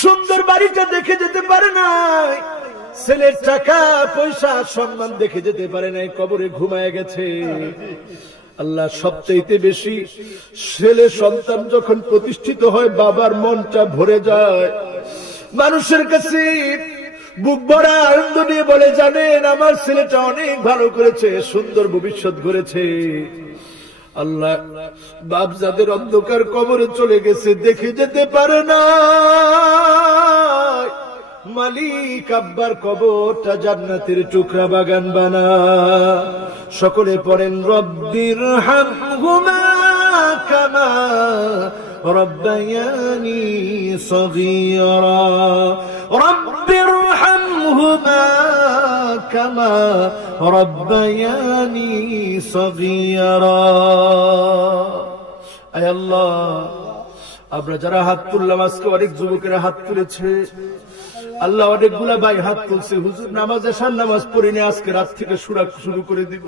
সুন্দর বাড়িটা দেখে যেতে পারে নাই, ছেলের টাকা পয়সা সম্মান দেখে যেতে পারে নাই, কবরে ঘুমায় গেছে। আল্লাহ সবচাইতে বেশি ছেলে সন্তান যখন প্রতিষ্ঠিত হয়, বাবার মনটা ভরে যায়। মানুষের কাছে বুক ভরা আনন্দ নিয়ে বলে, জানেন আমার ছেলেটা অনেক ভালো করেছে, সুন্দর ভবিষ্যৎ গড়েছে। আল্লাহ বাপ যাদের অন্ধকার কবরে চলে গেছে, দেখে যেতে পারে না, মালিক আব্বার কবরটা জান্নাতের টুকরা বাগান বানা। সকলে পড়েন রব্বির হামহুমা কামা রব্বায়ানি সগীরা, রব্বির হামহুমা কামা রব্বায়ানি সগীরা। আয় আল্লাহ, আমরা যারা হাত তুললাম, আজকে অনেক যুবকেরা হাত তুলেছে। আল্লাহ অনেকগুলা ভাই হাত তুলছে, হুজুর নামাজ এশার নামাজ পড়িনি, আজকে রাত থেকে শুরু করে দিব।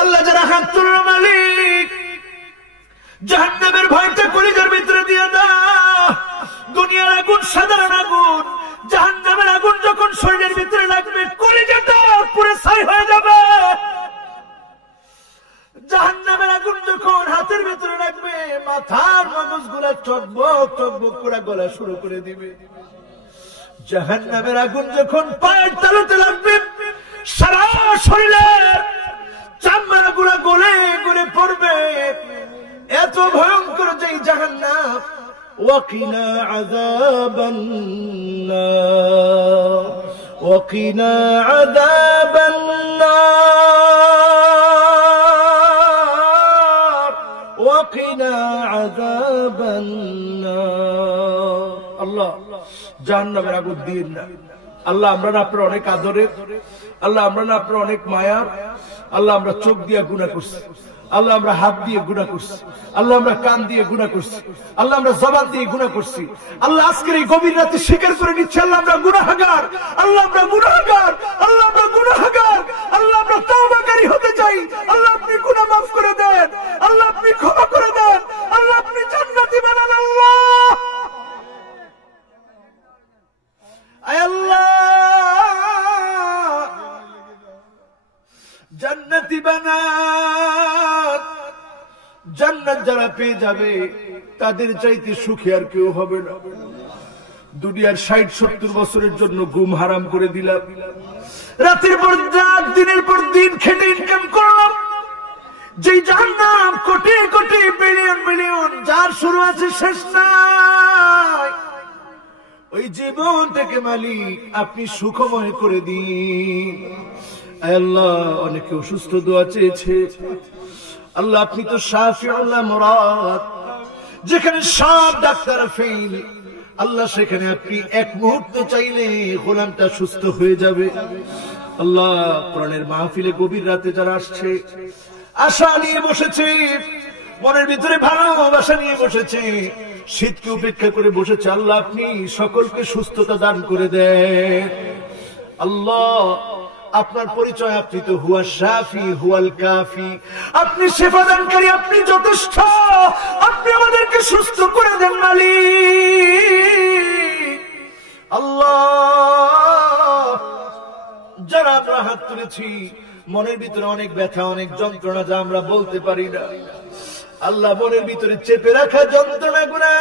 আল্লাহ যারা হাত তুলল, মালিক জাহান্নামের ভয়টা কলিজার ভিতরে দিয়ে দাও। দুনিয়ার আগুন সাধারণ আগুন, জাহান্নামের আগুন যখন শরীরের ভিতরে লাগবে, কলিজাটা পুরো ছাই হয়ে যাবে। জাহান্নামের আগুন যখন হাতের ভিতরে লাগবে, মাথার মগজগুলা টকবক টকবক করে গলা শুরু করে দিবে। জাহান্নামের আগুন যখন পায়ের তালুতে লাগবে, সারা শরীরের চামড়া গুলা গলে গলে পড়বে। এত ভয়ঙ্কর যে জাহান্নাম। ওয়াকিনা আযাবান নার, ওয়াকিনা আযাবান নার, ওয়াকিনা আযাবান নার। আল্লাহ জাহান্নামের আগুন দিন না। আল্লাহ আমরা না আপনার অনেক আদরের, আল্লাহ আমরা না আপনার অনেক মায়ার। আল্লাহ আমরা চোখ দিয়ে গুনাহ করছি, আল্লাহ আমরা হাত দিয়ে গুনাহ করছি, আল্লাহ আমরা কান দিয়ে গুনাহ করছি, আল্লাহ আমরা জবান দিয়ে গুনাহ করছি। আল্লাহ আজকের এই গভীর রাতে স্বীকার করে নিচ্ছে, আল্লাহ আমরা গুনাহগার, আল্লাহ আমরা গুনাহগার। জান্নাত যারা পেয়ে যাবে তাদের চাইতে সুখী আর কেউ হবে না। দুনিয়ার 60-70 বছরের জন্য ঘুম হারাম করে দিলাম, রাতের পর রাত দিনের পর দিন খেটে ইনকাম করলাম, যে জাহান্নাম কোটি কোটি বিলিয়ন বিলিয়ন যার শুরু আছে শেষ নাই, ওই জীবনটাকে মালিক আপনি সুখময় করে দিন। আল্লাহ অনেকে অসুস্থ দোয়া চেয়েছে, আল্লাহ আপনি তো শাফিউল মুরাদ, যেখানে সব ডাক্তার ফেল, আল্লাহ সেখানে আপনি এক মুহূর্ত চাইলে গোলামটা সুস্থ হয়ে যাবে। আল্লাহ কোরআনের মাহফিলে গভীর রাতে যারা আসছে, আশা নিয়ে বসেছে, মনের ভিতরে ভালোবাসা নিয়ে বসেছে, শীতকে উপেক্ষা করে বসেছে, আল্লাহ আপনি সকলকে সুস্থতা দান করে দেন। আল্লাহ আপনার পরিচয়, আপনি তো হুয়া শাফি হুয়াল কাফি, আপনি শেফা দানকারী, আপনি যথেষ্ট, আপনি আমাদেরকে সুস্থ করে দেন মালিক। আল্লাহ যারা আমরা হাত তুলেছি, মনের ভিতরে অনেক ব্যথা অনেক যন্ত্রণা যা আমরা বলতে পারি না, আল্লাহ মনের ভিতরে চেপে রাখা যন্ত্রণা গুলা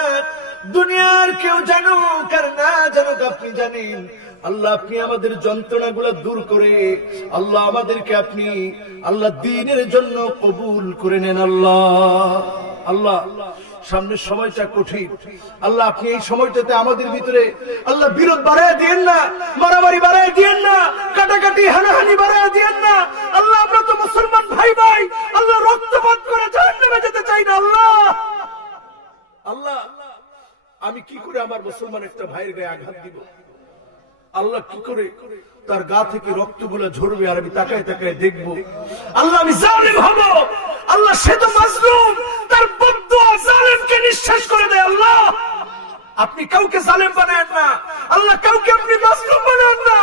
দুনিয়ার কেউ জানুক আর না জানুক আপনি জানেন। আল্লাহ আপনি আমাদের যন্ত্রণা গুলা দূর করে আল্লাহ আমাদেরকে আপনি আল্লাহ দ্বীনের জন্য কবুল করে নেন। আল্লাহ আল্লাহ সামনের সময়টা কঠিন, আল্লাহ আপনি এই সময়টাতে আমাদের ভিতরে আল্লাহ বিরোধ বাড়ায় দিয়েন না, মারামারি বাড়ায় দিয়েন না, কাটাকাটি হানাহানি বাড়ায় দিয়েন না। আল্লাহ আমরা তো মুসলমান ভাই ভাই, আল্লাহ রক্তপাত করে জাহান্নামে যেতে চাই না। আল্লাহ আল্লাহ আমি কি করে আমার মুসলমান একটা ভাইয়ের গায়ে আঘাত দিব? আল্লাহ কি করে তার গা থেকে রক্তগুলো ঝরবে আর আমি তাকায় তাকায় দেখবো? আল্লাহ আমি জালিম হব? আল্লাহ সে তো মাজলুম, তার বদদুয়া জালিমকে নিঃশেষ করে দেয়। আল্লাহ আপনি কাউকে জালিম বানান না, আল্লাহ কাউকে আপনি মাজলুম বানান না।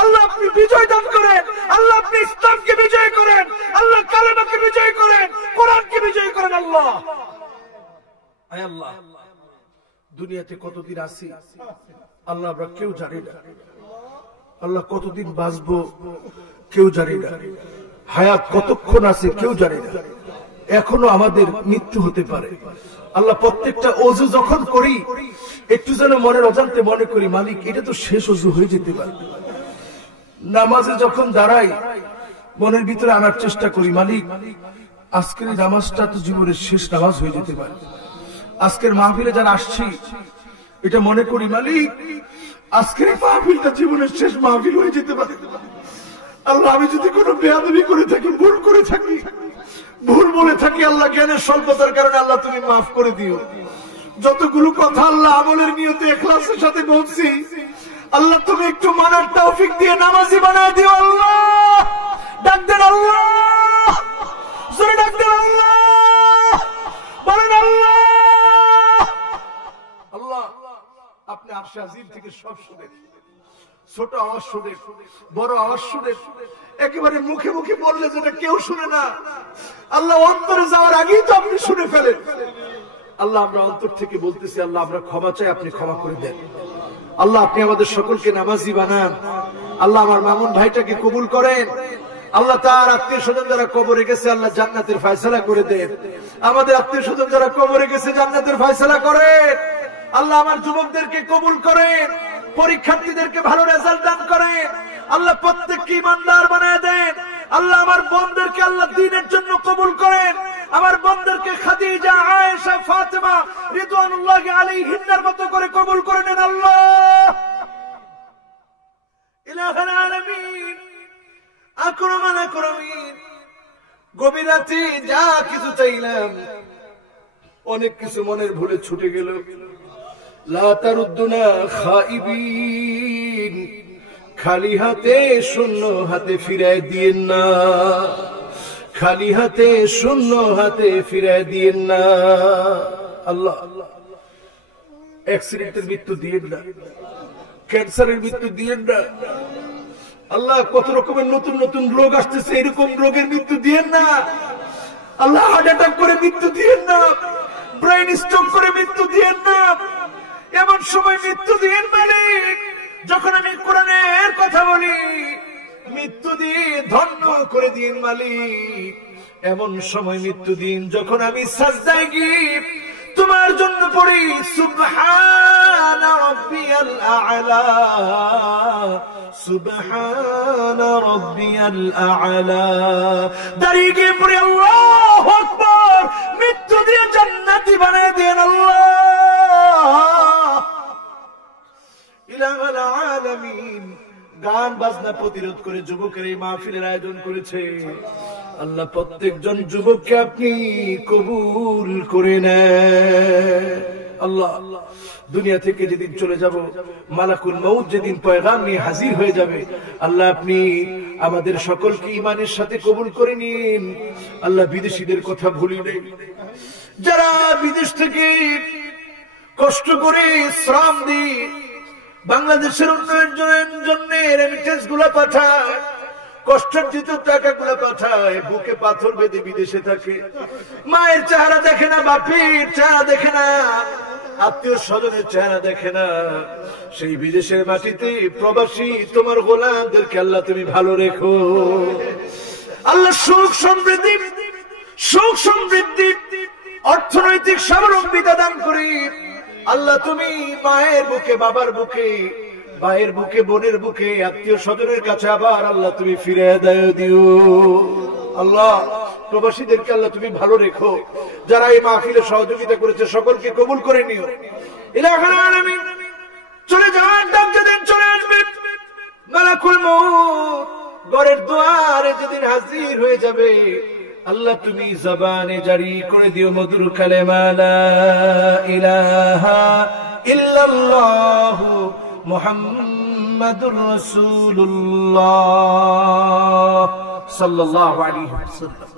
আল্লাহ আপনি বিজয় দান করেন, আল্লাহ আপনি ইসলামকে বিজয় করেন, আল্লাহ কালেমাকে বিজয় করেন, কোরআনকে বিজয় করেন। আল্লাহ আয় আল্লাহ দুনিয়াতে কতদিন আছি আল্লাহ আমরা কেউ জানি না, আল্লাহ কতদিন বাঁচবো কেউ জানি না, হায়াত কতক্ষণ আছে কেউ জানি না, এখনো আমাদের মৃত্যু হতে পারে। আল্লাহ প্রত্যেকটা অজু যখন করি একটু যেন মনের অজান্তে মনে করি মালিক এটা তো শেষ অজু হয়ে যেতে পারে। নামাজে যখন দাঁড়াই মনের ভিতরে আনার চেষ্টা করি মালিক আজকের এই নামাজটা তো জীবনের শেষ নামাজ হয়ে যেতে পারে। আজকের মাহফিলে যারা আসছি এটা মনে করি মালিক আজকের মাহফিলটা জীবনের শেষ মাহফিল হয়ে যেতে পারে। আল্লাহ আমি যদি কোনো বেয়াদবি করে থাকি, ভুল করে থাকি, ভুল বলে থাকি, আল্লাহ জ্ঞানের স্বল্পতার কারণে আল্লাহ তুমি মাফ করে দিও। যতগুলো কথা আল্লাহ আমলের নিয়তে ইখলাসের সাথে বলছি আল্লাহ তুমি একটু মানার তৌফিক দিয়ে নামাজি বানায় দিও। আল্লাহ ডাক দেন, আল্লাহ জোরে ডাক দেন, আল্লাহ বলেন আল্লাহ। আল্লাহ আপনি আরশে আজিম থেকে সব শুনেন, ছোট আওয়াজ শুনেন, বড় আওয়াজ শুনেন, একেবারে মুখে মুখে বললে যেটা কেউ শুনে না আল্লাহ অন্তরে যাওয়ার আগেই তো আপনি শুনে ফেলেন। আল্লাহ আমরা অন্তর থেকে বলতেছি আল্লাহ আমরা ক্ষমা চাই, আপনি ক্ষমা করে দেন। আল্লাহ আপনি আমাদের সকলকে নামাজি বানান। আল্লাহ আমার মামুন ভাইটাকে কবুল করেন। আল্লাহ তার আত্মীয় স্বজন যারা কবরে গেছে আল্লাহ জান্নাতের ফয়সালা করে দেন। আমাদের আত্মীয় স্বজন যারা কবরে গেছে জান্নাতের ফয়সালা করেন। আল্লাহ আমার যুবকদেরকে কবুল করেন, পরীক্ষার্থীদেরকে ভালো রেজাল্ট দান করেন। আল্লাহ প্রত্যেককে ইমানদার বানায় দেন। আল্লাহ আমার বোনদেরকে আল্লাহ দ্বীনের জন্য কবুল করেন। আমার বোনদেরকে খাদিজা, আয়েশা, ফাতেমা রিদওয়ানুল্লাহি আলাইহিন্নার মতো করে কবুল করে নেন। আল্লাহ ইলাহুল আলামিন আকরামান আকরামিন গভীর রাতে যা কিছু চাইলাম অনেক কিছু মনের ভুলে ছুটে গেল। লা তারুদ্দুনা খাইবিন, খালি হাতে শূন্য হাতে ফিরায় দিয়েন না, খালি হাতে শূন্য হাতে ফিরায় দিয়েন না। আল্লাহ অ্যাক্সিডেন্টের মৃত্যু দিয়েন না, ক্যান্সারের মৃত্যু দিয়েন না। আল্লাহ কত রকমের নতুন নতুন রোগ আসতেছে, এরকম রোগের মৃত্যু দিয়েন না। আল্লাহ হার্ট অ্যাটাক করে মৃত্যু দিয়েন না, ব্রেইন স্ট্রোক করে মৃত্যু দিয়েন না। এমন সময় মৃত্যু দিয়েন মালিক যখন আমি কোরআনের কথা বলি, মৃত্যু দিয়ে ধন্য করে দিন মালিক। এমন সময় মৃত্যু দিন যখন আমি সাজদায় গিয়ে তোমার জন্য পড়ি সুবহানা রাব্বিয়াল আ'লা, সুবহানা রাব্বিয়াল আ'লা, দাঁড়িয়ে গিয়ে পড়ি আল্লাহু আকবার, মৃত্যু দিয়ে জান্নাতি বানিয়ে দেন আল্লাহ। ইলাহুল আলামিন গান বাজনা প্রতিরোধ করে যুবকের এই মাহফিলের আয়োজন করেছে। আল্লাহ প্রত্যেকজন যুবককে আপনি কবুল করে নেন আল্লাহ। দুনিয়া থেকে যেদিন চলে যাব, মালাকুল মউত যেদিন পয়গাম নিয়ে হাজির হয়ে যাবে, আল্লাহ আপনি আমাদের সকলকে ঈমানের সাথে কবুল করে নিন আল্লাহ। বিদেশিদের কথা ভুলি নেই, যারা বিদেশ থেকে কষ্ট করে শ্রম দিয়ে বাংলাদেশের উন্নয়নের জন্য রেমিটেন্স গুলা পাঠায়, কষ্টার্জিত টাকা গুলা পাঠায়, বুকে পাথর বেঁধে বিদেশে থাকে, মায়ের চেহারা দেখে না, বাপের চেহারা দেখে না, আত্মীয় স্বজনের চেহারা দেখে না। সেই বিদেশের মাটিতে প্রবাসী তোমার গোলামদেরকে আল্লাহ তুমি ভালো রেখো আল্লাহ। সুখ সমৃদ্ধি, সুখ সমৃদ্ধি, অর্থনৈতিক স্বাবলম্বিতা দান করি আল্লাহ। তুমি মায়ের বুকে, বাবার বুকে, ভাইয়ের বুকে, বোনের বুকে, আত্মীয় স্বজনের কাছে আবার আল্লাহ তুমি ফিরে দেয় দিও আল্লাহ। প্রবাসীদেরকে আল্লাহ তুমি ভালো রেখো, যারা এই মাহফিলে সহযোগিতা করেছে সকলকে কবুল করে নিও। ইলাহুল আলামিন চলে যাওয়ার দাম যেদিন চলে আসবে, মালাকুল মউত ঘরের দুয়ারে যেদিন হাজির হয়ে যাবে, আল্লাহ তুমি জবানে জারি করে দিও মধুর কালেমা লা ইলাহা ইল্লাল্লাহু মুহাম্মাদুর রাসূলুল্লাহ সাল্লাল্লাহু আলাইহি ওয়াসাল্লাম।